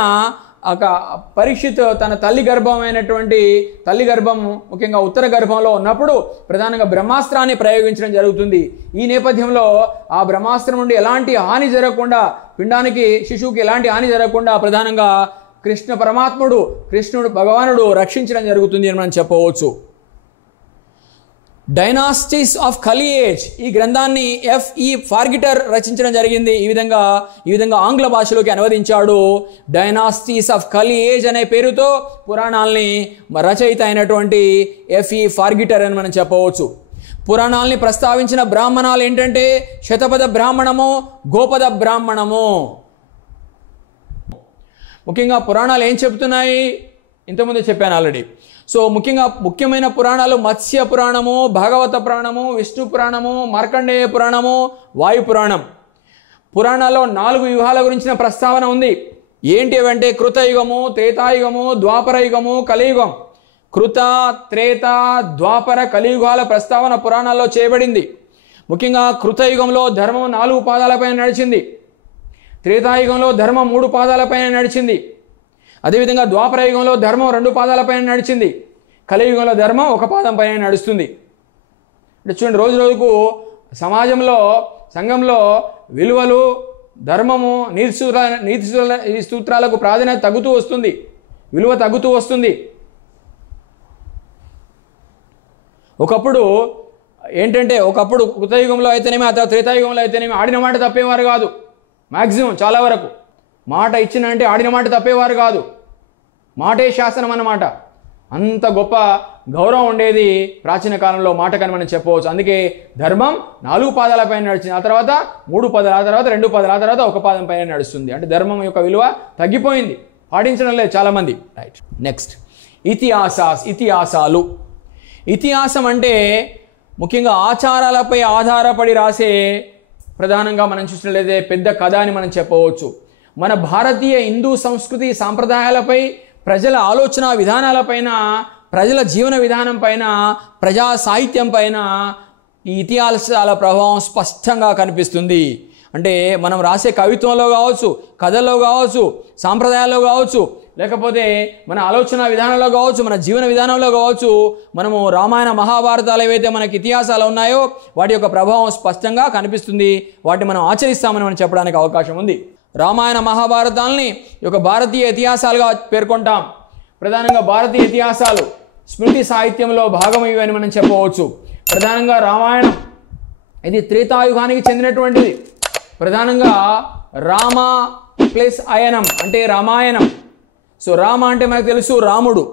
పరీక్షిత్ తన తల్లి గర్భం ముఖ్యంగా ఉత్తర గర్భంలో ఉన్నప్పుడు ప్రధానంగా బ్రహ్మాస్త్రాన్ని ప్రయోగించడం జరుగుతుంది. ఈ నేపథ్యంలో ఆ బ్రహ్మాస్త్రం నుండి ఎలాంటి హాని జరగకుండా, పిండానికి శిశువుకి ఎలాంటి హాని జరగకుండా ప్రధానంగా కృష్ణుడు భగవానుడు రక్షించడం జరుగుతుంది అని మనం చెప్పవచ్చు. డైనాస్టీస్ ఆఫ్ కలి ఏజ్ ఈ గ్రంథాన్ని F.E. ఫార్గిటర్ రచించడం జరిగింది. ఈ విధంగా ఆంగ్ల భాషలోకి అనువదించాడు. డైనాస్టీస్ ఆఫ్ కలి ఏజ్ అనే పేరుతో పురాణాలని రచయిత అయినటువంటి F.E. ఫార్గిటర్ అని మనం చెప్పవచ్చు. పురాణాలని ప్రస్తావించిన బ్రాహ్మణాలు ఏంటంటే శతపథ బ్రాహ్మణము, గోపద బ్రాహ్మణము. ముఖ్యంగా పురాణాలు ఏం చెప్తున్నాయి? ఇంతకుముందే చెప్పాను ఆల్రెడీ. సో ముఖ్యమైన పురాణాలు మత్స్య పురాణము, భాగవత పురాణము, విష్ణు పురాణము, మార్కండేయ పురాణము, వాయు పురాణం. పురాణాల్లో 4 యుగాల గురించిన ప్రస్తావన ఉంది. ఏంటి అవంటే కృతయుగము, త్రేతాయుగము, ద్వాపరయుగము, కలియుగం. కృత, త్రేత, ద్వాపర, కలియుగాల ప్రస్తావన పురాణాల్లో చేయబడింది. ముఖ్యంగా కృతయుగంలో ధర్మం 4 పాదాలపైన నడిచింది. త్రేతాయుగంలో ధర్మం 3 పాదాలపైన నడిచింది. అదేవిధంగా ద్వాపరయుగంలో ధర్మం 2 పాదాలపైన నడిచింది. కలియుగంలో ధర్మం 1 పాదం పైన నడుస్తుంది. అంటే చూడండి, రోజు రోజుకు సమాజంలో, సంఘంలో విలువలు, ధర్మము, నీతి సూత్రాలకు ప్రాధాన్యత తగ్గుతూ వస్తుంది, విలువ తగ్గుతూ వస్తుంది. ఒకప్పుడు కృతయుగంలో అయితేనేమి, ఆ తర్వాత త్రేతాయుగంలో అయితేనేమి ఆడిన మాట తప్పేవారు కాదు. మ్యాక్సిమం చాలా వరకు మాట ఇచ్చినంటే ఆడిన మాట తప్పేవారు కాదు. మాటే శాసనం అన్నమాట. అంత గొప్ప గౌరవం ఉండేది ప్రాచీన కాలంలో మాటకని మనం చెప్పవచ్చు. అందుకే ధర్మం 4 పాదాలపైన నడిచింది, ఆ తర్వాత 3 పాదాలు, ఆ తర్వాత 2 పాదాలు, ఆ తర్వాత 1 పాదం పైన నడుస్తుంది. అంటే ధర్మం యొక్క విలువ తగ్గిపోయింది, పాటించడం లేదు చాలామంది. రైట్, నెక్స్ట్ ఇతిహాసాలు. ఇతిహాసం అంటే ముఖ్యంగా ఆచారాలపై ఆధారపడి రాసే, ప్రధానంగా మనం చూసినట్లయితే పెద్ద కథ అని మనం చెప్పవచ్చు. మన భారతీయ హిందూ సంస్కృతి సాంప్రదాయాలపై, ప్రజల ఆలోచన విధానాలపైన, ప్రజల జీవన విధానం పైన, ప్రజా సాహిత్యం పైన ఈ ఇతిహాసాల ప్రభావం స్పష్టంగా కనిపిస్తుంది. అంటే మనం రాసే కవిత్వంలో కావచ్చు, కథల్లో కావచ్చు, సాంప్రదాయాల్లో కావచ్చు, లేకపోతే మన ఆలోచన విధానంలో కావచ్చు, మన జీవన విధానంలో కావచ్చు, మనము రామాయణ మహాభారతాలు ఏవైతే మనకి ఇతిహాసాలు ఉన్నాయో వాటి యొక్క ప్రభావం స్పష్టంగా కనిపిస్తుంది. వాటిని మనం ఆచరిస్తామని మనం చెప్పడానికి అవకాశం ఉంది. రామాయణ మహాభారతాలని ఒక భారతీయ ఇతిహాసాలుగా పేర్కొంటాం. ప్రధానంగా భారతీయ ఇతిహాసాలు స్మృతి సాహిత్యంలో భాగం ఇవని మనం చెప్పవచ్చు. ప్రధానంగా రామాయణం ఇది త్రేతాయుగానికి చెందినటువంటిది. ప్రధానంగా రామ ప్లస్ అయనం అంటే రామాయణం. సో రామ అంటే మనకు తెలుసు రాముడు,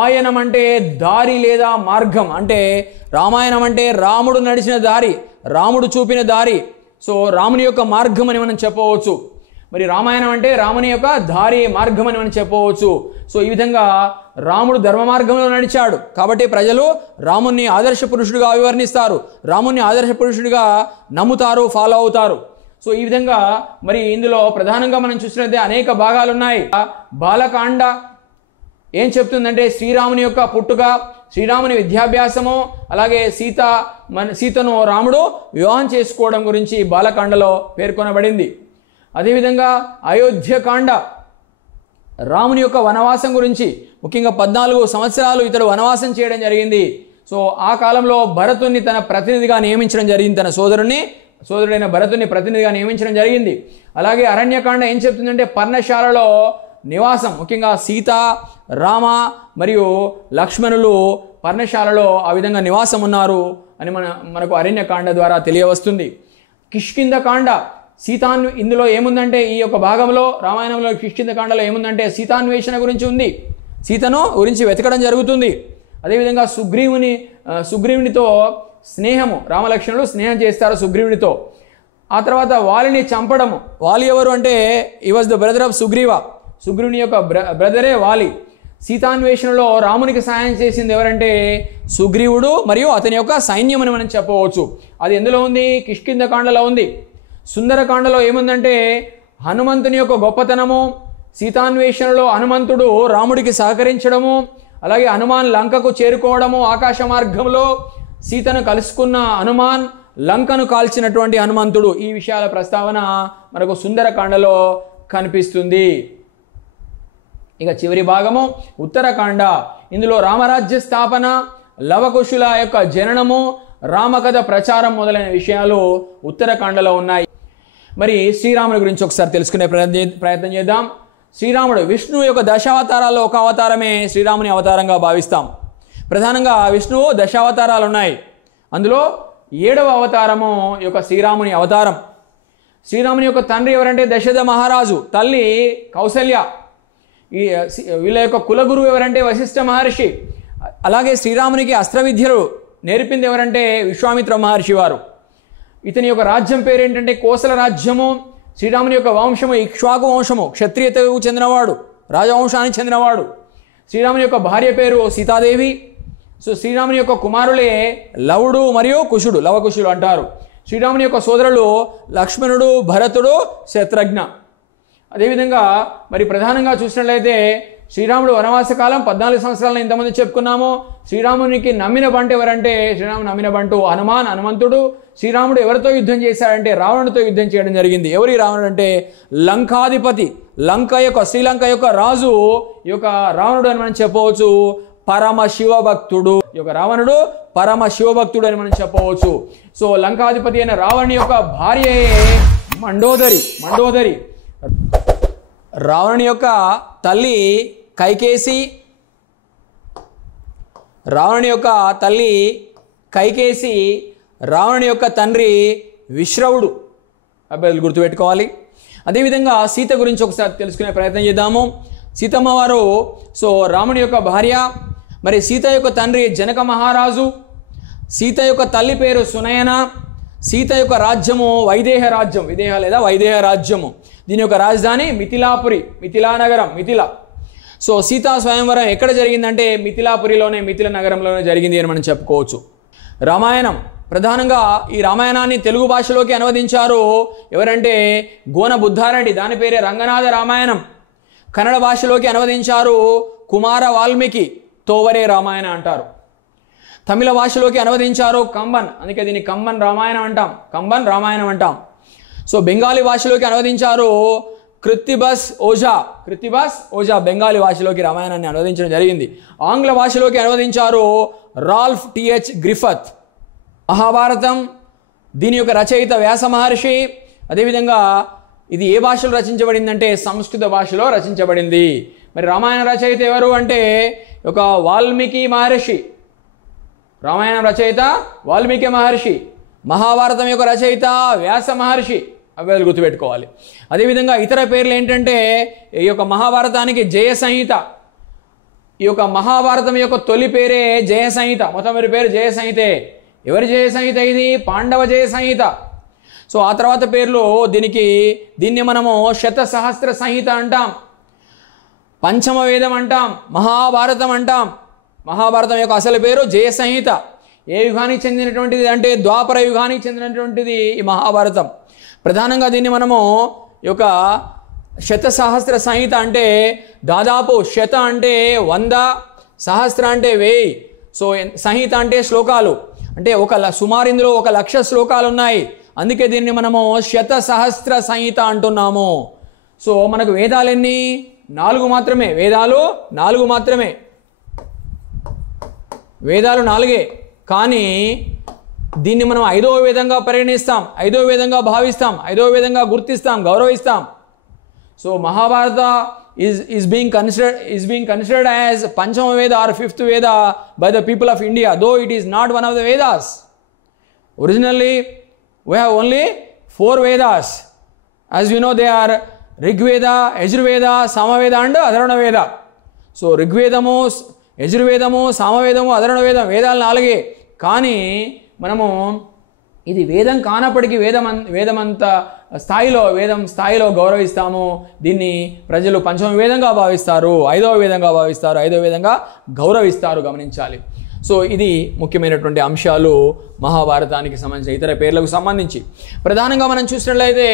ఆయనం అంటే దారి లేదా మార్గం. అంటే రామాయణం అంటే రాముడు నడిచిన దారి, రాముడు చూపిన దారి. సో రాముని యొక్క మార్గం అని మనం చెప్పవచ్చు. మరి రామాయణం అంటే రాముని యొక్క దారి మార్గం అని మనం చెప్పవచ్చు. సో ఈ విధంగా రాముడు ధర్మ మార్గంలో నడిచాడు కాబట్టి ప్రజలు రాముని ఆదర్శ పురుషుడిగా అభివర్ణిస్తారు, రాముని ఆదర్శ పురుషుడిగా నమ్ముతారు, ఫాలో అవుతారు. సో ఈ విధంగా మరి ఇందులో ప్రధానంగా మనం చూసినట్లయితే అనేక భాగాలు ఉన్నాయి. బాలకాండ ఏం చెప్తుందంటే శ్రీరాముని యొక్క పుట్టుక, శ్రీరాముని విద్యాభ్యాసము, అలాగే సీతను రాముడు వివాహం చేసుకోవడం గురించి బాలకాండలో పేర్కొనబడింది. అదేవిధంగా అయోధ్యకాండ రాముని యొక్క వనవాసం గురించి, ముఖ్యంగా 14 సంవత్సరాలు ఇతడు వనవాసం చేయడం జరిగింది. సో ఆ కాలంలో భరతుని తన ప్రతినిధిగా నియమించడం జరిగింది, తన సోదరుడైన భరతుని ప్రతినిధిగా నియమించడం జరిగింది. అలాగే అరణ్యకాండ ఏం చెప్తుందంటే పర్ణశాలలో నివాసం, ముఖ్యంగా సీత, రామ మరియు లక్ష్మణులు పర్ణశాలలో ఆ విధంగా నివాసం ఉన్నారు అని మనకు అరణ్యకాండ ద్వారా తెలియవస్తుంది. కిష్కింధకాండ ఇందులో ఏముందంటే ఈ యొక్క భాగంలో రామాయణంలో కిష్కింధకాండలో ఏముందంటే సీతాన్వేషణ గురించి ఉంది, సీతను గురించి వెతకడం జరుగుతుంది. అదేవిధంగా సుగ్రీవునితో స్నేహము, రామలక్ష్మణులు స్నేహం చేస్తారు సుగ్రీవునితో. ఆ తర్వాత వాలిని చంపడము, వాలి ఎవరు అంటే ఈ వాజ్ ద బ్రదర్ ఆఫ్ సుగ్రీవుని యొక్క బ్రదరే వాలి. సీతాన్వేషణలో రామునికి సహాయం చేసింది ఎవరంటే సుగ్రీవుడు మరియు అతని యొక్క సైన్యం అని మనం చెప్పవచ్చు. అది ఎందులో ఉంది? కిష్కింధకాండలో ఉంది. సుందరకాండలో ఏముందంటే హనుమంతుని యొక్క గొప్పతనము, సీతాన్వేషణలో హనుమంతుడు రాముడికి సహకరించడము, అలాగే హనుమాన్ లంకకు చేరుకోవడము, ఆకాశ మార్గంలో సీతను కలుసుకున్న హనుమాన్, లంకను కాల్చినటువంటి హనుమంతుడు, ఈ విషయాల ప్రస్తావన మనకు సుందరకాండలో కనిపిస్తుంది. ఇక చివరి భాగము ఉత్తరకాండ. ఇందులో రామరాజ్య స్థాపన, లవకుశుల యొక్క జననము, రామకథ ప్రచారం మొదలైన విషయాలు ఉత్తరకాండలో ఉన్నాయి. మరి శ్రీరాముడి గురించి ఒకసారి తెలుసుకునే ప్రయత్నం చేద్దాం. శ్రీరాముడు విష్ణువు యొక్క దశావతారాల్లో ఒక అవతారమే శ్రీరాముని అవతారంగా భావిస్తాం. ప్రధానంగా విష్ణువు దశావతారాలు ఉన్నాయి. అందులో 7వ అవతారము యొక్క శ్రీరాముని అవతారం. శ్రీరాముని యొక్క తండ్రి ఎవరంటే దశరథ మహారాజు, తల్లి కౌసల్య. వీళ్ళ యొక్క కులగురువు ఎవరంటే వశిష్ఠ మహర్షి. అలాగే శ్రీరామునికి అస్త్ర విద్యలు నేర్పింది ఎవరంటే విశ్వామిత్ర మహర్షి వారు. ఇతని యొక్క రాజ్యం పేరు ఏంటంటే కోసల రాజ్యము. శ్రీరాముని యొక్క వంశము ఇక్ష్వాకు వంశము, క్షత్రియ తెగకు చెందినవాడు, రాజవంశానికి చెందినవాడు. శ్రీరాముని యొక్క భార్య పేరు సీతాదేవి. సో శ్రీరాముని యొక్క కుమారులే లవుడు మరియు కుశుడు, లవకుశులు అంటారు. శ్రీరాముని యొక్క సోదరులు లక్ష్మణుడు, భరతుడు, శత్రుఘ్న. అదేవిధంగా మరి ప్రధానంగా చూసినట్లయితే శ్రీరాముడు వనవాస కాలం 14 సంవత్సరాలను ఇంతమంది చెప్పుకున్నాము. శ్రీరామునికి నమ్మిన బంటు ఎవరంటే శ్రీరాముడు నమ్మిన బంటు హనుమంతుడు. శ్రీరాముడు ఎవరితో యుద్ధం చేశాడంటే రావణుడితో యుద్ధం చేయడం జరిగింది. ఎవరి రావణుడు అంటే లంకాధిపతి, శ్రీలంక యొక్క రాజు ఈ యొక్క రావణుడు అని మనం చెప్పవచ్చు. పరమ శివభక్తుడు, ఈ యొక్క రావణుడు పరమ శివభక్తుడు అని మనం చెప్పవచ్చు. సో లంకాధిపతి అయిన రావణుని యొక్క భార్యయే మండోదరి. రావణుని యొక్క తల్లి కైకేసి, రావణుని యొక్క తండ్రి విశ్రవుడు. అబ్బాయిలు గుర్తుపెట్టుకోవాలి. అదేవిధంగా సీత గురించి ఒకసారి తెలుసుకునే ప్రయత్నం చేద్దాము. సీతమ్మ వారు సో రాముని యొక్క భార్య. మరి సీత యొక్క తండ్రి జనక మహారాజు. సీత యొక్క తల్లి పేరు సునయన. సీత యొక్క రాజ్యము వైదేహ రాజ్యం, వైదేహ రాజ్యము. దీని యొక్క రాజధాని మిథిలా నగరం. సో సీతా స్వయంవరం ఎక్కడ జరిగిందంటే మిథిలాపురిలోనే, మిథిల నగరంలోనే జరిగింది అని మనం చెప్పుకోవచ్చు. రామాయణం ప్రధానంగా ఈ రామాయణాన్ని తెలుగు భాషలోకి అనువదించారు ఎవరంటే గోన బుద్ధారెడ్డి, దాని పేరే రంగనాథ రామాయణం. కన్నడ భాషలోకి అనువదించారు కుమార వాల్మీకి, తోవరే రామాయణ అంటారు. తమిళ భాషలోకి అనువదించారు కంబన్, అందుకే దీన్ని కంబన్ రామాయణం అంటాం. సో బెంగాలీ భాషలోకి అనువదించారు కృత్తిబస్ ఓజా బెంగాలీ భాషలోకి రామాయణాన్ని అనువదించడం జరిగింది. ఆంగ్ల భాషలోకి అనువదించారు రాల్ఫ్ టిహెచ్ గ్రిఫత్. మహాభారతం దీని యొక్క రచయిత వ్యాస మహర్షి. అదేవిధంగా ఇది ఏ భాషలో రచించబడిందంటే సంస్కృత భాషలో రచించబడింది. మరి రామాయణ రచయిత ఎవరు అంటే ఒక వాల్మీకి మహర్షి, రామాయణం రచయిత వాల్మీకి మహర్షి. మహాభారతం యొక్క రచయిత వ్యాస మహర్షి. అవి గుర్తుపెట్టుకోవాలి. అదేవిధంగా ఇతర పేర్లు ఏంటంటే ఈ యొక్క మహాభారతానికి జయ సంహిత. ఈ యొక్క మహాభారతం యొక్క తొలి పేరే జయ సంహిత, మొట్టమొదటి పేరు జయ సంహితే. ఎవరి జయ సంహిత ఇది? పాండవ జయ సంహిత. సో ఆ తర్వాత పేర్లు దీన్ని మనము శతసహస్ర సంహిత అంటాం, పంచమ వేదం అంటాం, మహాభారతం అంటాం. మహాభారతం యొక్క అసలు పేరు జయ సంహిత. ఏ యుగానికి చెందినటువంటిది అంటే ద్వాపర యుగానికి చెందినటువంటిది ఈ మహాభారతం. ప్రధానంగా దీన్ని మనము ఈ యొక్క శతసహస్ర సంహిత అంటే దాదాపు శత అంటే 100, సహస్ర అంటే 1000. సో సంహిత అంటే శ్లోకాలు, అంటే సుమారు ఇందులో 1,00,000 శ్లోకాలు ఉన్నాయి. అందుకే దీన్ని మనము శతసహస్ర సంహిత అంటున్నాము. సో మనకు వేదాలు ఎన్ని? 4 మాత్రమే. వేదాలు 4 మాత్రమే. వేదాలు 4. కానీ దీన్ని మనం 5వ వేదంగా పరిగణిస్తాం, 5వ వేదంగా భావిస్తాం, 5వ వేదంగా గుర్తిస్తాం, గౌరవిస్తాం. So Mahabharata is being considered as Panchama Veda or 5th Veda by the people of India, though it is not one of the Vedas. Originally, we have only 4 Vedas. As you know, they are Rig Veda, Yajurveda, Samaveda and Adharana Veda. So Rigvedamu, Yajurvedamu, Samavedamu, Adharana Vedam, వేదాలు 4. కానీ మనము ఇది వేదం కానప్పటికీ వేదం స్థాయిలో గౌరవిస్తాము. దీన్ని ప్రజలు పంచమ వేదంగా భావిస్తారు, 5వ వేదంగా భావిస్తారు, 5వ వేదంగా గౌరవిస్తారు. గమనించాలి. సో ఇది ముఖ్యమైనటువంటి అంశాలు మహాభారతానికి సంబంధించిన ఇతర పేర్లకు సంబంధించి. ప్రధానంగా మనం చూసినట్లయితే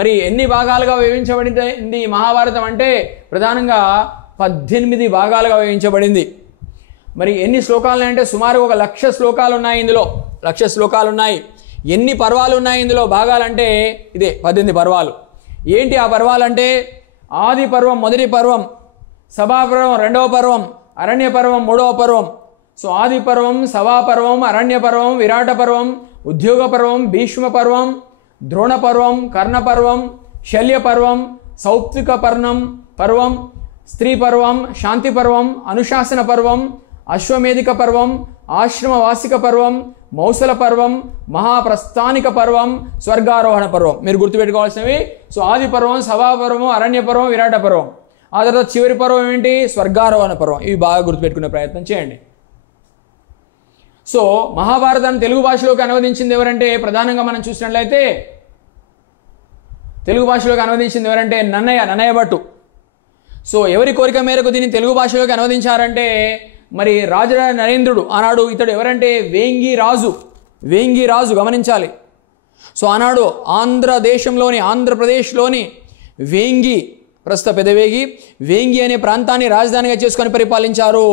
మరి ఎన్ని భాగాలుగా విభజించబడింది మహాభారతం అంటే ప్రధానంగా 18 భాగాలుగా విభజించబడింది. మరి ఎన్ని శ్లోకాలు అంటే సుమారు 1,00,000 శ్లోకాలు ఉన్నాయి. ఇందులో 1,00,000 శ్లోకాలు ఉన్నాయి. ఎన్ని పర్వాలు ఉన్నాయి ఇందులో భాగాలంటే ఇదే 18 పర్వాలు. ఏంటి ఆ పర్వాలు అంటే ఆది పర్వం మొదటి పర్వం, సభాపర్వం 2వ పర్వం, అరణ్య పర్వం 3వ పర్వం. సో ఆది పర్వం, సభాపర్వం, అరణ్య పర్వం, విరాట పర్వం, ఉద్యోగ పర్వం, భీష్మ పర్వం, ద్రోణ పర్వం, కర్ణ పర్వం, శల్య పర్వం, సౌప్తిక పర్వం, స్త్రీ పర్వం, శాంతి పర్వం, అనుశాసన పర్వం, అశ్వమేధిక పర్వం, ఆశ్రమవాసిక పర్వం, మౌసల పర్వం, మహాప్రస్థానిక పర్వం, స్వర్గారోహణ పర్వం. మీరు గుర్తుపెట్టుకోవాల్సినవి. సో ఆది పర్వం, సభాపర్వం, అరణ్య పర్వం, విరాట పర్వం. ఆ తర్వాత చివరి పర్వం ఏంటి? స్వర్గారోహణ పర్వం. ఇవి బాగా గుర్తుపెట్టుకునే ప్రయత్నం చేయండి. సో మహాభారతాన్ని తెలుగు భాషలోకి అనువదించింది ఎవరంటే ప్రధానంగా మనం చూసినట్లయితే తెలుగు భాషలోకి అనువదించింది ఎవరంటే నన్నయ్య భట్టు. సో ఎవరి కోరిక మేరకు దీన్ని తెలుగు భాషలోకి అనువదించారంటే మరి రాజరాజ నరేంద్రుడు. ఆనాడు ఇతడు ఎవరంటే వేంగి రాజు. గమనించాలి. సో ఆనాడు ఆంధ్రప్రదేశ్లోని వేంగి, ప్రస్తుత వేంగి అనే ప్రాంతాన్ని రాజధానిగా చేసుకొని పరిపాలించారు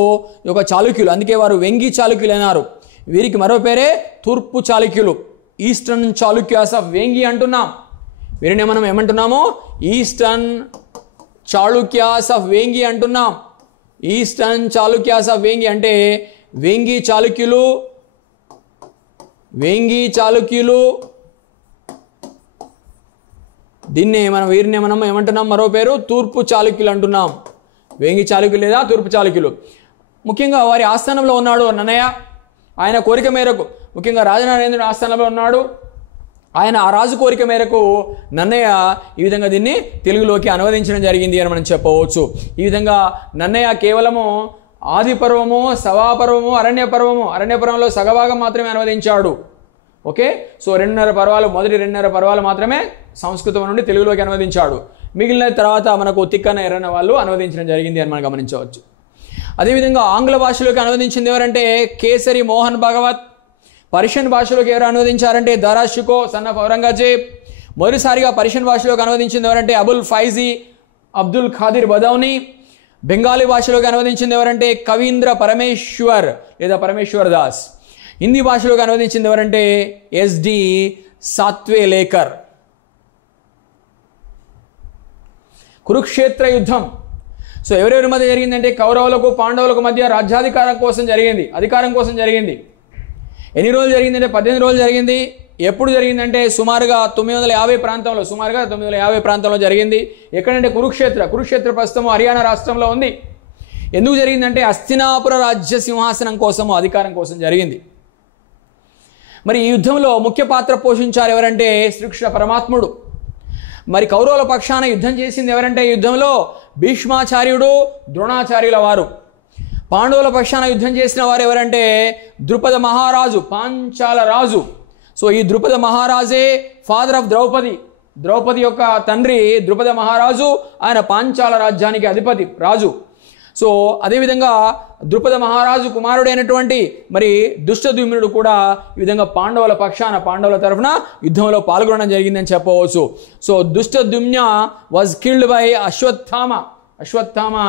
ఈ యొక్క చాళుక్యులు. అందుకే వారు వెంగి చాళుక్యులు అన్నారు. వీరికి మరో పేరే తూర్పు చాళుక్యులు, ఈస్టర్న్ చాళుక్యాస్ ఆఫ్ వేంగి అంటున్నాం. వీరిని మనం ఏమంటున్నాము? ఈస్టర్న్ చాళుక్యాస్ ఆఫ్ వేంగి అంటున్నాం. ఈస్టర్న్ చాళుక్యాస్ ఆఫ్ వేంగి అంటే వేంగి చాళుక్యులు వీరిని మనం ఏమంటున్నాం? మరో పేరు తూర్పు చాళుక్యులు అంటున్నాం. వేంగి చాళుక్యులు లేదా తూర్పు చాళుక్యులు. ముఖ్యంగా వారి ఆస్థానంలో ఉన్నాడు నన్నయ్య. ఆయన కోరిక మేరకు, ముఖ్యంగా రాజనరేంద్రుడి ఆస్థానంలో ఉన్నాడు ఆయన. ఆ రాజు కోరిక మేరకు నన్నయ్య ఈ విధంగా దీన్ని తెలుగులోకి అనువదించడం జరిగింది అని మనం చెప్పవచ్చు. ఈ విధంగా నన్నయ్య కేవలము ఆది పర్వము, సభాపర్వము, అరణ్య పర్వంలో సగభాగం మాత్రమే అనువదించాడు. ఓకే. సో 2.5 పర్వాలు, మొదటి 2.5 పర్వాలు మాత్రమే సంస్కృతం నుండి తెలుగులోకి అనువదించాడు. మిగిలిన తర్వాత మనకు తిక్కన ఎర్రన్న వాళ్ళు అనువదించడం జరిగింది అని మనం గమనించవచ్చు. అదేవిధంగా ఆంగ్ల భాషలోకి అనువదించింది ఎవరంటే కేసరి మోహన్ భగవత్. పర్షియన్ భాషలోకి ఎవరు అనువదించారంటే దారాషికో సన్ ఆఫ్ ఔరంగజేబ్. మొదటిసారిగా పర్షియన్ భాషలోకి అనువదించింది ఎవరంటే అబుల్ ఫైజీ అబ్దుల్ ఖాదిర్ బదౌని. బెంగాలీ భాషలోకి అనువదించింది ఎవరంటే కవీంద్ర పరమేశ్వర్ లేదా పరమేశ్వర్ దాస్. హిందీ భాషలోకి అనువదించింది ఎవరంటే ఎస్డి సాత్వేలేకర్. కురుక్షేత్ర యుద్ధం. సో ఎవరెవరి మధ్య జరిగిందంటే కౌరవులకు పాండవులకు మధ్య అధికారం కోసం జరిగింది. ఎన్ని రోజులు జరిగిందంటే 18 రోజులు జరిగింది. ఎప్పుడు జరిగిందంటే సుమారుగా 950 ప్రాంతంలో జరిగింది. ఎక్కడంటే కురుక్షేత్ర ప్రస్తుతం హర్యానా రాష్ట్రంలో ఉంది. ఎందుకు జరిగిందంటే హస్తినాపుర రాజ్య సింహాసనం కోసము, అధికారం కోసం జరిగింది. మరి ఈ యుద్ధంలో ముఖ్య పాత్ర పోషించారు ఎవరంటే శ్రీకృష్ణ పరమాత్ముడు. మరి కౌరవుల పక్షాన యుద్ధం చేసింది ఎవరంటే యుద్ధంలో భీష్మాచార్యుడు, ద్రోణాచార్యుల వారు. పాండవుల పక్షాన యుద్ధం చేసిన వారు ఎవరంటే ద్రుపద మహారాజు, పాంచాల రాజు. సో ఈ ద్రుపద మహారాజే ఫాదర్ ఆఫ్ ద్రౌపది యొక్క తండ్రి ద్రుపద మహారాజు, ఆయన పాంచాల రాజ్యానికి అధిపతి రాజు. సో అదేవిధంగా ద్రుపద మహారాజు కుమారుడైనటువంటి మరి దుష్టద్యుమ్నుడు కూడా ఈ విధంగా పాండవుల పక్షాన, పాండవుల తరఫున యుద్ధంలో పాల్గొనడం జరిగిందని చెప్పవచ్చు. So Dhrishtadyumna was killed by Ashwatthama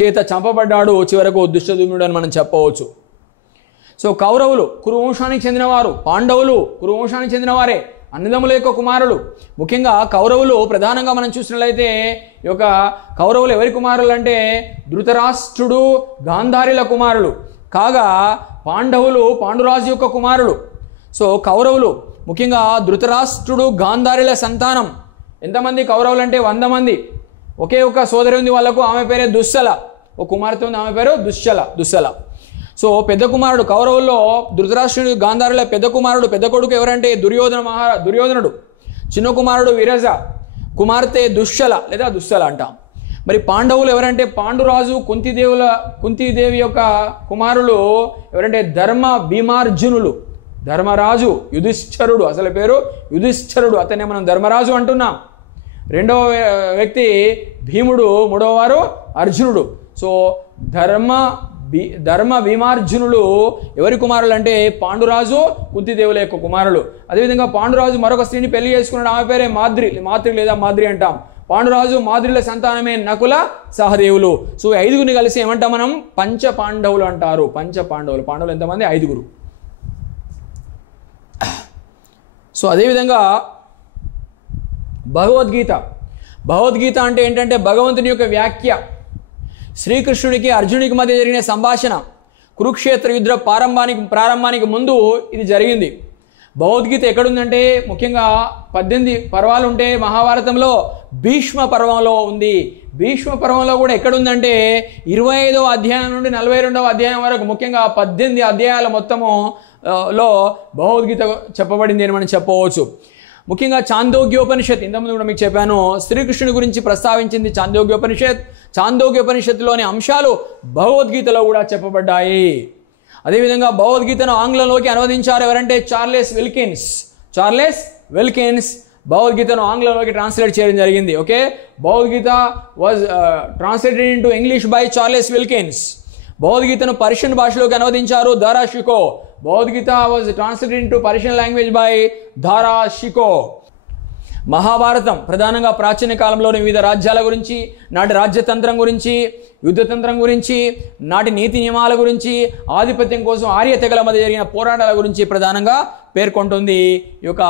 చేత చంపబడ్డాడు చివరకు దుష్టద్యుమ్నుడు అని మనం చెప్పవచ్చు. సో కౌరవులు కురువంశానికి చెందినవారు, పాండవులు కురువంశానికి చెందినవారే, అన్నదమ్ముల యొక్క కుమారులు. ముఖ్యంగా కౌరవులు ప్రధానంగా మనం చూసినట్లయితే ఈ యొక్క కౌరవులు ఎవరి కుమారులు అంటే ధృతరాష్ట్రుడు గాంధారిల కుమారులు కాగా పాండవులు పాండురాజు యొక్క కుమారులు. సో కౌరవులు ముఖ్యంగా ధృతరాష్ట్రుడు గాంధారిల సంతానం. ఎంతమంది కౌరవులు అంటే 100 మంది. ఒకే ఒక సోదరి ఉంది వాళ్ళకు, ఆమె పేరే దుస్సల. ఒక కుమార్తె ఉంది, ఆమె పేరు దుస్సల. సో పెద్ద కుమారుడు కౌరవుల్లో ధృతరాష్ట్రుడు గాంధారుల పెద్ద కొడుకు ఎవరంటే దుర్యోధనుడు. చిన్న కుమారుడు విరజ, కుమార్తె దుస్సల అంటాం. మరి పాండవులు ఎవరంటే పాండురాజు కుంతీదేవి యొక్క కుమారులు ఎవరంటే భీమార్జునులు. ధర్మరాజు యుధిష్ఠరుడు, అసలు పేరు యుధిష్ఠరుడు, అతనే మనం ధర్మరాజు అంటున్నాం. రెండవ వ్యక్తి భీముడు, మూడవ వారు అర్జునుడు. సో ధర్మ భీమార్జునులు ఎవరి కుమారులు అంటే పాండురాజు కుంతిదేవుల యొక్క కుమారులు. అదేవిధంగా పాండురాజు మరొక స్త్రీని పెళ్లి చేసుకున్నాడు, ఆమె పేరే మాద్రి అంటాం. పాండురాజు మాద్రిల సంతానమే నకుల సహదేవులు. సో 5గురిని కలిసి ఏమంటాం మనం? పంచ పాండవులు అంటారు. పాండవులు ఎంతమంది? 5. సో అదేవిధంగా భగవద్గీత అంటే ఏంటంటే భగవంతుని యొక్క వ్యాఖ్య. శ్రీకృష్ణుడికి అర్జునుడికి మధ్య జరిగిన సంభాషణ కురుక్షేత్ర యుద్ధ ప్రారంభానికి ముందు ఇది జరిగింది. భగవద్గీత ఎక్కడుందంటే ముఖ్యంగా 18 పర్వాలు ఉంటే మహాభారతంలో భీష్మ పర్వంలో ఉంది. భీష్మ పర్వంలో కూడా ఎక్కడుందంటే 25వ అధ్యాయం నుండి 42వ అధ్యాయం వరకు, ముఖ్యంగా 18 అధ్యాయాల మొత్తము లో భగవద్గీత చెప్పబడింది అని మనం చెప్పవచ్చు. ముఖ్యంగా చాందోగ్యోపనిషత్, ఇంతకుముందు కూడా మీకు చెప్పాను, శ్రీకృష్ణుని గురించి ప్రస్తావించింది చాందోగ్యోపనిషత్తులోని అంశాలు భగవద్గీతలో కూడా చెప్పబడ్డాయి. అదేవిధంగా భగవద్గీతను ఆంగ్లంలోకి అనువదించారు ఎవరంటే చార్లెస్ విల్కిన్స్ భగవద్గీతను ఆంగ్లంలోకి ట్రాన్స్లేట్ చేయడం జరిగింది. Okay, Bhagavad Gita was translated into English by Charles Wilkins. భగవద్గీతను పర్షియన్ భాషలోకి అనువదించారు దారా Shikoh. Bhagavad Gita was translated into Persian language by దారా షికో. మహాభారతం ప్రధానంగా ప్రాచీన కాలంలోని వివిధ రాజ్యాల గురించి, నాటి రాజ్యతంత్రం గురించి, యుద్ధతంత్రం గురించి, నాటి నీతి నియమాల గురించి, ఆధిపత్యం కోసం ఆర్య తెగల మధ్య జరిగిన పోరాటాల గురించి ప్రధానంగా పేర్కొంటుంది ఈ యొక్క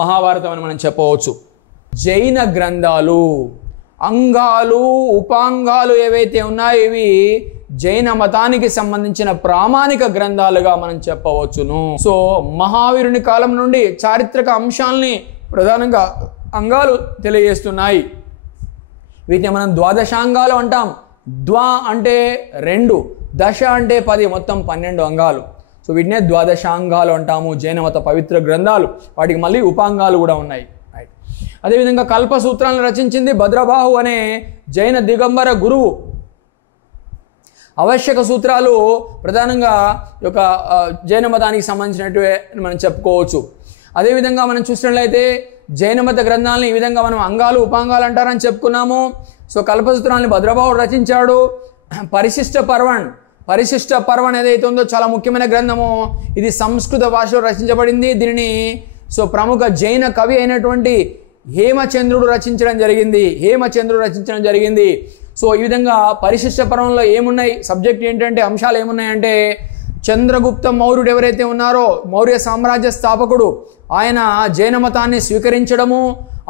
మహాభారతం అని మనం చెప్పవచ్చు. జైన గ్రంథాలు, అంగాలు, ఉపాంగాలు ఏవైతే ఉన్నాయో ఇవి జైన మతానికి సంబంధించిన ప్రామాణిక గ్రంథాలుగా మనం చెప్పవచ్చును. సో మహావీరుని కాలం నుండి చారిత్రక అంశాలని ప్రధానంగా అంగాలు తెలియజేస్తున్నాయి. వీటిని మనం ద్వాదశాంగాలు అంటాం. అంటే 2, దశ అంటే 10, మొత్తం 12 అంగాలు. సో వీటినే ద్వాదశాంగాలు అంటాము. జైన మత పవిత్ర గ్రంథాలు, వాటికి మళ్ళీ ఉపాంగాలు కూడా ఉన్నాయి. రైట్. అదేవిధంగా కల్పసూత్రాలను రచించింది భద్రబాహు అనే జైన దిగంబర గురువు. ఆవశ్యక సూత్రాలు ప్రధానంగా ఈ యొక్క జైన మతానికి సంబంధించినట్టు మనం చెప్పుకోవచ్చు. అదేవిధంగా మనం చూసినట్లయితే జైన మత గ్రంథాలను ఈ విధంగా మనం అంగాలు, ఉపాంగాలు అంటారని చెప్పుకున్నాము. సో కల్పసూత్రాన్ని భద్రబాహు రచించాడు. పరిశిష్ట పర్వణ్ ఏదైతే ఉందో చాలా ముఖ్యమైన గ్రంథము. ఇది సంస్కృత భాషలో రచించబడింది. దీనిని ప్రముఖ జైన కవి అయినటువంటి హేమచంద్రుడు రచించడం జరిగింది. సో ఈ విధంగా పరిశిష్ట పర్వంలో ఏమున్నాయి, సబ్జెక్ట్ ఏంటంటే, అంశాలు ఏమున్నాయంటే, చంద్రగుప్త మౌర్యుడు ఎవరైతే ఉన్నారో, మౌర్య సామ్రాజ్య స్థాపకుడు, ఆయన జైన మతాన్ని స్వీకరించడము,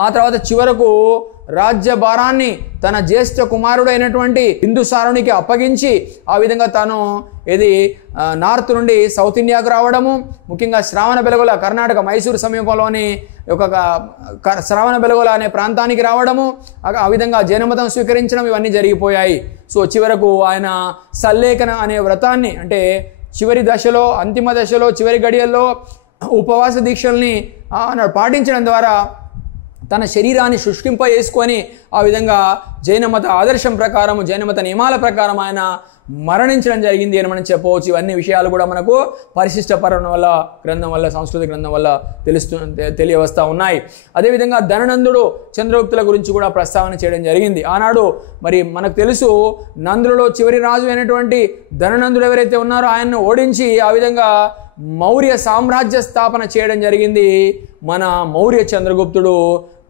ఆ తర్వాత చివరకు రాజ్య భారాన్ని తన జ్యేష్ఠ కుమారుడైనటువంటి బిందుసారునికి అప్పగించి ఆ విధంగా తాను నార్త్ నుండి సౌత్ ఇండియాకు రావడము, ముఖ్యంగా శ్రావణబెలగొల కర్ణాటక మైసూరు సమీపంలోని ఒక శ్రావణబెలగొల అనే ప్రాంతానికి రావడము, ఆ విధంగా జైన మతం స్వీకరించడం, ఇవన్నీ జరిగిపోయాయి. సో చివరకు ఆయన సల్లేఖన అనే వ్రతాన్ని, అంటే చివరి దశలో, అంతిమ దశలో, చివరి గడియల్లో ఉపవాస దీక్షల్ని పాటించడం ద్వారా తన శరీరాన్ని శుష్కింపజేసుకొని ఆ విధంగా జైనమత ఆదర్శం ప్రకారం, జైనమత నియమాల ప్రకారం ఆయన మరణించడం జరిగింది అని మనం చెప్పవచ్చు. ఇవన్నీ విషయాలు కూడా మనకు పరిశిష్ట పర్వం వల్ల, గ్రంథం వల్ల, సంస్కృత గ్రంథం వల్ల తెలియవస్తూ ఉన్నాయి. అదేవిధంగా ధననందుడు, చంద్రగుప్తుల గురించి కూడా ప్రస్తావన చేయడం జరిగింది. ఆనాడు మరి మనకు తెలుసు, నందులలో చివరి రాజు అయినటువంటి ధననందుడు ఎవరైతే ఉన్నారో ఆయన్ను ఓడించి ఆ విధంగా మౌర్య సామ్రాజ్య స్థాపన చేయడం జరిగింది మన మౌర్య చంద్రగుప్తుడు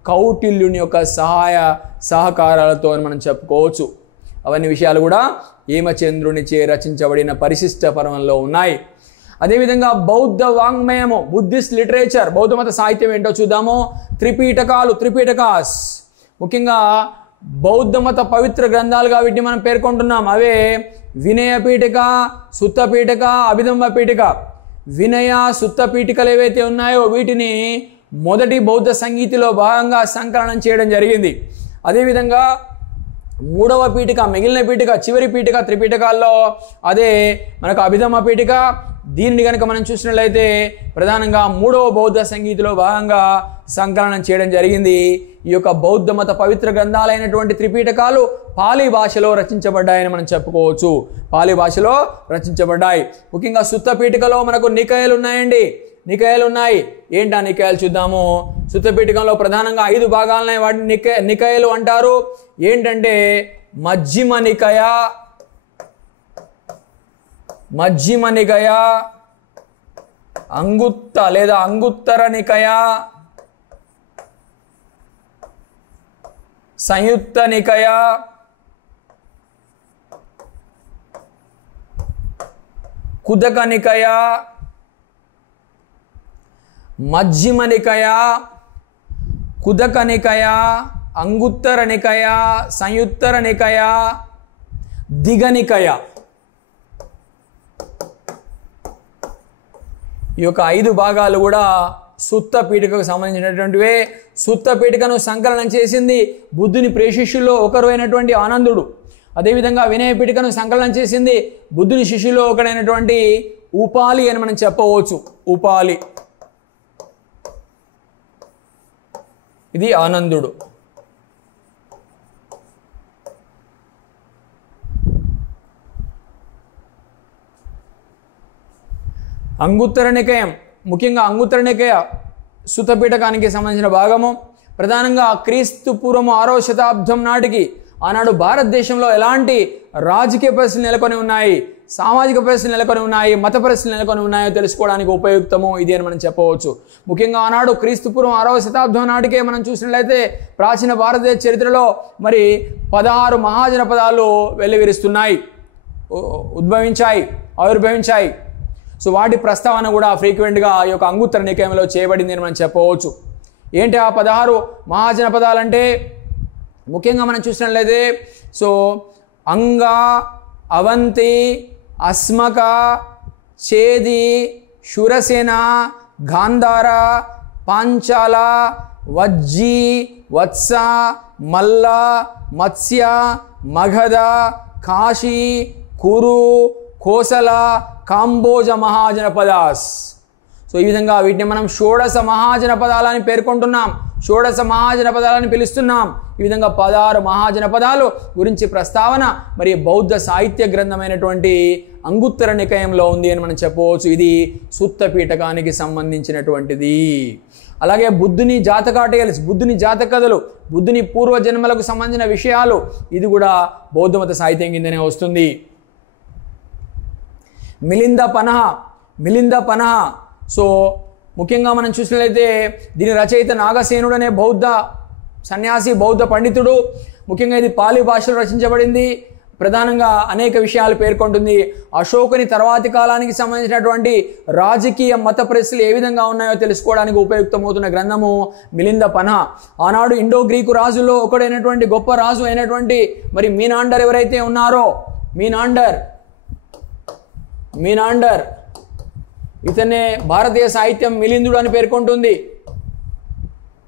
కౌటిల్యుని యొక్క సహకారాలతో అని మనం చెప్పుకోవచ్చు. అవన్నీ విషయాలు కూడా హేమచంద్రునిచే రచించబడిన పరిశిష్ట పర్వంలో ఉన్నాయి. అదేవిధంగా బౌద్ధ వాంగ్మయము, బుద్ధిస్ట్ లిటరేచర్, బౌద్ధ మత సాహిత్యం ఏంటో చూద్దాము. త్రిపీటకాస్, ముఖ్యంగా బౌద్ధ మత పవిత్ర గ్రంథాలుగా వీటిని మనం పేర్కొంటున్నాం. అవే వినయ పీఠిక, సుత్త పీఠిక, అభిదంబ పీఠిక. వినయ, సుత్త పీఠికలు ఏవైతే ఉన్నాయో వీటిని మొదటి బౌద్ధ సంగీతిలో భాగంగా సంకలనం చేయడం జరిగింది. అదేవిధంగా మూడవ పీఠిక, మిగిలిన పీఠిక, చివరి పీఠిక త్రిపీఠకాల్లో అదే మనకు అభిధమ్మ పీఠిక. దీనిని కనుక మనం చూసినట్లయితే ప్రధానంగా మూడవ బౌద్ధ సంగీతిలో భాగంగా సంకలనం చేయడం జరిగింది. ఈ యొక్క బౌద్ధ మత పవిత్ర గ్రంథాలైనటువంటి త్రిపీఠకాలు పాలీ భాషలో రచించబడ్డాయని మనం చెప్పుకోవచ్చు. పాలీ భాషలో రచించబడ్డాయి. ముఖ్యంగా సుత్త పీఠికలో మనకు నికాయలు ఉన్నాయండి, నికాయలు ఉన్నాయి. ఏంటా నికాయలు చూద్దాము. సుత్త పీఠికంలో ప్రధానంగా 5 భాగాలున్నాయి. వాటిని నికాయలు అంటారు. ఏంటంటే మధ్యమ నికాయ, అంగుత్తర నికాయ, సంయుక్త నికాయ, కుదక నికాయ, మధ్యమ నికాయ, కుదక నికాయ, అంగుత్తర నికాయ, సంయుత్తర నికాయ, దిగనికాయ. ఈ యొక్క 5 భాగాలు కూడా సుత్త పీఠికకు సంబంధించినటువంటివే. సుత్త పీఠికను సంకలనం చేసింది బుద్ధుని ప్రియశిష్యుల్లో ఒకరు అయినటువంటి ఆనందుడు. అదేవిధంగా వినయ పీఠికను సంకలనం చేసింది బుద్ధుని శిష్యుల్లో ఒకడైనటువంటి ఉపాలి అని మనం చెప్పవచ్చు. ఉపాలి, ఇది ఆనందుడు. అంగుత్తర నికాయం, ముఖ్యంగా అంగుత్తర నికాయ సుత్త పీఠకానికి సంబంధించిన భాగము. ప్రధానంగా క్రీస్తు పూర్వము 6వ శతాబ్దం నాటికి ఆనాడు భారతదేశంలో ఎలాంటి రాజకీయ పరిస్థితులు నెలకొని ఉన్నాయి, సామాజిక పరిస్థితులు నెలకొని ఉన్నాయి, మత పరిస్థితులు నెలకొని ఉన్నాయో తెలుసుకోవడానికి ఉపయుక్తము ఇది అని మనం చెప్పవచ్చు. ముఖ్యంగా ఆనాడు క్రీస్తు పూర్వం 6వ శతాబ్దం నాటికే మనం చూసినట్లయితే ప్రాచీన భారతదేశ చరిత్రలో మరి 16 మహాజనపదాలు వెల్లివిరుస్తున్నాయి, ఆవిర్భవించాయి. సో వాటి ప్రస్తావన కూడా ఫ్రీక్వెంట్గా ఈ యొక్క అంగుత్తర నికాయంలో చేయబడింది అని మనం చెప్పవచ్చు. ఏంటి ఆ 16 మహాజనపదాలంటే? ముఖ్యంగా మనం చూసినట్లయితే సో అంగ, అవంతి, అస్మక, చేది, శూరసేన, గాంధార, పాంచాల, వజ్జి, వత్స, మల్ల, మత్స్య, మగధ, కాశీ, కురు, కోసల, కాంబోజ మహాజనపదాస్. సో ఈ విధంగా వీటిని మనం షోడశ మహాజనపదాలని పేర్కొంటున్నాం, షోడశ మహాజనపదాలని పిలుస్తున్నాం. ఈ విధంగా 16 మహాజనపదాలు గురించి ప్రస్తావన మరి బౌద్ధ సాహిత్య గ్రంథమైనటువంటి అంగుత్తర నికాయంలో ఉంది అని మనం చెప్పవచ్చు. ఇది సుత్త పీఠకానికి సంబంధించినటువంటిది. అలాగే బుద్ధుని జాతకాటేల్స్, బుద్ధుని జాతక కథలు, బుద్ధుని పూర్వజన్మలకు సంబంధించిన విషయాలు, ఇది కూడా బౌద్ధ మత సాహిత్యం కిందనే వస్తుంది. మిలింద పనహ. సో ముఖ్యంగా మనం చూసినట్లయితే దీని రచయిత నాగసేనుడు అనే బౌద్ధ సన్యాసి, బౌద్ధ పండితుడు. ముఖ్యంగా ఇది పాలీ భాషలో రచించబడింది. ప్రధానంగా అనేక విషయాలు పేర్కొంటుంది. అశోకుని తర్వాతి కాలానికి సంబంధించినటువంటి రాజకీయ మత పరిస్థితులు ఏ విధంగా ఉన్నాయో తెలుసుకోవడానికి ఉపయుక్తమవుతున్న గ్రంథము మిలింద పనహ. ఆనాడు ఇండో గ్రీకు రాజుల్లో ఒకడైనటువంటి గొప్ప రాజు అయినటువంటి మరి మీనాండర్ ఎవరైతే ఉన్నారో, మీనాండర్ ఇతనే భారతీయ సాహిత్యం మిలిందుడు అని పేర్కొంటుంది.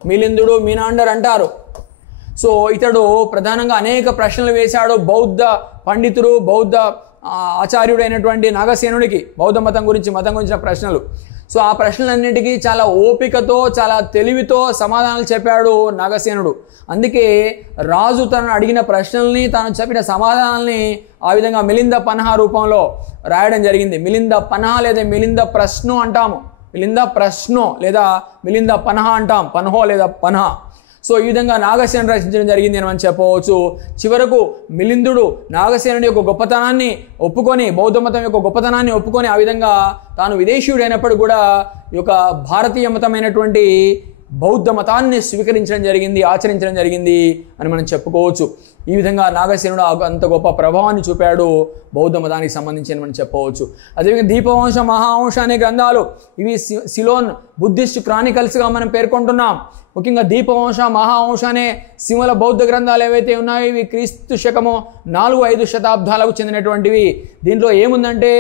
మిలిందుడు, మీనాండర్ అంటారు. సో ఇతడు ప్రధానంగా అనేక ప్రశ్నలు వేశాడు బౌద్ధ పండితుడు, బౌద్ధ ఆచార్యుడు అయినటువంటి నాగసేనుడికి మతం గురించిన ప్రశ్నలు. సో ఆ ప్రశ్నలన్నిటికీ చాలా ఓపికతో చాలా తెలివితో సమాధానాలు చెప్పాడు నాగసేనుడు. అందుకే రాజు తనను అడిగిన ప్రశ్నల్ని తాను చెప్పిన సమాధానాల్ని ఆ విధంగా మిలింద పన్హా రూపంలో రాయడం జరిగింది. మిలింద పన్హా లేదా మిలింద ప్రశ్నో అంటాము, మిలింద ప్రశ్నో లేదా మిలింద పన్హా అంటాం, పన్హో లేదా పన్హా. సో ఈ విధంగా నాగసేనుడు రచించడం జరిగింది అని మనం చెప్పవచ్చు. చివరకు మిలిందుడు నాగసేనుడి యొక్క గొప్పతనాన్ని ఒప్పుకొని, బౌద్ధ మతం యొక్క గొప్పతనాన్ని ఒప్పుకొని ఆ విధంగా తాను విదేశీయుడు అయినప్పుడు కూడా ఈ యొక్క భారతీయ మతమైనటువంటి బౌద్ధ మతాన్ని స్వీకరించడం జరిగింది, ఆచరించడం జరిగింది అని మనం చెప్పుకోవచ్చు. ఈ విధంగా నాగసేనుడు అంత గొప్ప ప్రభావాన్ని చూపాడు బౌద్ధ మతానికి సంబంధించి అని మనం చెప్పవచ్చు. అదేవిధంగా దీపవంశ, మహావంశ అనే గ్రంథాలు ఇవి సిలోన్ బుద్ధిస్ట్ క్రానికల్స్గా మనం పేర్కొంటున్నాం. ముఖ్యంగా దీపవంశ, మహావంశ అనే సిమల బౌద్ధ గ్రంథాలు ఏవైతే ఉన్నాయో ఇవి క్రీస్తు శకము 4-5 శతాబ్దాలకు చెందినటువంటివి. దీంట్లో ఏముందంటే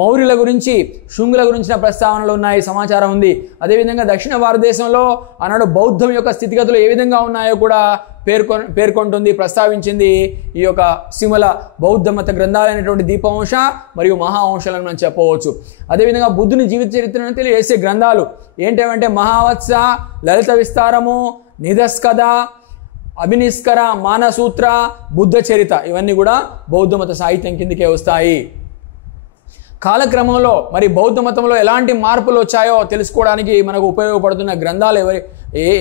మౌర్యుల గురించి, శుంగుల గురించిన ప్రస్తావనలు ఉన్నాయి, సమాచారం ఉంది. అదేవిధంగా దక్షిణ భారతదేశంలో ఆనాడు బౌద్ధం యొక్క స్థితిగతులు ఏ విధంగా ఉన్నాయో కూడా పేర్కొంటుంది, ప్రస్తావించింది ఈ యొక్క సిమల బౌద్ధ మత గ్రంథాలైనటువంటి దీపవంశ మరియు మహావంశాలను మనం చెప్పవచ్చు. అదేవిధంగా బుద్ధుని జీవిత చరిత్రను తెలియజేసే గ్రంథాలు ఏంటంటే మహావత్స, లలిత విస్తారము, నిధస్కథ, అభినిష్కర, మానసూత్ర, బుద్ధ చరిత ఇవన్నీ కూడా బౌద్ధ మత సాహిత్యం కిందకే వస్తాయి. కాలక్రమంలో మరి బౌద్ధ మతంలో ఎలాంటి మార్పులు వచ్చాయో తెలుసుకోవడానికి మనకు ఉపయోగపడుతున్న గ్రంథాలు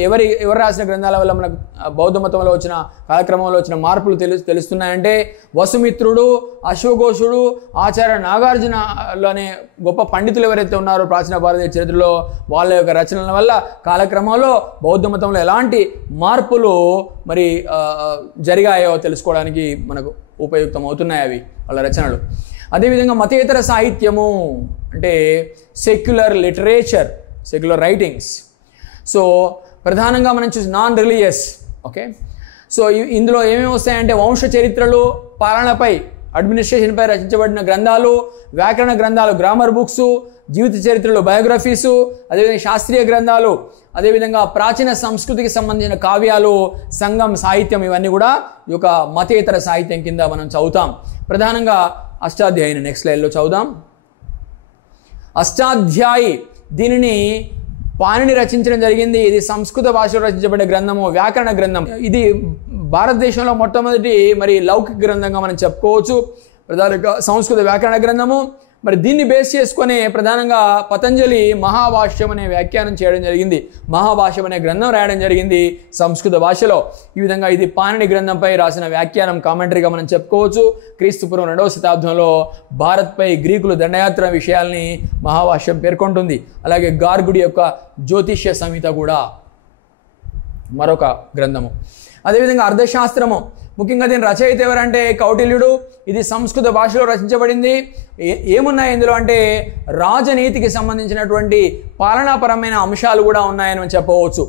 ఎవరు రాసిన గ్రంథాల వల్ల మనకు బౌద్ధ మతంలో వచ్చిన కాలక్రమంలో వచ్చిన మార్పులు తెలుస్తున్నాయంటే వసుమిత్రుడు, అశ్వఘోషుడు, ఆచార్య నాగార్జున అనే గొప్ప పండితులు ఎవరైతే ఉన్నారో ప్రాచీన భారతీయ చరిత్రలో వాళ్ళ యొక్క రచనల వల్ల కాలక్రమంలో బౌద్ధ మతంలో ఎలాంటి మార్పులు మరి జరిగాయో తెలుసుకోవడానికి మనకు ఉపయుక్తం అవుతున్నాయి అవి వాళ్ళ రచనలు. అదేవిధంగా మతేతర సాహిత్యము అంటే secular literature, secular writings. So ప్రధానంగా మనం చూసి నాన్ రిలీజియస్. ఓకే, సో ఇందులో ఏమేమి వస్తాయంటే వంశ చరిత్రలు, పాలనపై, అడ్మినిస్ట్రేషన్పై రచించబడిన గ్రంథాలు, వ్యాకరణ గ్రంథాలు, గ్రామర్ బుక్స్, జీవిత చరిత్రలు, బయోగ్రఫీసు, అదేవిధంగా శాస్త్రీయ గ్రంథాలు, అదేవిధంగా ప్రాచీన సంస్కృతికి సంబంధించిన కావ్యాలు, సంఘం సాహిత్యం ఇవన్నీ కూడా ఈ యొక్క మతేతర సాహిత్యం కింద మనం చదువుతాం. ప్రధానంగా అష్టాధ్యాయిని నెక్స్ట్ స్లైడ్లో చదువుదాం. అష్టాధ్యాయి దీనిని పాణిని రచించడం జరిగింది. ఇది సంస్కృత భాషలో రచించబడే గ్రంథము, వ్యాకరణ గ్రంథం. ఇది భారతదేశంలో మొట్టమొదటి మరి లౌకిక గ్రంథంగా మనం చెప్పుకోవచ్చు. ప్రధానంగా సంస్కృత వ్యాకరణ గ్రంథము. మరి దీన్ని బేస్ చేసుకుని ప్రధానంగా పతంజలి మహాభాష్యం అనే వ్యాఖ్యానం చేయడం జరిగింది, మహాభాష్యం అనే గ్రంథం రాయడం జరిగింది సంస్కృత భాషలో. ఈ విధంగా ఇది పాణిని గ్రంథంపై రాసిన వ్యాఖ్యానం, కామెంటరీగా మనం చెప్పుకోవచ్చు. క్రీస్తుపూర్వం 2వ శతాబ్దంలో భారత్పై గ్రీకులు దండయాత్ర విషయాల్ని మహాభాష్యం పేర్కొంటుంది. అలాగే గార్గుడి యొక్క జ్యోతిష్య సంహిత కూడా మరొక గ్రంథము. అదేవిధంగా అర్థశాస్త్రము, ముఖ్యంగా దీని రచయిత ఎవరంటే కౌటిల్యుడు. ఇది సంస్కృత భాషలో రచించబడింది. ఏమున్నాయి ఇందులో అంటే రాజనీతికి సంబంధించినటువంటి పాలనాపరమైన అంశాలు కూడా ఉన్నాయని మనం చెప్పవచ్చు.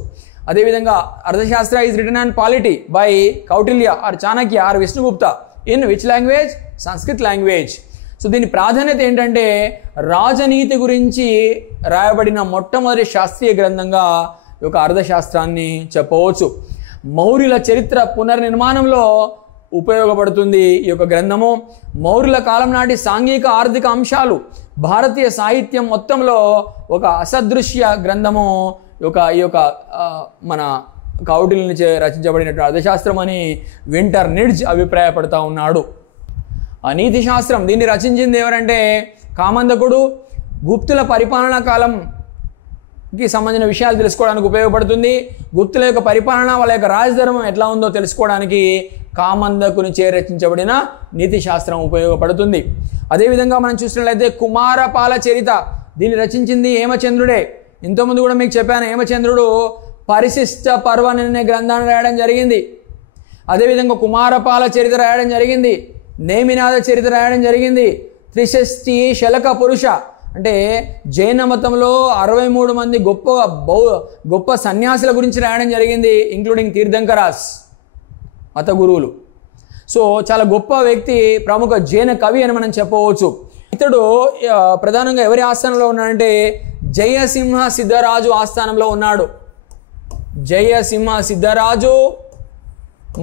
అదేవిధంగా Arthashastra is written on polity by Kautilya or Chanakya or Vishnugupta in which language? Sanskrit language. So దీని ప్రాధాన్యత ఏంటంటే రాజనీతి గురించి రాయబడిన మొట్టమొదటి శాస్త్రీయ గ్రంథంగా ఈ యొక్క అర్థశాస్త్రాన్ని చెప్పవచ్చు. మౌర్యుల చరిత్ర పునర్నిర్మాణంలో ఉపయోగపడుతుంది ఈ యొక్క గ్రంథము. మౌర్యుల కాలం నాటి సాంఘిక ఆర్థిక అంశాలు భారతీయ సాహిత్యం మొత్తంలో ఒక అసదృశ్య గ్రంథము ఈ యొక్క మన కౌటిల్యుని రచించబడినటువంటి అర్థశాస్త్రం అని వింటర్ నిడ్జ్ అభిప్రాయపడుతూ ఉన్నాడు. నీతి శాస్త్రం దీన్ని రచించింది ఎవరంటే కామందకుడు. గుప్తుల పరిపాలనా కాలంకి సంబంధించిన విషయాలు తెలుసుకోవడానికి ఉపయోగపడుతుంది. గుప్తుల యొక్క పరిపాలన, వాళ్ళ యొక్క రాజధర్మం ఎట్లా ఉందో తెలుసుకోవడానికి కామందకుని రచించబడిన నీతి శాస్త్రం ఉపయోగపడుతుంది. అదేవిధంగా మనం చూసినట్లయితే కుమారపాల చరిత దీన్ని రచించింది హేమచంద్రుడే. ఇంతకుముందు కూడా మీకు చెప్పాను, హేమచంద్రుడు పరిశిష్ట పర్వన్ అనే గ్రంథాన్ని రాయడం జరిగింది. అదేవిధంగా కుమారపాల చరిత రాయడం జరిగింది, నేమినాథ చరిత రాయడం జరిగింది, త్రిషష్టి శలక పురుష అంటే జైన మతంలో 63 మంది గొప్ప సన్యాసుల గురించి రాయడం జరిగింది, ఇంక్లూడింగ్ తీర్థంకరాస్ మత గురువులు. సో చాలా గొప్ప వ్యక్తి, ప్రముఖ జైన కవి అని మనం చెప్పవచ్చు. ఇతడు ప్రధానంగా ఎవరి ఆస్థానంలో ఉన్నాడంటే జయసింహ సిద్ధరాజు ఆస్థానంలో ఉన్నాడు. జయసింహ సిద్ధరాజు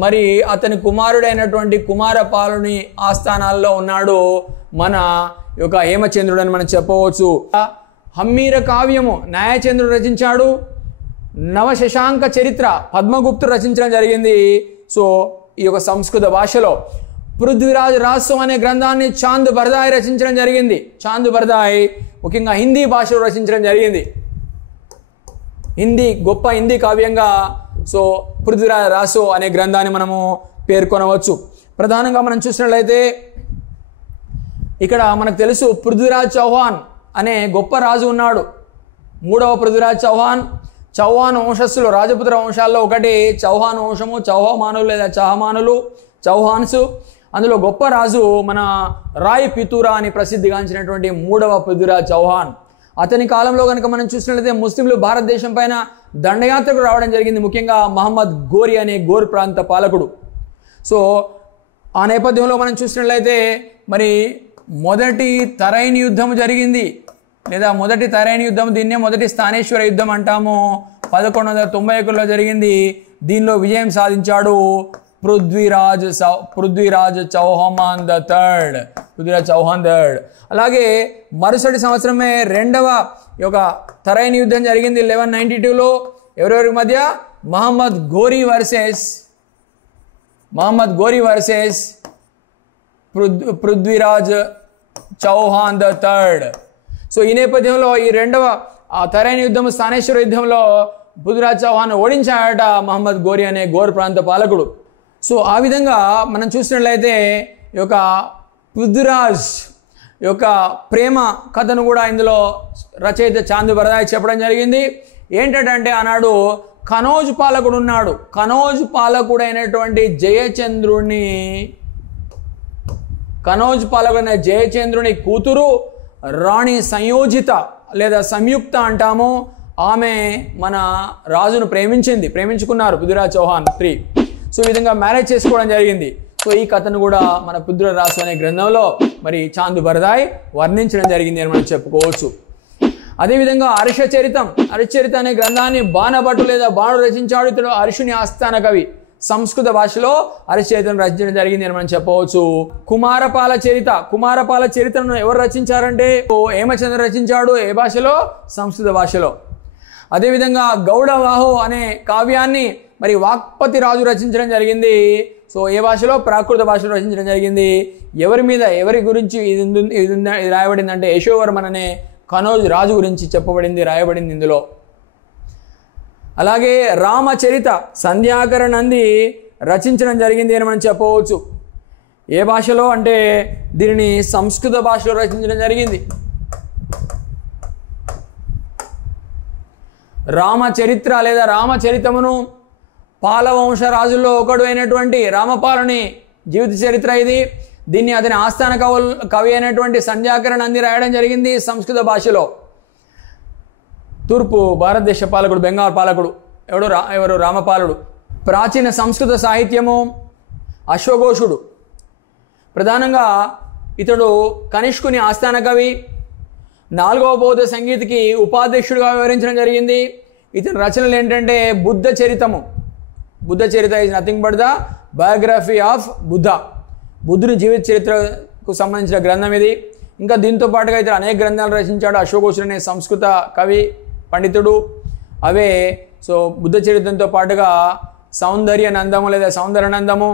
మరి అతని కుమారుడైనటువంటి కుమారపాలుని ఆస్థానాల్లో ఉన్నాడు మన యొక్క హేమచంద్రుడు అని మనం చెప్పవచ్చు. హమ్మీర కావ్యము న్యాయచంద్రుడు రచించాడు. నవశశాంక చరిత్ర పద్మగుప్తుడు రచించడం జరిగింది. సో ఈ యొక్క సంస్కృత భాషలో పృథ్వీరాజ్ రాసో అనే గ్రంథాన్ని చాంద్ బర్దాయ్ రచించడం జరిగింది. చాంద్ బర్దాయ్ ముఖ్యంగా హిందీ భాషలో రచించడం జరిగింది. గొప్ప హిందీ కావ్యంగా సో పృథ్వీరాజ్ రాసో అనే గ్రంథాన్ని మనము పేర్కొనవచ్చు. ప్రధానంగా మనం చూసినట్లయితే ఇక్కడ మనకు తెలుసు పృథ్వీరాజ్ చౌహాన్ అనే గొప్ప రాజు ఉన్నాడు. 3వ పృథ్వీరాజ్ చౌహాన్ వంశస్థులు రాజపుత్ర వంశాల్లో ఒకటి చౌహాన్ వంశము, చౌహమానులు లేదా చహమానులు, చౌహాన్స్. అందులో గొప్ప రాజు మన రాయ్ పితూరా అని ప్రసిద్ధిగాంచినటువంటి 3వ పృథ్వీరాజ్ చౌహాన్. అతని కాలంలో కనుక మనం చూసినట్లయితే ముస్లింలు భారతదేశం పైన దండయాత్రకు రావడం జరిగింది. ముఖ్యంగా మహమ్మద్ గోరి అనే గోర్ ప్రాంత పాలకుడు. సో ఆ నేపథ్యంలో మనం చూసినట్లయితే మరి మొదటి తరైన్ యుద్ధం జరిగింది, లేదా మొదటి తరైన్ యుద్ధం, దీన్నే మొదటి స్థానేశ్వర యుద్ధం అంటాము. 1191లో జరిగింది. దీనిలో విజయం సాధించాడు పృథ్వీరాజ్ చౌహాన్ III. అలాగే మరుసటి సంవత్సరమే రెండవ యొక్క తరైన్ యుద్ధం జరిగింది 1192లో. ఎవరెవరి మధ్య? Muhammad Ghori versus Prithviraj Chauhan III. So ఈ నేపథ్యంలో ఈ రెండవ తరైన్ యుద్ధం, స్థానేశ్వర యుద్ధంలో పృథ్వీరాజ్ చౌహాన్ ఓడించాడట మహమ్మద్ గోరీ అనే గోర్ ప్రాంత పాలకుడు. సో ఆ విధంగా మనం చూసినట్లయితే ఈ యొక్క పృథ్వీరాజ్ యొక్క ప్రేమ కథను కూడా ఇందులో రచయిత చాంద్ బర్దాయ్ చెప్పడం జరిగింది. ఏంటంటే ఆనాడు కనౌజ్ పాలకుడు ఉన్నాడు. కనౌజ్ పాలకుడైనటువంటి జయచంద్రుని కూతురు రాణి సంయోజిత లేదా సంయుక్త అంటాము. ఆమె మన రాజును ప్రేమించుకున్నారు పృథ్వీరాజ్ చౌహాన్ III. సో ఈ విధంగా మ్యారేజ్ చేసుకోవడం జరిగింది. సో ఈ కథను కూడా మన పృథ్వీరాజ్ రాసో అనే గ్రంథంలో మరి చాంద్ బర్దాయ్ వర్ణించడం జరిగింది అని మనం చెప్పుకోవచ్చు. అదేవిధంగా హర్షచరిత అనే గ్రంథాన్ని బాణభట్టు లేదా బాణుడు రచించాడు. ఇతడు హర్షుని ఆస్థాన కవి. సంస్కృత భాషలో హర్షచరితను రచించడం జరిగింది అని మనం చెప్పవచ్చు. కుమారపాల చరిత్రను ఎవరు రచించారంటే హేమచంద్ర రచించాడు. ఏ భాషలో? సంస్కృత భాషలో. అదేవిధంగా గౌడవాహో అనే కావ్యాన్ని మరి వాక్పతి రాజు రచించడం జరిగింది. సో ఏ భాషలో? ప్రాకృత భాషలో రచించడం జరిగింది. ఎవరి గురించి ఇది రాయబడింది అంటే యశోవర్మన్ అనే కనౌజ్ రాజు గురించి రాయబడింది ఇందులో. అలాగే రామచరిత సంధ్యాకర నంది రచించడం జరిగింది అని మనం చెప్పవచ్చు. ఏ భాషలో అంటే దీనిని సంస్కృత భాషలో రచించడం జరిగింది. రామచరిత్ర లేదా రామచరితమును పాలవంశ రాజుల్లో ఒకడు అయినటువంటి రామపాలుని జీవిత చరిత్ర ఇది. దీన్ని అతని ఆస్థాన కవి అయినటువంటి సంధ్యాకర నంది రాయడం జరిగింది సంస్కృత భాషలో. తూర్పు భారతదేశ పాలకుడు, బెంగాల్ పాలకుడు ఎవరు? రామపాలుడు. ప్రాచీన సంస్కృత సాహిత్యము అశ్వఘోషుడు. ప్రధానంగా ఇతడు కనిష్కుని ఆస్థాన కవి. 4వ బౌద్ధ సంగీతికి ఉపాధ్యక్షుడిగా వివరించడం జరిగింది. ఇతని రచనలు ఏంటంటే Buddha Charita is nothing but the biography of బుద్ధుని జీవిత చరిత్రకు సంబంధించిన గ్రంథం ఇది. ఇంకా దీంతో పాటుగా ఇతడు అనేక గ్రంథాలు రచించాడు. అశ్వఘోషుడు అనే సంస్కృత కవి పండితుడు. అవే సో బుద్ధ చరిత్రతో పాటుగా సౌందర్య నందము లేదా సౌందర్యనందము,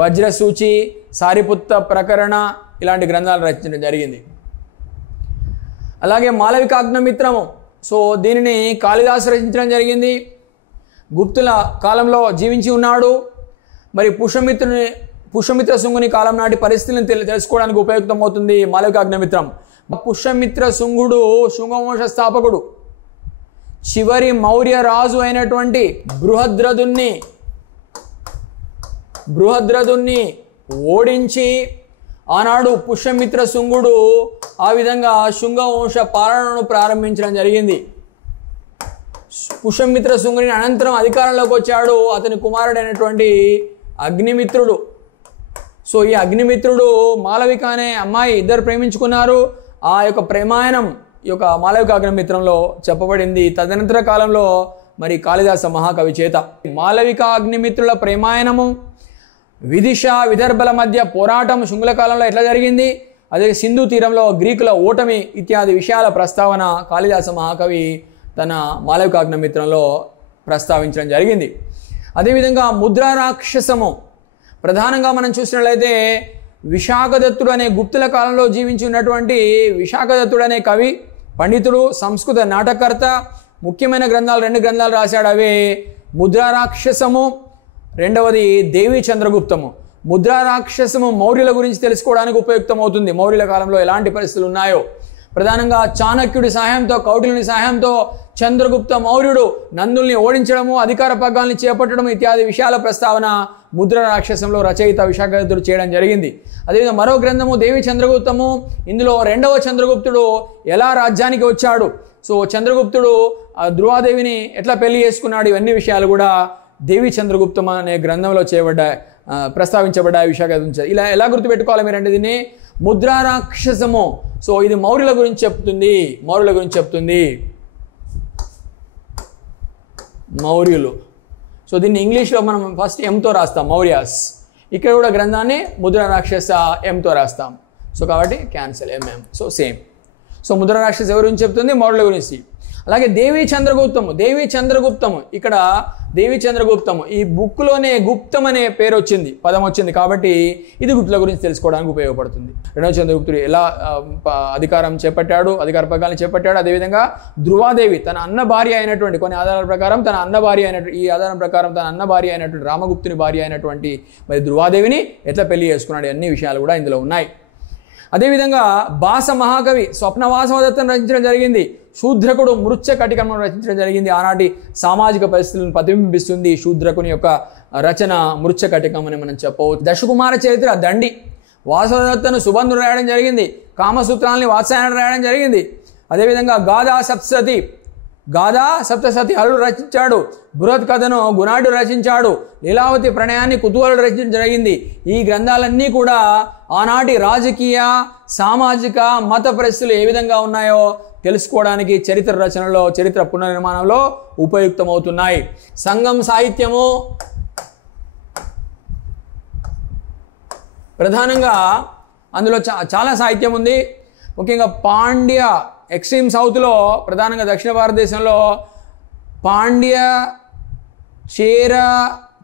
వజ్రసూచి, సారిపుత్త ప్రకరణ ఇలాంటి గ్రంథాలు రచించడం జరిగింది. అలాగే మాలవికాగ్నిమిత్రము. సో దీనిని కాళిదాసు రచించడం జరిగింది. గుప్తుల కాలంలో జీవించి ఉన్నాడు. మరి పుష్యమిత్ర శుంగుని కాలం నాటి పరిస్థితులను తెలుసుకోవడానికి ఉపయుక్తమవుతుంది మాలవికాగ్నిమిత్రం. పుష్యమిత్ర శుంగుడు శుంగవంశ స్థాపకుడు. చివరి మౌర్య రాజు అయినటువంటి బృహద్రథుణ్ణి ఓడించి ఆనాడు పుష్యమిత్ర శుంగుడు ఆ విధంగా శుంగవంశ పాలనను ప్రారంభించడం జరిగింది. పుష్యమిత్ర శుంగుని అనంతరం అధికారంలోకి వచ్చాడు అతని కుమారుడైనటువంటి అగ్నిమిత్రుడు. సో ఈ అగ్నిమిత్రుడు మాలవిక అనే అమ్మాయి, ఇద్దరు ప్రేమించుకున్నారు. ఆ యొక్క ప్రేమాయణం ఈ యొక్క మాలవిక అగ్నిమిత్రంలో చెప్పబడింది. తదనంతర కాలంలో మరి కాళిదాస మహాకవి చేత మాలవిక అగ్నిమిత్రుల ప్రేమాయణము, విదిష విదర్భల మధ్య పోరాటం శుంగుల కాలంలో ఎట్లా జరిగింది, అదే సింధు తీరంలో గ్రీకుల ఓటమి ఇత్యాది విషయాల ప్రస్తావన కాళిదాస మహాకవి తన మాళవికాగ్నిమిత్రంలో ప్రస్తావించడం జరిగింది. అదేవిధంగా ముద్రా రాక్షసము ప్రధానంగా మనం చూసినట్లయితే విశాఖదత్తుడు అనే గుప్తుల కాలంలో జీవించి ఉన్నటువంటి విశాఖదత్తుడు అనే కవి, పండితుడు, సంస్కృత నాటకర్త ముఖ్యమైన గ్రంథాలు 2 గ్రంథాలు రాశాడు. అవే ముద్రా రాక్షసము, రెండవది దేవి చంద్రగుప్తము. ముద్రా రాక్షసము మౌర్యుల గురించి తెలుసుకోవడానికి ఉపయుక్తమవుతుంది. మౌర్యుల కాలంలో ఎలాంటి పరిస్థితులు ఉన్నాయో, ప్రధానంగా చాణక్యుడి సహాయంతో, కౌటిల్యుని సహాయంతో చంద్రగుప్త మౌర్యుడు నందుల్ని ఓడించడము, అధికార పగ్గాల్ని చేపట్టడం ఇత్యాది విషయాల ప్రస్తావన ముద్ర రాక్షసంలో రచయిత విశాఖదత్తుడు చేయడం జరిగింది. అదేవిధంగా మరో గ్రంథము దేవి చంద్రగుప్తము. ఇందులో 2వ చంద్రగుప్తుడు ఎలా రాజ్యానికి వచ్చాడు, సో చంద్రగుప్తుడు ధ్రువాదేవిని ఎట్లా పెళ్లి చేసుకున్నాడు, ఇవన్నీ విషయాలు కూడా దేవి చంద్రగుప్తం అనే గ్రంథంలో ప్రస్తావించబడ్డాయి విశాఖదత్తుడు. ఇలా ఎలా గుర్తుపెట్టుకోవాలి మీరంటే దీన్ని ముద్రా రాక్షసము. సో ఇది మౌర్యుల గురించి చెప్తుంది. మౌర్యులు. సో దీన్ని ఇంగ్లీష్లో మనం ఫస్ట్ ఎంతో రాస్తాం, మౌర్యాస్. ఇక్కడ కూడా గ్రంథాన్ని ముద్ర రాక్షస ఎంతో రాస్తాం. సో కాబట్టి cancel MM. So same. So Mudra రాక్షస ఎవరి గురించి చెప్తుంది, మౌర్యుల గురించి. అలాగే దేవి చంద్రగుప్తము ఇక్కడ దేవి చంద్రగుప్తము ఈ బుక్లోనే గుప్తం అనే పేరు వచ్చింది, పదం వచ్చింది, కాబట్టి ఇది గుప్తుల గురించి తెలుసుకోవడానికి ఉపయోగపడుతుంది. 2వ చంద్రగుప్తుడు ఎలా అధికార పగ్గాలను చేపట్టాడు. అదేవిధంగా ధ్రువాదేవి తన అన్న భార్య అయినటువంటి, కొన్ని ఆధారాల ప్రకారం తన అన్న భార్య అయినటువంటి రామగుప్తుని భార్య అయినటువంటి మరి ధ్రువాదేవిని ఎట్లా పెళ్లి చేసుకున్నాడు, అన్ని విషయాలు కూడా ఇందులో ఉన్నాయి. అదేవిధంగా భాస మహాకవి స్వప్నవాసవదత్తను రచించడం జరిగింది. శూద్రకుడు మృచ్ఛ కటికను రచించడం జరిగింది. ఆనాటి సామాజిక పరిస్థితులను ప్రతిబింబిస్తుంది శూద్రకుని యొక్క రచన మృచ్ఛ కటికం అని మనం చెప్పవచ్చు. దశకుమార చరిత్ర దండి. వాసవదత్తను సుబంధుడు రాయడం జరిగింది. కామసూత్రాలని వాత్సాయనుడు రాయడం జరిగింది. అదేవిధంగా గాథా సప్తసతి హరుడు రచించాడు. బృహత్ కథను గుణాడు రచించాడు. లీలావతి ప్రణయాన్ని కుతూహలుడు రచించడం జరిగింది. ఈ గ్రంథాలన్నీ కూడా ఆనాటి రాజకీయ, సామాజిక, మత పరిస్థితులు ఏ విధంగా ఉన్నాయో తెలుసుకోవడానికి చరిత్ర రచనలో, చరిత్ర పునర్నిర్మాణంలో ఉపయుక్తమవుతున్నాయి. సంగం సాహిత్యము ప్రధానంగా అందులో చాలా సాహిత్యం ఉంది. ముఖ్యంగా పాండ్య ఎక్స్ట్రీమ్ సౌత్లో, ప్రధానంగా దక్షిణ భారతదేశంలో పాండ్య, చేర,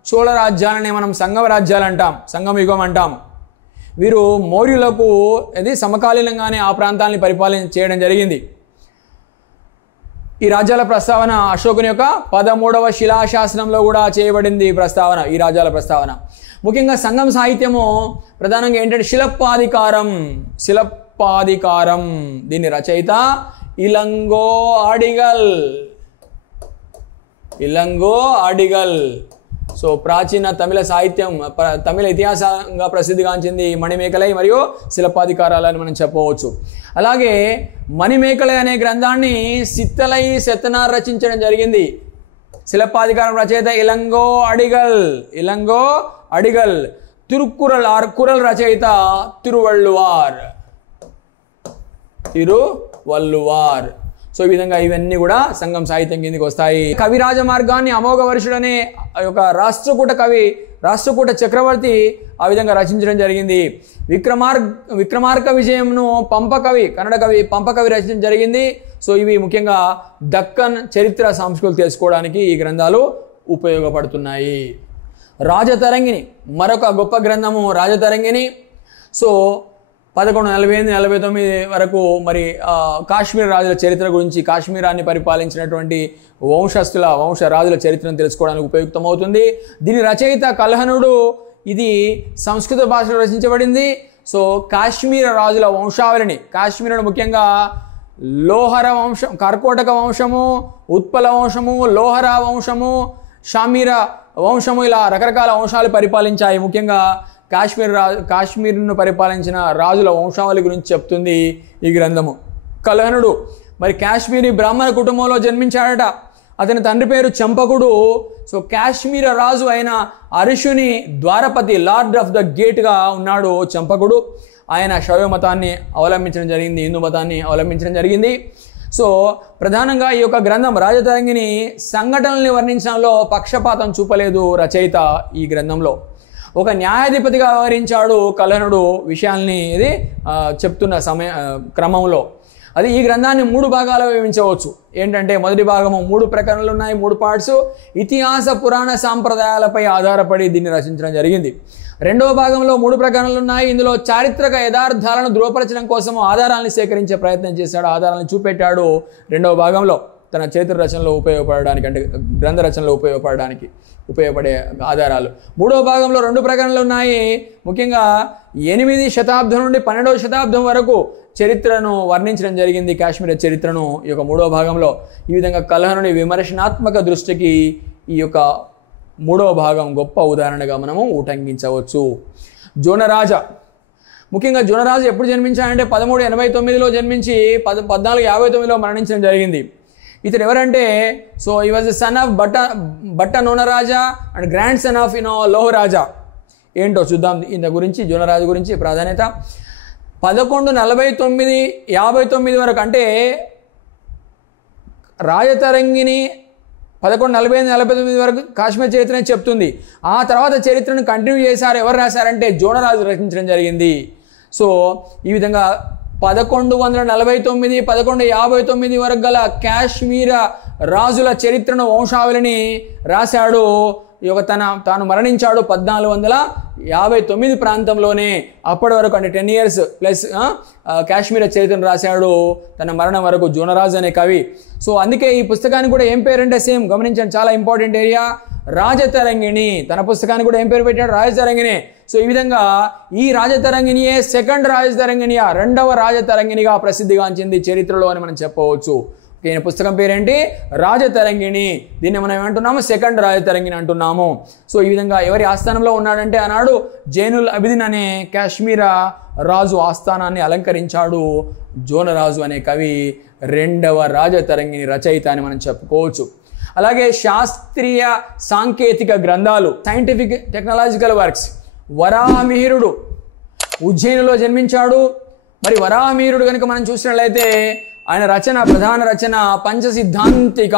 చోళ రాజ్యాలని మనం సంగమ రాజ్యాలు అంటాం, సంగమ యుగం అంటాం. వీరు మౌర్యులకు సమకాలీనంగానే ఆ ప్రాంతాలని పరిపాలన చేయడం జరిగింది. ఈ రాజ్యాల ప్రస్తావన అశోకుని యొక్క 13వ శిలాశాసనంలో కూడా చేయబడింది ప్రస్తావన, ఈ రాజ్యాల ప్రస్తావన. ముఖ్యంగా సంగం సాహిత్యము ప్రధానంగా ఏంటంటే శిలప్పాధికారం. దీని రచయిత ఇలంగో అడిగల్. సో ప్రాచీన తమిళ సాహిత్యం, తమిళ ఇతిహాసంగా ప్రసిద్ధిగాంచింది మణిమేకలై మరియు శిలప్పాధికారాలని మనం చెప్పవచ్చు. అలాగే మణిమేకలై అనే గ్రంథాన్ని సిత్తలై సెత్తనార్ రచించడం జరిగింది. శిలప్పాధికారం రచయిత ఇలంగో అడిగల్. కురల్ రచయిత తిరువళ్ళువార్. సో ఈ విధంగా ఇవన్నీ కూడా సంగం సాహిత్యం కిందకి వస్తాయి. కవిరాజ మార్గాన్ని అమోఘ వర్షుడనే ఒక రాష్ట్రకూట చక్రవర్తి ఆ విధంగా రచించడం జరిగింది. విక్రమార్క విజయంను కన్నడ కవి పంపకవి రచించడం జరిగింది. సో ఇవి ముఖ్యంగా దక్కన్ చరిత్ర, సంస్కృతి తెలుసుకోవడానికి ఈ గ్రంథాలు ఉపయోగపడుతున్నాయి. రాజతరంగిణి మరొక గొప్ప గ్రంథము రాజతరంగిణి. సో 1148-49 వరకు మరి కాశ్మీర్ రాజుల చరిత్ర గురించి, కాశ్మీరాన్ని పరిపాలించినటువంటి రాజుల చరిత్రను తెలుసుకోవడానికి ఉపయుక్తమవుతుంది. దీని రచయిత కల్హనుడు. ఇది సంస్కృత భాషలో రచించబడింది. సో కాశ్మీర రాజుల వంశావళిని, కాశ్మీరుడు ముఖ్యంగా లోహర వంశం, కర్కోటక వంశము, ఉత్పల వంశము, లోహర వంశము, షామీర వంశము, ఇలా రకరకాల వంశాలు పరిపాలించాయి. ముఖ్యంగా కాశ్మీర్ను పరిపాలించిన రాజుల వంశావళి గురించి చెప్తుంది ఈ గ్రంథము. కల్హనుడు మరి కాశ్మీరీ బ్రాహ్మణ కుటుంబంలో జన్మించాడట. అతని తండ్రి పేరు చంపకుడు. సో కాశ్మీర రాజు అయిన అరిషుని ద్వారపతి, లార్డ్ ఆఫ్ ద గేట్గా ఉన్నాడు చంపకుడు. ఆయన శైవ మతాన్ని అవలంబించడం జరిగింది, హిందూ మతాన్ని అవలంబించడం జరిగింది. సో ప్రధానంగా ఈ యొక్క గ్రంథం రాజతరంగిణి సంఘటనల్ని వర్ణించడంలో పక్షపాతం చూపలేదు రచయిత ఈ గ్రంథంలో. ఒక న్యాయాధిపతిగా వ్యవహరించాడు కల్హణుడు విషయాల్ని ఇది చెప్తున్న క్రమంలో. అది ఈ గ్రంథాన్ని 3 భాగాలుగా విభజించవచ్చు. ఏంటంటే మొదటి భాగము 3 ప్రకరణలు ఉన్నాయి, 3 పార్ట్స్. ఇతిహాస పురాణ సాంప్రదాయాలపై ఆధారపడి దీన్ని రచించడం జరిగింది. రెండవ భాగంలో 3 ప్రకరణలు ఉన్నాయి. ఇందులో చారిత్రక యథార్థాలను ధృవపరచడం కోసం ఆధారాలను సేకరించే ప్రయత్నం చేశాడు, ఆధారాలను చూపెట్టాడు. రెండవ భాగంలో తన చరిత్ర రచనలో ఉపయోగపడడానికి, అంటే గ్రంథ రచనలో ఉపయోగపడే ఆధారాలు. మూడవ భాగంలో 2 ప్రకరణలు ఉన్నాయి. ముఖ్యంగా 8వ శతాబ్దం నుండి 12వ శతాబ్దం వరకు చరిత్రను వర్ణించడం జరిగింది, కాశ్మీర చరిత్రను ఈ యొక్క 3వ భాగంలో. ఈ విధంగా కల్హణుని విమర్శనాత్మక దృష్టికి ఈ యొక్క 3వ భాగం గొప్ప ఉదాహరణగా మనము ఉటంకించవచ్చు. జోనరాజా, ముఖ్యంగా జోనరాజు ఎప్పుడు జన్మించాడంటే 1389లో జన్మించి 1459లో మరణించడం జరిగింది. ఇతను ఎవరంటే, సో ఈ వాజ్ ద సన్ ఆఫ్ బట్ట నోనరాజా అండ్ గ్రాండ్ సన్ ఆఫ్ లోహరాజా. ఏంటో చూద్దాం ఇంత గురించి, జోనరాజు గురించి ప్రాధాన్యత. 1149-59 వరకు, అంటే రాజతరంగిణి 1145-49 వరకు కాశ్మీర్ చరిత్రనే చెప్తుంది. ఆ తర్వాత చరిత్రను కంటిన్యూ చేశారు. ఎవరు రాశారంటే జోనరాజు రచించడం జరిగింది. సో ఈ విధంగా 1149-1159 వరకు గల కాశ్మీర రాజుల చరిత్రను, వంశావళిని రాశాడు. ఈ యొక్క తాను మరణించాడు 1459 ప్రాంతంలోనే. అప్పటి వరకు, అంటే 10 years ప్లస్ కాశ్మీర చరిత్రను రాశాడు తన మరణం వరకు జోనరాజు అనే కవి. సో అందుకే ఈ పుస్తకానికి కూడా ఏం పేరంటే సేమ్ గమనించండి, చాలా ఇంపార్టెంట్ ఏరియా, రాజతరంగిణి. తన పుస్తకానికి కూడా ఏం పేరు పెట్టాడు? రాజతరంగిణి. సో ఈ విధంగా ఈ రాజతరంగిణియే సెకండ్ రాజతరంగిణియా, 2వ రాజతరంగిణిగా ప్రసిద్ధిగాంచింది చరిత్రలో అని మనం చెప్పవచ్చు. ఈయన పుస్తకం పేరేంటి? రాజతరంగిణి. దీన్ని మనం ఏమంటున్నాము? సెకండ్ రాజతరంగిణి అంటున్నాము. సో ఈ విధంగా ఎవరి ఆస్థానంలో ఉన్నాడంటే ఆనాడు జైనుల్ అబిదిన్ అనే కాశ్మీర రాజు ఆస్థానాన్ని అలంకరించాడు జోనరాజు అనే కవి. 2వ రాజతరంగిణి రచయిత అని మనం చెప్పుకోవచ్చు. అలాగే శాస్త్రీయ సాంకేతిక గ్రంథాలు, సైంటిఫిక్ టెక్నాలజికల్ వర్క్స్. వరాహమిహిరుడు ఉజ్జయినిలో జన్మించాడు. మరి వరాహమిహిరుడు కనుక మనం చూసినట్లయితే ఆయన ప్రధాన రచన పంచసిద్ధాంతిక.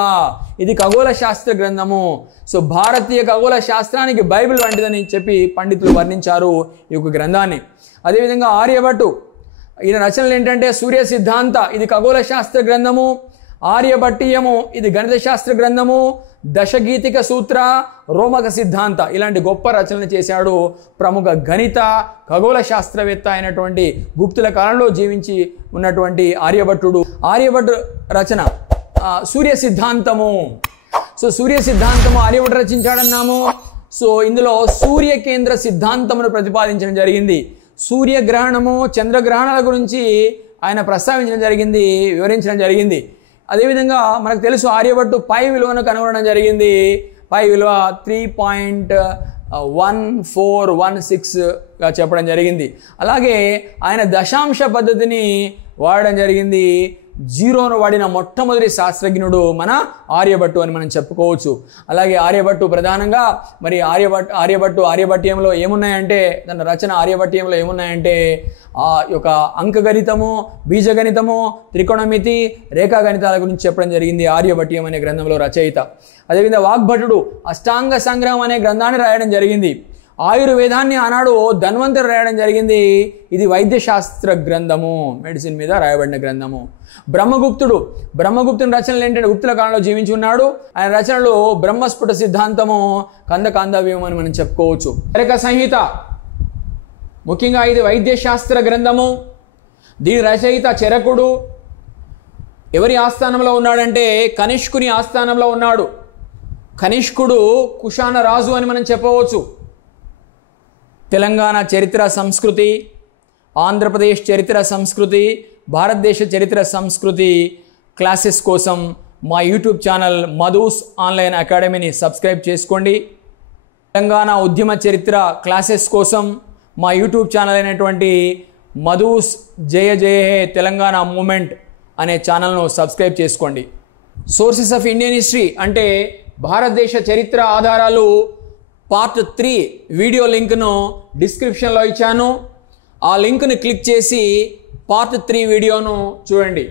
ఇది ఖగోళ శాస్త్ర గ్రంథము. సో భారతీయ ఖగోళ శాస్త్రానికి బైబిల్ వంటిదని చెప్పి పండితులు వర్ణించారు ఈ యొక్క గ్రంథాన్ని. అదేవిధంగా ఆర్యభట్టు, ఈయన రచనలు ఏంటంటే సూర్య సిద్ధాంత, ఇది ఖగోళ శాస్త్ర గ్రంథము. ఆర్యభట్టీయము, ఇది గణిత శాస్త్ర గ్రంథము. దశగీతిక సూత్ర, రోమక సిద్ధాంత, ఇలాంటి గొప్ప రచనలు చేశాడు ప్రముఖ గణిత ఖగోళ శాస్త్రవేత్త అయినటువంటి గుప్తుల కాలంలో జీవించి ఉన్నటువంటి ఆర్యభట్టుడు. ఆర్యభట్టు రచన సూర్య సిద్ధాంతము. సో సూర్య సిద్ధాంతము ఆర్యభట్టు రచించాడన్నాము. సో ఇందులో సూర్య కేంద్ర సిద్ధాంతమును ప్రతిపాదించడం జరిగింది. సూర్యగ్రహణము, చంద్రగ్రహణాల గురించి ఆయన ప్రస్తావించడం జరిగింది, వివరించడం జరిగింది. అదేవిధంగా మనకు తెలుసు ఆర్యభట్టు పై విలువను కనుగొనడం జరిగింది. పై విలువ 3.1416గా చెప్పడం జరిగింది. అలాగే ఆయన దశాంశ పద్ధతిని వాడడం జరిగింది. 0ను వాడిన మొట్టమొదటి శాస్త్రజ్ఞుడు మన ఆర్యభట్టు అని మనం చెప్పుకోవచ్చు. అలాగే ఆర్యభట్టు ప్రధానంగా మరి ఆర్యభట్టీయంలో ఏమున్నాయంటే, తన రచన ఆర్యభట్టీయంలో ఏమున్నాయంటే ఆ యొక్క అంకగణితము, బీజగణితము, త్రికోణమితి, రేఖాగణితాల గురించి చెప్పడం జరిగింది ఆర్యభట్టీయం అనే గ్రంథంలో రచయిత. అదేవిధంగా వాగ్భటుడు అష్టాంగ సంగ్రహం అనే గ్రంథాన్ని రాయడం జరిగింది. ఆయుర్వేదాన్ని ఆనాడు ధన్వంతరి రాయడం జరిగింది. ఇది వైద్యశాస్త్ర గ్రంథము, మెడిసిన్ మీద రాయబడిన గ్రంథము. బ్రహ్మగుప్తుని రచనలు ఏంటంటే గుప్తుల కాలంలో జీవించి ఉన్నాడు. ఆయన రచనలు బ్రహ్మస్ఫుట సిద్ధాంతము, కందకాందవ్యం అని మనం చెప్పుకోవచ్చు. చరక సంహిత, ముఖ్యంగా ఇది వైద్యశాస్త్ర గ్రంథము. దీని రచయిత చరకుడు. ఎవరి ఆస్థానంలో ఉన్నాడంటే కనిష్కుని ఆస్థానంలో ఉన్నాడు. కనిష్కుడు కుషాణ రాజు అని మనం చెప్పవచ్చు. తెలంగాణ చరిత్ర సంస్కృతి, ఆంధ్రప్రదేశ్ చరిత్ర సంస్కృతి, భారతదేశ చరిత్ర సంస్కృతి క్లాసెస్ కోసం మా యూట్యూబ్ ఛానల్ మధూస్ ఆన్లైన్ అకాడమీని సబ్స్క్రైబ్ చేసుకోండి. తెలంగాణ ఉద్యమ చరిత్ర క్లాసెస్ కోసం మా యూట్యూబ్ ఛానల్ అయినటువంటి మధూస్ జయ జయ హే తెలంగాణ మూమెంట్ అనే ఛానల్ను సబ్స్క్రైబ్ చేసుకోండి. సోర్సెస్ ఆఫ్ ఇండియన్ హిస్టరీ అంటే భారతదేశ చరిత్ర ఆధారాలు పార్ట్ 3 వీడియో లింక్ను డిస్క్రిప్షన్లో ఇచ్చాను. ఆ లింక్ను క్లిక్ చేసి పార్ట్ 3 వీడియోను చూడండి.